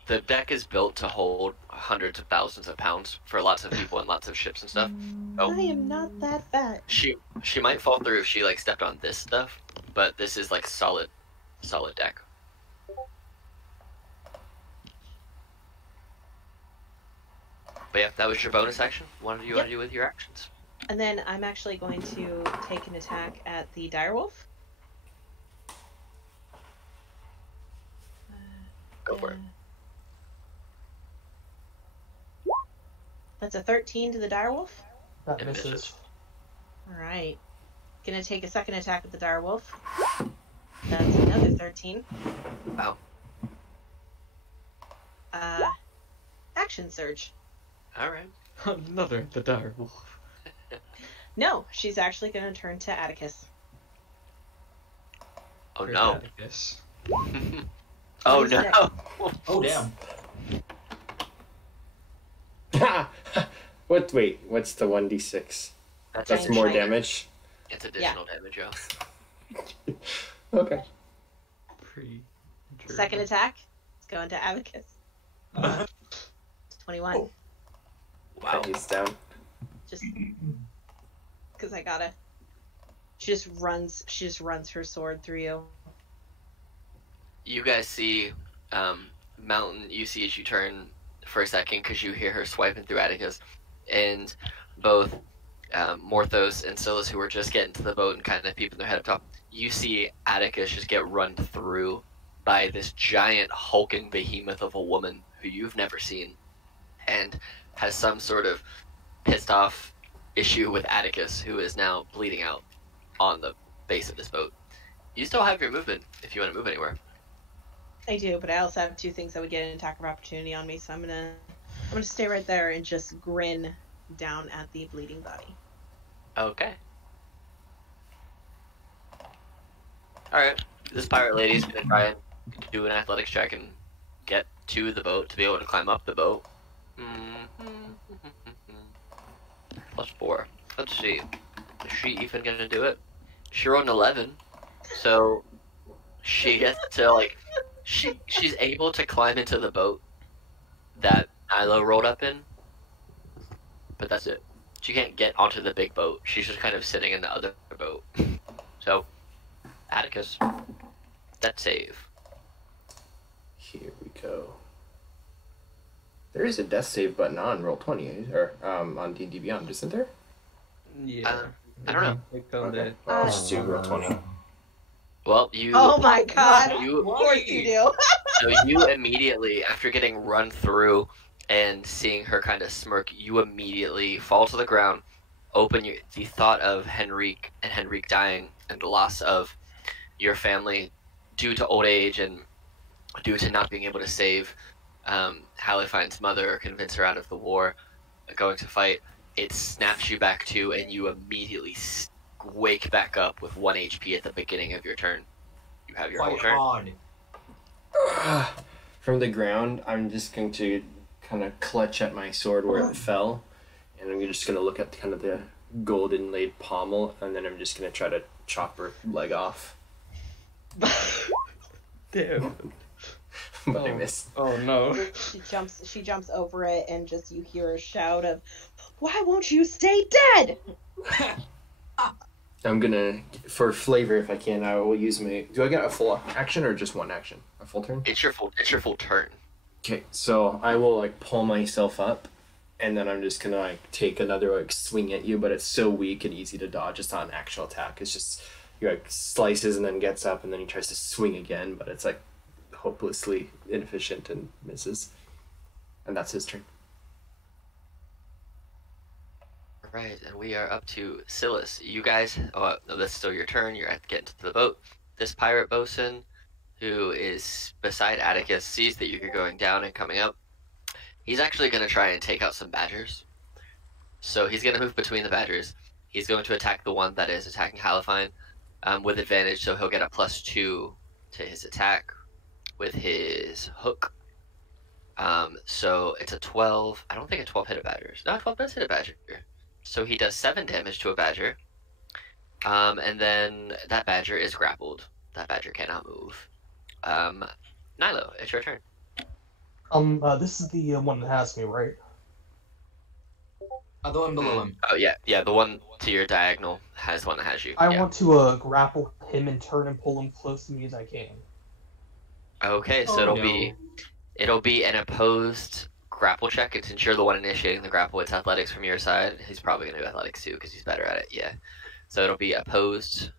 The deck is built to hold hundreds of thousands of pounds for lots of people and lots of ships and stuff. Oh. I am not that fat. She might fall through if she like stepped on this stuff, but this is like solid deck. But yeah, that was your bonus action. What do you want to do with your actions? And then I'm actually going to take an attack at the direwolf. Go for it. That's a 13 to the direwolf. That It misses. misses. All right. Gonna take a second attack at the direwolf. That's another 13. Wow. Action surge. All right. Another the direwolf. No, she's actually gonna turn to Atticus. Oh Where's no. Atticus? Oh Who's next? no. Oh, damn. What? Wait, what's the 1d6? That's That's Giant more giant. damage? It's additional damage, yo. Okay. Pretty. Second attack. Let's go into Abacus. 21. Oh. Wow. He's down. Just because I gotta. She just runs her sword through you. You guys see Mountain, you see as you turn for a second because you hear her swiping through Atticus, and both Morthos and Silas, who were just getting to the boat and kind of peeping their head up top, you see Atticus just get run through by this giant hulking behemoth of a woman who you've never seen and has some sort of pissed off issue with Atticus, who is now bleeding out on the base of this boat. You still have your movement if you want to move anywhere. I do, but I also have 2 things that would get an attack of opportunity on me, so I'm gonna stay right there and just grin down at the bleeding body. Okay. Alright. This pirate lady's gonna try and do an athletics check and get to the boat to be able to climb up the boat. +4. Let's see. Is she even gonna do it? She rolled an 11. So she gets to, like, she's able to climb into the boat that Nilo rolled up in. But that's it. She can't get onto the big boat. She's just kind of sitting in the other boat. So, Atticus, that save. Here we go. There is a death save button on Roll20, or on D&D Beyond, isn't there? Yeah. I don't know. Click on Okay. Well, I'll just do Roll20. Well, you. Oh my god! You, Of course you do. so you immediately, after getting run through and seeing her kind of smirk, you immediately fall to the ground. The thought of Henrique dying and the loss of your family due to old age and due to not being able to save Halifine's mother or convince her out of the war, going to fight, it snaps you back to, and you immediately wake back up with 1 HP at the beginning of your turn. You have your whole turn. On. From the ground, I'm just going to kind of clutch at my sword where it fell, and I'm just going to look at kind of the gold inlaid pommel, and then I'm just going to try to chop her leg off. Damn. But I missed. Oh no. She jumps over it, and just you hear a shout of, "Why won't you stay dead?" I'm gonna, for flavor, if I can, I will use my. Do I get a full action or just 1 action? A full turn? It's your full turn. Okay, so I will like pull myself up, and then I'm just gonna like take another like swing at you, but it's so weak and easy to dodge. It's not an actual attack. It's just he like slices and then gets up, and then he tries to swing again, but it's like hopelessly inefficient and misses, and that's his turn. Right, and we are up to Silas. You guys, oh no, that's still your turn. You're getting to the boat. This pirate bosun, who is beside Atticus, sees that you're going down and coming up. He's actually going to try and take out some badgers. So he's going to move between the badgers. He's going to attack the one that is attacking Halifine with advantage, so he'll get a +2 to his attack with his hook. So it's a 12. I don't think a 12 hit a badger. No, 12 does hit a badger. So he does 7 damage to a badger. And then that badger is grappled. That badger cannot move. Nilo, it's your turn. This is the one that has me, right? The one below him. Oh yeah, the one to your diagonal has one that has you. I Yeah. want to grapple him and turn and pull him close to me as I can. Okay, so it'll be an opposed grapple check, and since you're the one initiating the grapple, it's athletics from your side. He's probably gonna do athletics too because he's better at it. Yeah, so it'll be opposed.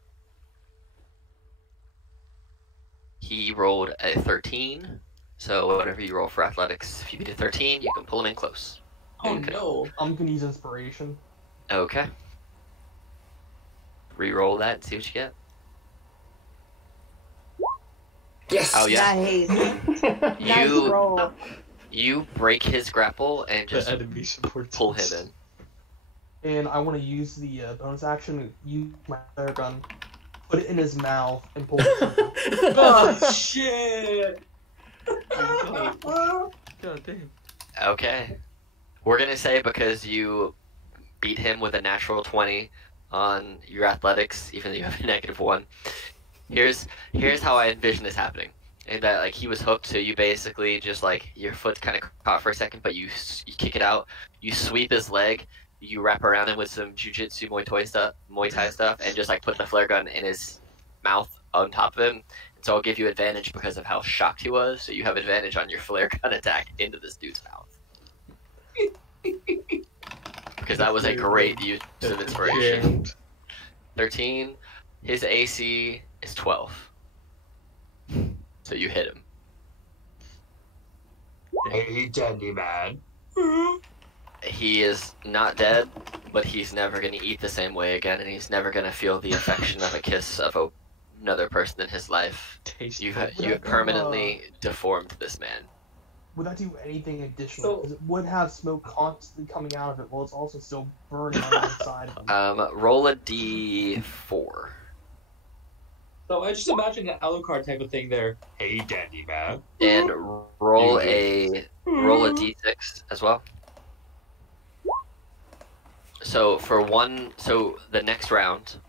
He rolled a 13, so whatever you roll for athletics, if you beat a 13, you can pull him in close. Oh Okay. no. I'm gonna use inspiration. Okay. Reroll that and see what you get. Yes. Oh yeah. Nice. Nice roll. You break his grapple and just The enemy supports pull him us. in. And I want to use the bonus action to use my flare gun, put it in his mouth, and pull him through. Oh shit. God damn. Okay. We're gonna say because you beat him with a natural 20 on your athletics, even though you have a -1. Here's how I envision this happening. And that like he was hooked, so you basically just like your foot kind of caught for a second, but you kick it out, you sweep his leg, you wrap around him with some jujitsu Muay Thai stuff, and just like put the flare gun in his mouth on top of him. And so I'll give you advantage because of how shocked he was. So you have advantage on your flare gun attack into this dude's mouth. Because that was a great use of inspiration. 13. His AC is 12. So you hit him. Hey, Dandy Man. He is not dead, but he's never going to eat the same way again, and he's never going to feel the affection of a kiss of another person in his life. You have permanently deformed this man. Would that do anything additional? Because it would have smoke constantly coming out of it while it's also still burning on the inside of him. Roll a d4. So I just imagine an Alucard type of thing there. Hey, Dandy Man. And roll a d6 as well. So the next round.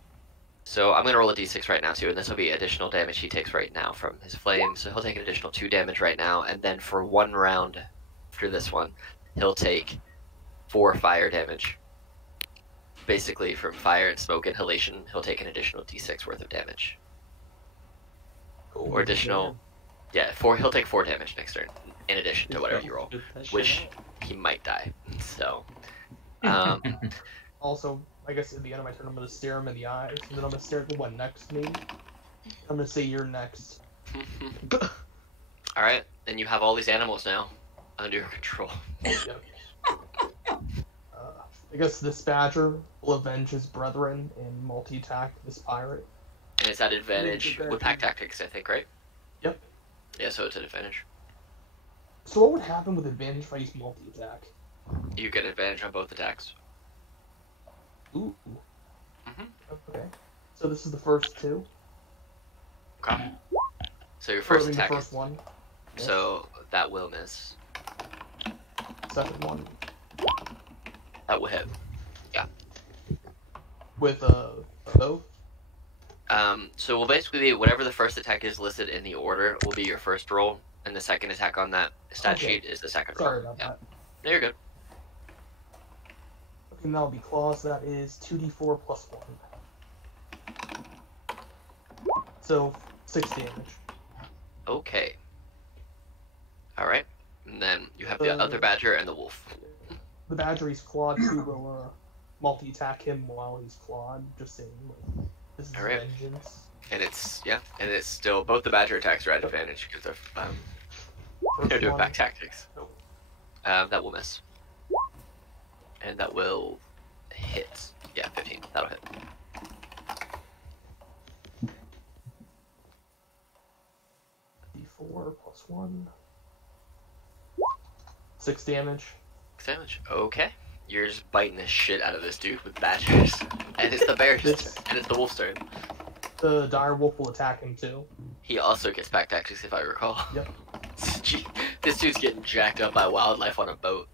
So I'm gonna roll a d6 right now too, and this will be additional damage he takes right now from his flame. So he'll take an additional 2 damage right now, and then for 1 round after this one, he'll take 4 fire damage. Basically, from fire and smoke inhalation, he'll take an additional d6 worth of damage. Or additional, he'll take 4 damage next turn, in addition to whatever you roll, which he might die. So, Also, I guess at the end of my turn, I'm going to stare him in the eyes, and then I'm going to stare at the one next to me. I'm going to say, you're next. Alright, and you have all these animals now under your control. Yep. I guess this badger will avenge his brethren and multi-attack this pirate. And it's at advantage with pack tactics, I think, right? Yep. Yeah, so it's at advantage. So what would happen with advantage if I use multi-attack? You get advantage on both attacks. Ooh. Mm-hmm. Okay. So this is the first 2? Okay. So your first attack the first one. Yes. So that will miss. Second one. That will hit. Yeah. With a bow? So we'll basically, whatever the first attack is listed in the order will be your first roll, and the second attack on that stat sheet is the second roll. Sorry about that. No, you're good. Okay, that'll be claws. That is 2d4 plus 1. So, 6 damage. Okay. Alright. And then you have the other badger and the wolf. The badger he's clawed to will multi-attack him while he's clawed, just saying, like, this is vengeance. And it's still, both the badger attacks are at advantage because of, they're doing back tactics. Nope. That will miss. And that will hit. Yeah, 15. That'll hit. D4 plus 1. 6 damage. 6 damage. Okay. You're just biting the shit out of this dude with badgers. And it's the bear's turn. And it's the wolf's turn. The dire wolf will attack him too. He also gets back tactics, if I recall. Yep. This dude's getting jacked up by wildlife on a boat.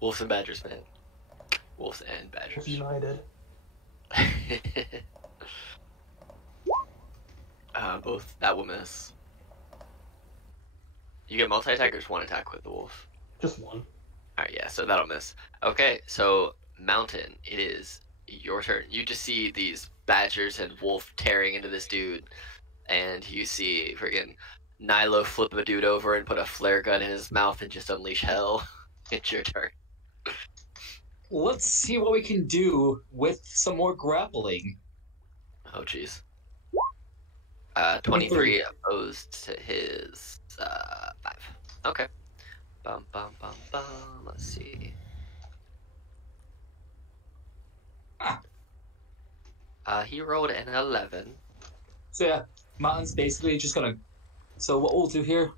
Wolves and badgers, man. Wolves and badgers. Wolves united. Both. That will miss. You get multi-attack or just 1 attack with the wolf? Just 1. Alright, yeah, so that'll miss. Okay, so Mountain, it is your turn. You just see these badgers and wolf tearing into this dude, and you see friggin' Nilo flip a dude over and put a flare gun in his mouth and just unleash hell. It's your turn. Let's see what we can do with some more grappling. Oh, jeez. 23 opposed to his 5. Okay. Bum, bum, bum, bum. Let's see. He rolled an 11. So yeah, Mountain's basically just gonna... So what we'll do here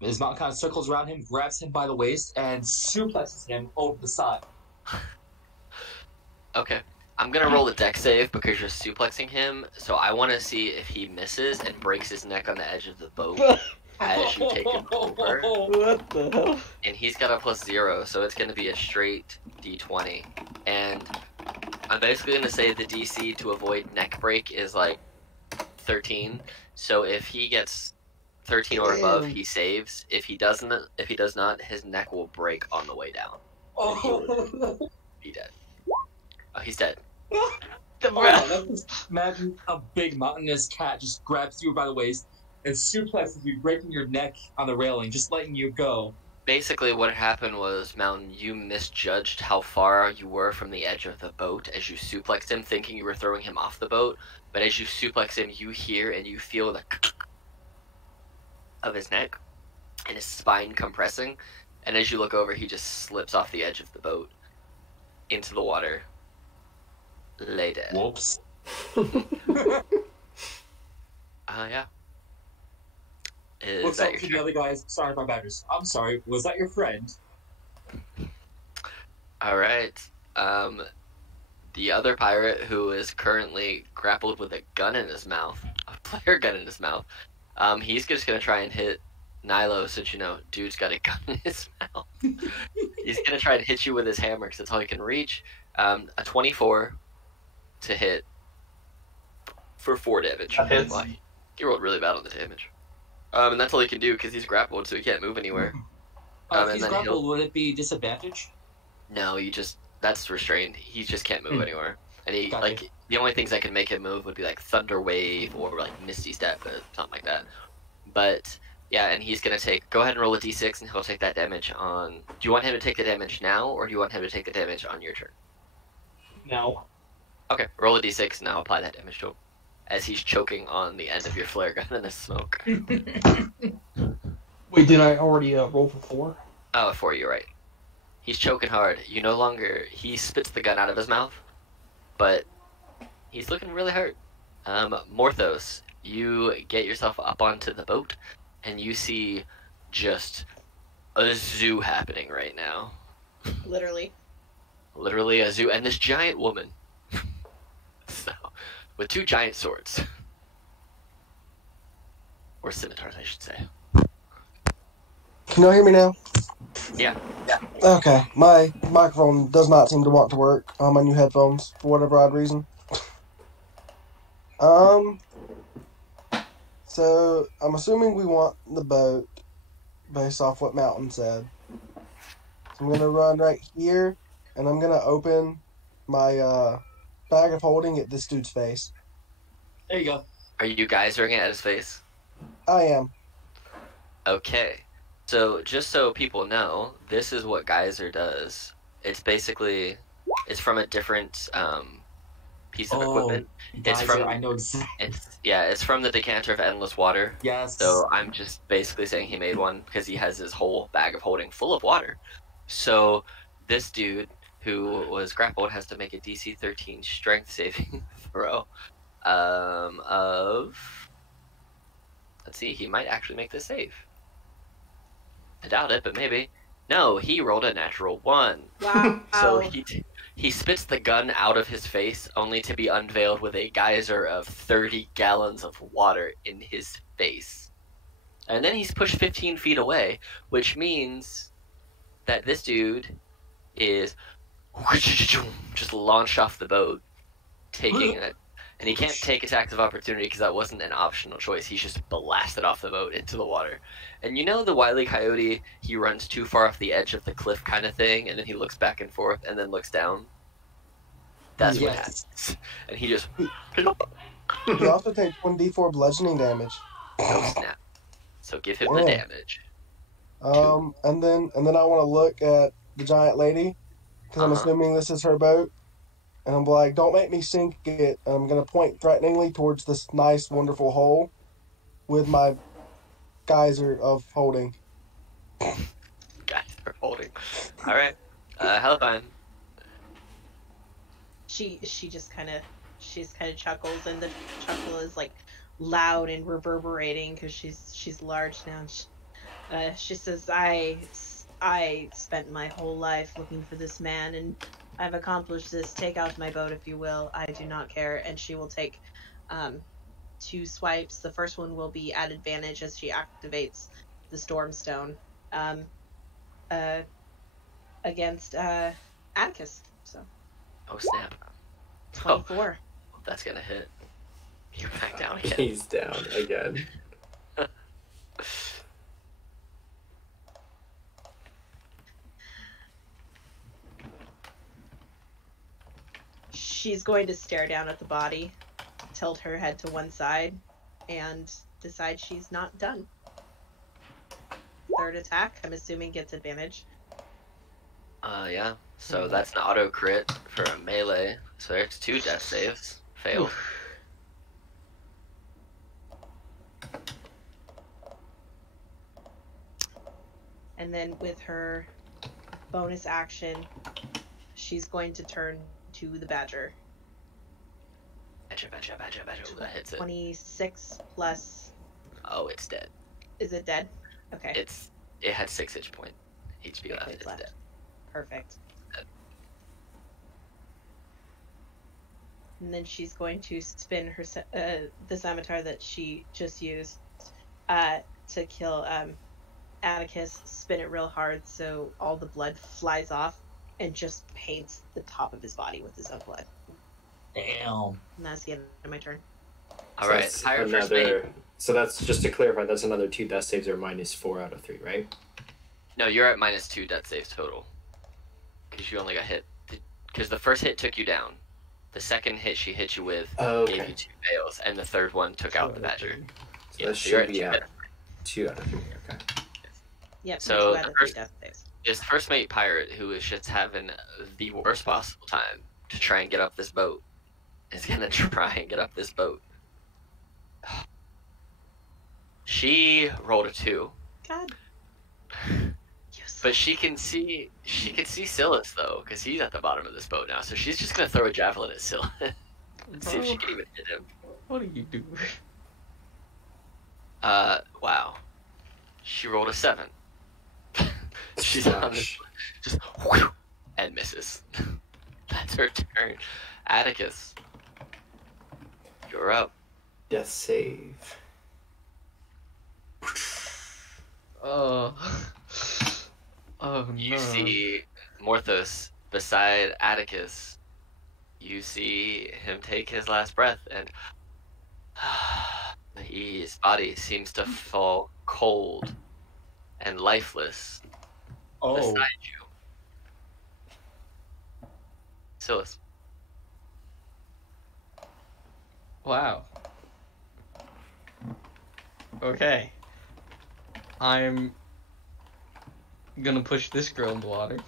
is Mountain kind of circles around him, grabs him by the waist, and suplexes him over the side. Okay. I'm gonna roll a dex save because you're suplexing him, so I want to see if he misses and breaks his neck on the edge of the boat as you take him over. What the hell? And he's got a +0, so it's gonna be a straight d20. And I'm basically gonna say the DC to avoid neck break is like 13. So if he gets 13 or above, Damn. he saves. If he does not, his neck will break on the way down. And he would be dead. Oh, he's dead. Oh, let's just imagine a big mountainous cat just grabs you by the waist and suplexes you, breaking your neck on the railing, just letting you go. Basically, what happened was, Mountain, you misjudged how far you were from the edge of the boat as you suplexed him, thinking you were throwing him off the boat. But as you suplex him, you hear and you feel the of his neck and his spine compressing. And as you look over, he just slips off the edge of the boat into the water. Lay dead. Whoops. Yeah. Is Looks that up your to the turn? other guys. Sorry, my badgers. I'm sorry. Was that your friend? All right. The other pirate who is currently grappled with a gun in his mouth, a flare gun in his mouth, he's just gonna try and hit Nilo, since dude's got a gun in his mouth. He's gonna try and hit you with his hammer because that's all he can reach. A 24 to hit for 4 damage. That hits. Wow, he rolled really bad on the damage. And that's all he can do because he's grappled, so he can't move anywhere. If And he's then grappled, would it be disadvantage? No, that's restrained. He just can't move anywhere. And he Gotcha. the only things that can make him move would be like Thunder Wave or like Misty Step or something like that. But yeah, and he's gonna go ahead and roll a d6 and he'll take that damage on. Do you want him to take the damage now, or do you want him to take the damage on your turn? Now. Okay, roll a d6 and I'll apply that damage to him as he's choking on the end of your flare gun in the smoke. Wait, didn't I already roll for 4? Oh, 4, you're right. He's choking hard. He spits the gun out of his mouth, but he's looking really hurt. Morthos, you get yourself up onto the boat, and you see just a zoo happening right now. Literally. Literally a zoo, and this giant woman. So, with 2 giant swords. Or scimitars, I should say. Can y'all hear me now? Yeah. Okay, my microphone does not seem to want to work on my new headphones for whatever odd reason. So I'm assuming we want the boat based off what Mountain said. So I'm gonna run right here, and I'm gonna open my bag of holding at this dude's face. There you go. Are you geysering it at his face? I am. Okay. So, just so people know, this is what Geyser does. It's from a different piece of equipment. It's Geyser, from I know exactly. it's from the decanter of endless water. Yes. So I'm just basically saying he made one because he has his whole bag of holding full of water. So this dude who was grappled has to make a DC 13 strength saving throw. Let's see, he might actually make this save. I doubt it, but maybe. No, he rolled a natural 1. Wow. So he spits the gun out of his face, only to be unveiled with a geyser of 30 gallons of water in his face. And then he's pushed 15 feet away, which means that this dude is just launched off the boat, taking it. And he can't take attacks of opportunity because that wasn't an optional choice. He's just blasted off the boat into the water. And the Wile E. Coyote, he runs too far off the edge of the cliff kind of thing, and then he looks back and forth, and then looks down. That's what happens. And he just... He also takes 1d4 bludgeoning damage. Oh, snap. So give him the damage. And then I want to look at the giant lady, because I'm assuming this is her boat. And I'm like, don't make me sink it. And I'm going to point threateningly towards this nice, wonderful hole with my geyser of holding. Geyser holding. All right. Helipine. She just kind of chuckles, and the chuckle is like loud and reverberating because she's large now. And she says, I spent my whole life looking for this man, and I've accomplished this. Take out my boat if you will. I do not care. And she will take 2 swipes. The first one will be at advantage as she activates the Storm Stone against Atticus. So. Oh, snap. 24. That's gonna hit. You're back down again. He's down again. She's going to stare down at the body, tilt her head to one side, and decide she's not done. Third attack, I'm assuming gets advantage. Yeah. So that's an auto crit for a melee. So there's 2 death saves. Failed. And then with her bonus action, she's going to turn to the badger. Badger. Ooh, that hits it. 26 plus. Oh, it's dead. Is it dead? Okay. It had 6 HP left. Okay, It's left. dead. Perfect. Dead. And then she's going to spin her the scimitar that she just used to kill Atticus. Spin it real hard so all the blood flies off, and just paints the top of his body with his own blood. Damn. And that's the end of my turn. All right. That's Higher first mate. another. So that's just to clarify. That's another 2 death saves or -4 out of 3, right? No, you're at -2 death saves total. Because you only got hit. Because the first hit took you down. The second hit she hit you with gave you 2 fails, and the third one took out the badger. So Yeah, that so you're should at be 2 at death. 2 out of 3. Okay. Yep. So so the the first- 3 death saves. This first mate pirate, who is just having the worst possible time to try and get up this boat, is gonna try and get up this boat. She rolled a 2, God. but she can see Silas though, because he's at the bottom of this boat now. So she's just gonna throw a javelin at Silas and see if she can even hit him. What do you do? Wow. She rolled a 7. She's on this, just whew, and misses. That's her turn. Atticus, you're up. Death save. Oh. Oh You no. see Morthos beside Atticus. You see him take his last breath, and his body seems to fall cold and lifeless beside you. Silas. Wow. Okay. I'm gonna push this girl in the water.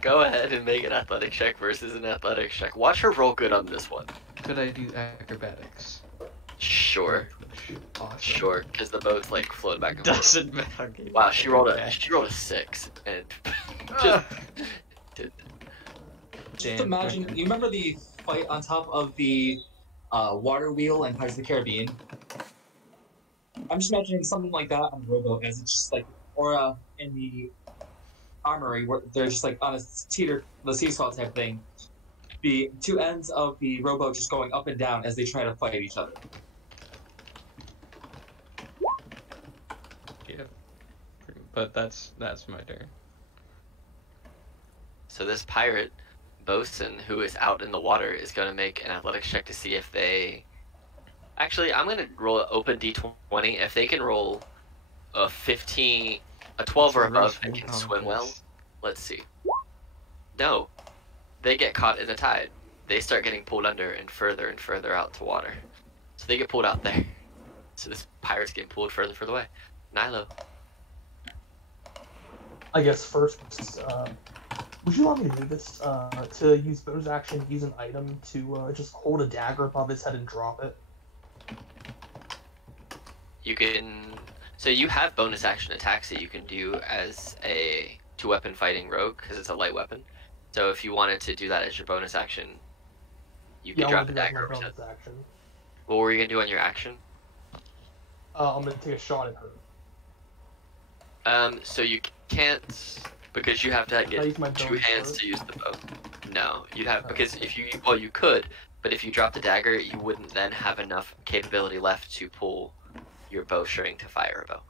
Go ahead and make an athletic check versus an athletic check. Watch her roll good on this one. Could I do acrobatics? Sure, Awesome. sure, because the boat's like floating back and forth. Doesn't matter. Okay. Wow, she rolled Okay. a 6, and Ugh. Just Damn. imagine, you remember the fight on top of the water wheel in Pirates of the Caribbean? I'm just imagining something like that on a rowboat, as it's just like Aura in the armory, where they're just like on a the seesaw type thing. The 2 ends of the rowboat just going up and down as they try to fight each other. Yeah. But that's my turn. so this pirate bosun who is out in the water is going to make an athletics check to see if they. Actually, I'm going to roll an open d20. If they can roll a 15, a 12 or above, and can swim well. Let's see. No, they get caught in the tide. They start getting pulled under and further out to water. So they get pulled out there. So this pirate's getting pulled further away. Nilo. I guess first, would you want me to do this? To use bonus action, use an item to just hold a dagger above his head and drop it. You can. So you have bonus action attacks that you can do as a 2-weapon fighting rogue because it's a light weapon. So if you wanted to do that as your bonus action, you could Yeah, I drop want a to do that as dagger. my bonus action. What were you gonna do on your action? I'm gonna take a shot at her. So you can't because you have to Can I use my get 2 bonus hands first? to use the bow. No, you'd have because if you you could, but if you drop the dagger, you wouldn't then have enough capability left to pull your bowstring to fire a bow.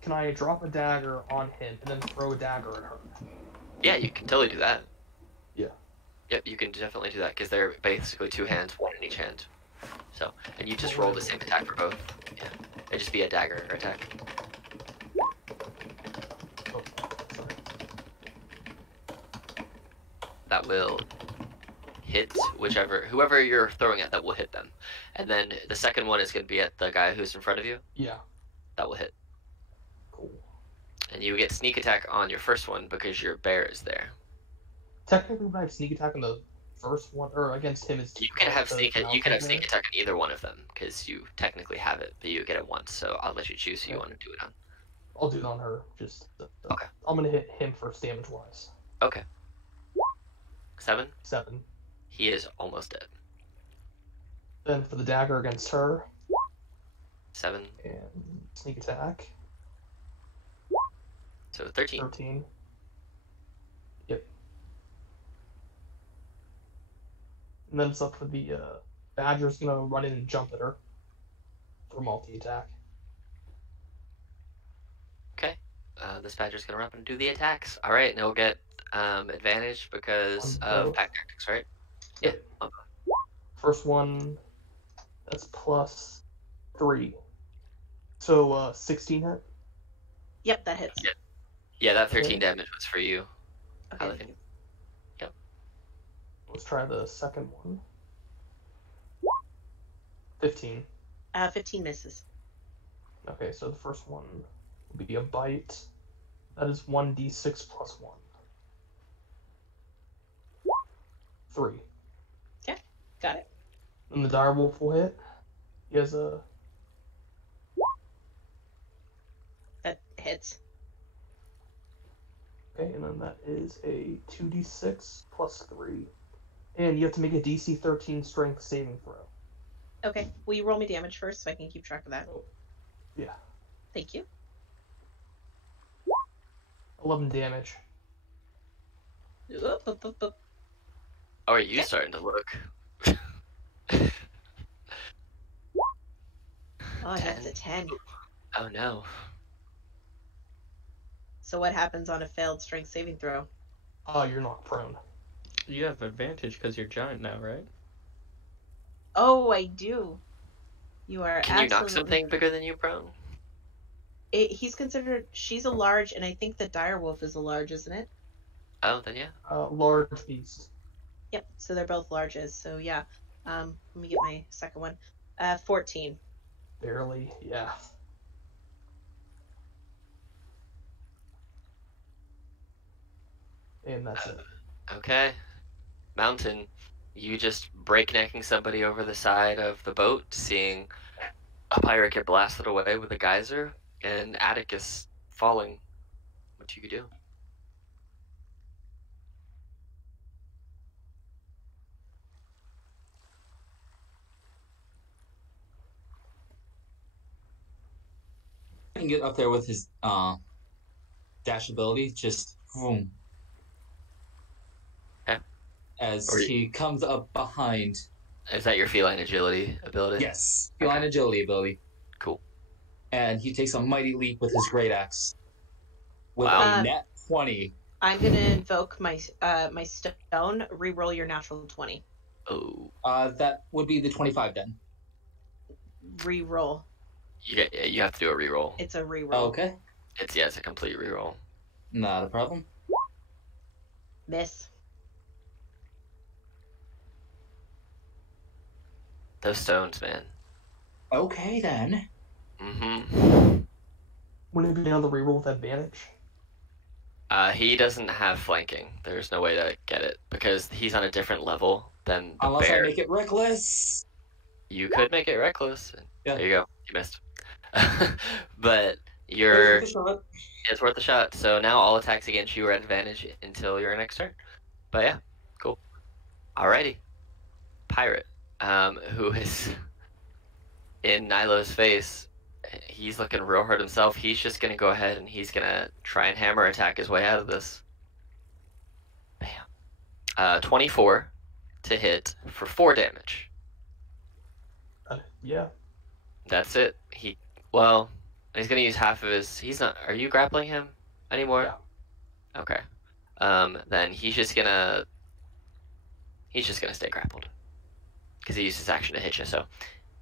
Can I drop a dagger on him and then throw a dagger at her? Yeah, you can totally do that. Yep, you can definitely do that because they're basically two hands, one in each hand. So, and you just roll the same attack for both. Yeah, it'd just be a dagger attack. Oh, sorry. That will hit whoever you're throwing at. That will hit them, and then the second one is going to be at the guy who's in front of you. Yeah. That will hit, Cool. and you get sneak attack on your first one because your bear is there. Technically, when I have sneak attack on the first one, or against him, is You can have the sneak. You mountain can have there? sneak attack on either one of them because you technically have it, but you get it once. So I'll let you choose who you want to do it on. I'll do it on her. Just Okay. I'm gonna hit him first, damage wise. Okay. 7. 7. He is almost dead. Then for the dagger against her, 7. and sneak attack, So 13. 13. Yep. And then it's up for the badger's gonna run in and jump at her for multi attack. Okay. This badger's gonna run up and do the attacks. All right, and he'll get advantage because On of both. pack tactics, right? Yep. Yeah. First one, that's plus 3. So 16 hit. Yep, that hits. Yeah. Yeah, that 13 Okay. damage was for you. Okay. Alec. Let's try the second one. 15. 15 misses. Okay, so the first one will be a bite. That is 1d6 plus 1. 3. Got it. And the direwolf will hit. He has a That hits. okay, and then that is a 2d6 plus 3. And you have to make a DC 13 strength saving throw. Okay. Will you roll me damage first so I can keep track of that? Yeah. Thank you. 11 damage. Oop, oop, oop, oop. Oh, are you starting to look? Oh, that's a 10. Oh no. So what happens on a failed strength saving throw? You're not prone. You have advantage because you're giant now, right? Oh, I do. You are Can you absolutely... knock something bigger than you prone? He's considered... She's a large, and I think the direwolf is a large, isn't it? Oh, then yeah. Large beast. Yep, so they're both larges, so yeah. Let me get my second one. 14. Barely, yeah. And that's it. Okay. Mountain, you just breaknecking somebody over the side of the boat, seeing a pirate get blasted away with a geyser, and Atticus falling. What do you do? I can get up there with his dash ability, just boom. Okay. As Or- he comes up behind. Is that your feline agility ability? Yes, feline agility ability. Cool. And he takes a mighty leap with his great axe. With Wow. a net 20. I'm gonna invoke my my stone. Reroll your natural 20. Oh. That would be the 25 then. Reroll. You have to do a reroll. It's a reroll. Okay, It's a complete reroll. not a problem. Miss. Those stones, man. Okay then. Mm-hmm. Wouldn't it be another reroll with advantage? He doesn't have flanking. There's no way to get it because he's on a different level than the Unless bear. I make it reckless. You could make it reckless. Yeah. There you go. You missed. But Here's you're the shot. it's worth a shot. So now all attacks against you are at advantage until your next turn. But yeah, cool. Alrighty. Pirate, who is in Nilo's face. He's looking real hurt himself. He's just gonna go ahead and he's gonna try and hammer attack his way out of this. Bam. 24 to hit for 4 damage. Yeah. That's it. He's gonna use half of his. He's not. Are you grappling him anymore? Yeah. Okay. Then he's just gonna he's just gonna stay grappled because he used his action to hit you. So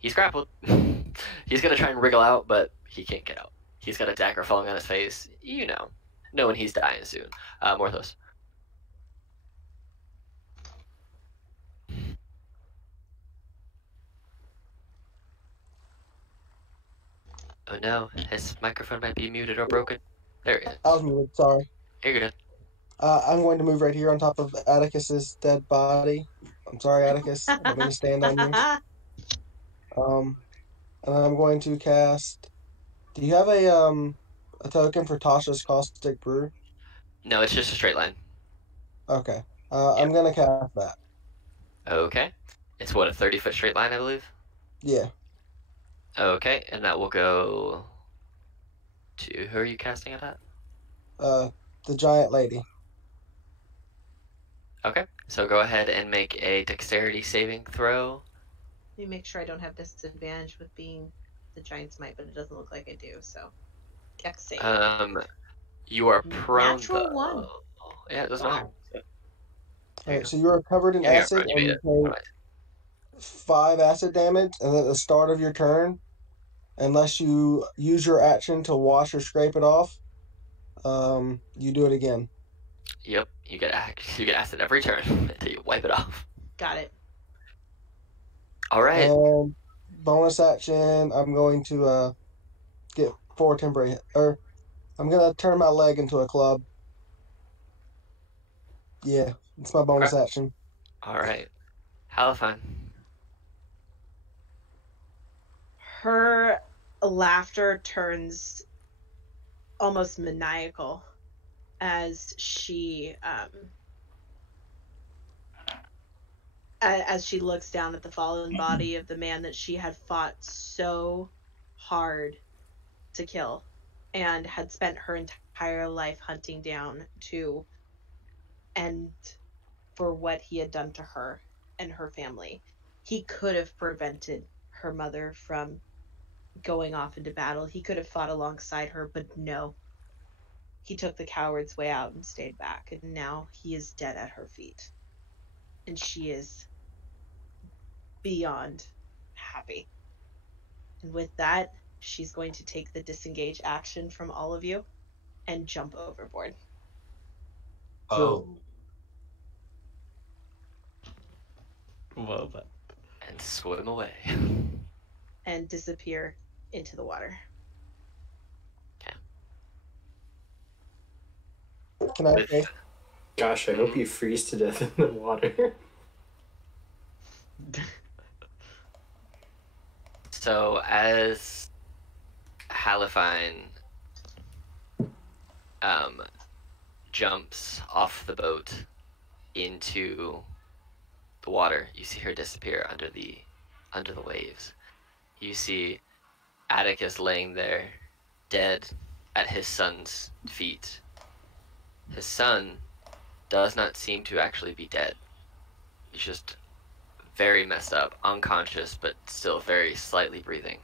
he's grappled. He's gonna try and wriggle out, but he can't get out. He's got a dagger falling on his face. You know, knowing he's dying soon. Morthos. Oh no, his microphone might be muted or broken. There he is. I was muted. Sorry. You're good. I'm going to move right here on top of Atticus's dead body. I'm sorry, Atticus. I'm going to stand on you. And I'm going to cast. Do you have a token for Tasha's Caustic Brew? No, it's just a straight line. Okay. I'm going to cast that. Okay. It's what, a 30-foot straight line, I believe? Yeah. Okay, and that will go to... Who are you casting it at? The giant lady. Okay, so go ahead and make a dexterity saving throw. Let me make sure I don't have disadvantage with being the giant smite, but it doesn't look like I do, so. Dex save. You are prone... Natural one. Yeah, it doesn't matter. Alright, so you're covered in Yeah, you're acid prone, you and made you it. take 5 acid damage, and at the start of your turn, unless you use your action to wash or scrape it off, you do it again. Yep, you get acid every turn until you wipe it off. Got it. Alright. And bonus action, I'm going to get 4 temporary or I'm gonna turn my leg into a club. Yeah, it's my bonus action. Alright. Halifine. Her laughter turns almost maniacal as she looks down at the fallen body of the man that she had fought so hard to kill and had spent her entire life hunting down to end for what he had done to her and her family. He could have prevented her mother from going off into battle. He could have fought alongside her, but no. He took the coward's way out and stayed back, and now he is dead at her feet. And she is beyond happy. And with that, she's going to take the disengage action from all of you and jump overboard. Oh. Well, but And swim away. And disappear into the water. Can I pay? Gosh, I hope you freeze to death in the water. So as Halifine jumps off the boat into the water, you see her disappear under the waves. You see Atticus laying there, dead at his son's feet. His son does not seem to actually be dead. He's just very messed up, unconscious, but still very slightly breathing.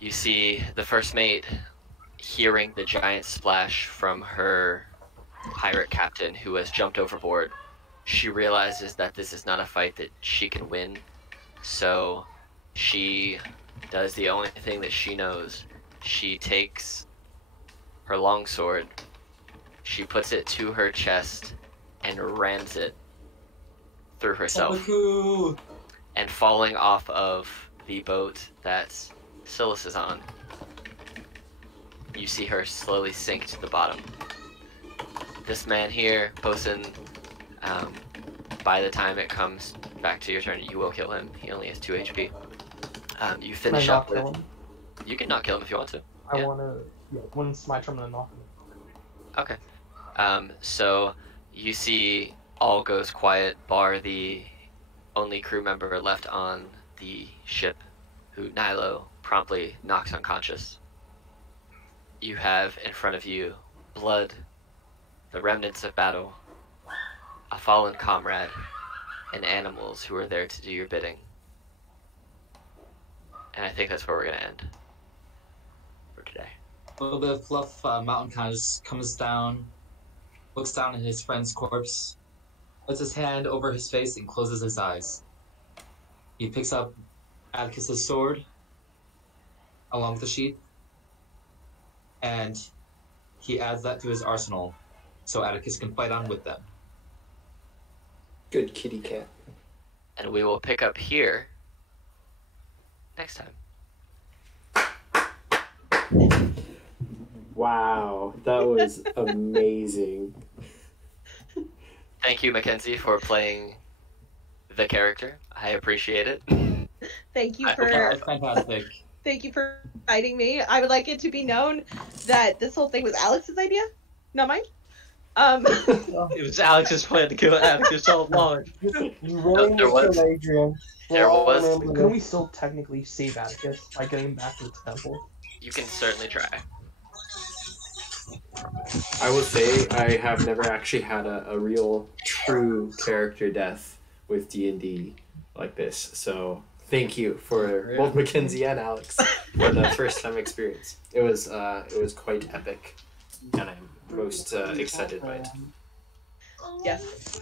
You see the first mate hearing the giant splash from her pirate captain who has jumped overboard. She realizes that this is not a fight that she can win, so she does the only thing that she knows. She takes her longsword, she puts it to her chest, and rams it through herself. And falling off of the boat that Silas is on, you see her slowly sink to the bottom. This man here, Bosun, by the time it comes back to your turn, you will kill him. He only has 2 HP. You finish Can I up not kill with... him? You can not kill him if you want to. I want to. Yeah, when it's my turn, I'm gonna knock him. Okay. So you see all goes quiet, bar the only crew member left on the ship, who Nilo promptly knocks unconscious. You have in front of you blood, the remnants of battle, a fallen comrade, and animals who are there to do your bidding. And I think that's where we're going to end for today. A little bit of fluff. Mountain kind of just comes down, looks down at his friend's corpse, puts his hand over his face and closes his eyes. He picks up Atticus's sword along with the sheath, and he adds that to his arsenal so Atticus can fight on with them. Good kitty cat. And we will pick up here next time. Wow, that was amazing. Thank you, Mackenzie, for playing the character. I appreciate it. Thank you I for That was fantastic. thank you for inviting me. I would like it to be known that this whole thing was Alex's idea, not mine. It was Alex's plan to kill Atticus all along. You really there need was- to, Adrian. there We'll all was- remember Couldn't this. we still technically save Atticus by getting him back to the temple? You can certainly try. I will say I have never actually had a real true character death with D&D like this. So thank you for both Mackenzie and Alex for the first time experience. It was quite epic, and I'm most excited by it. Yes.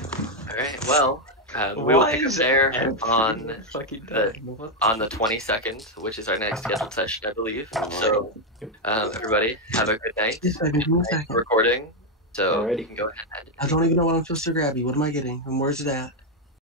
All right. Well, we will pick up there on fucking on the 22nd, which is our next scheduled session, I believe. So, everybody, have a good night. Yes, baby, give me a second. Recording, so Alrighty. you can go ahead. I don't even know what I'm supposed to grab you. What am I getting? And where's it at?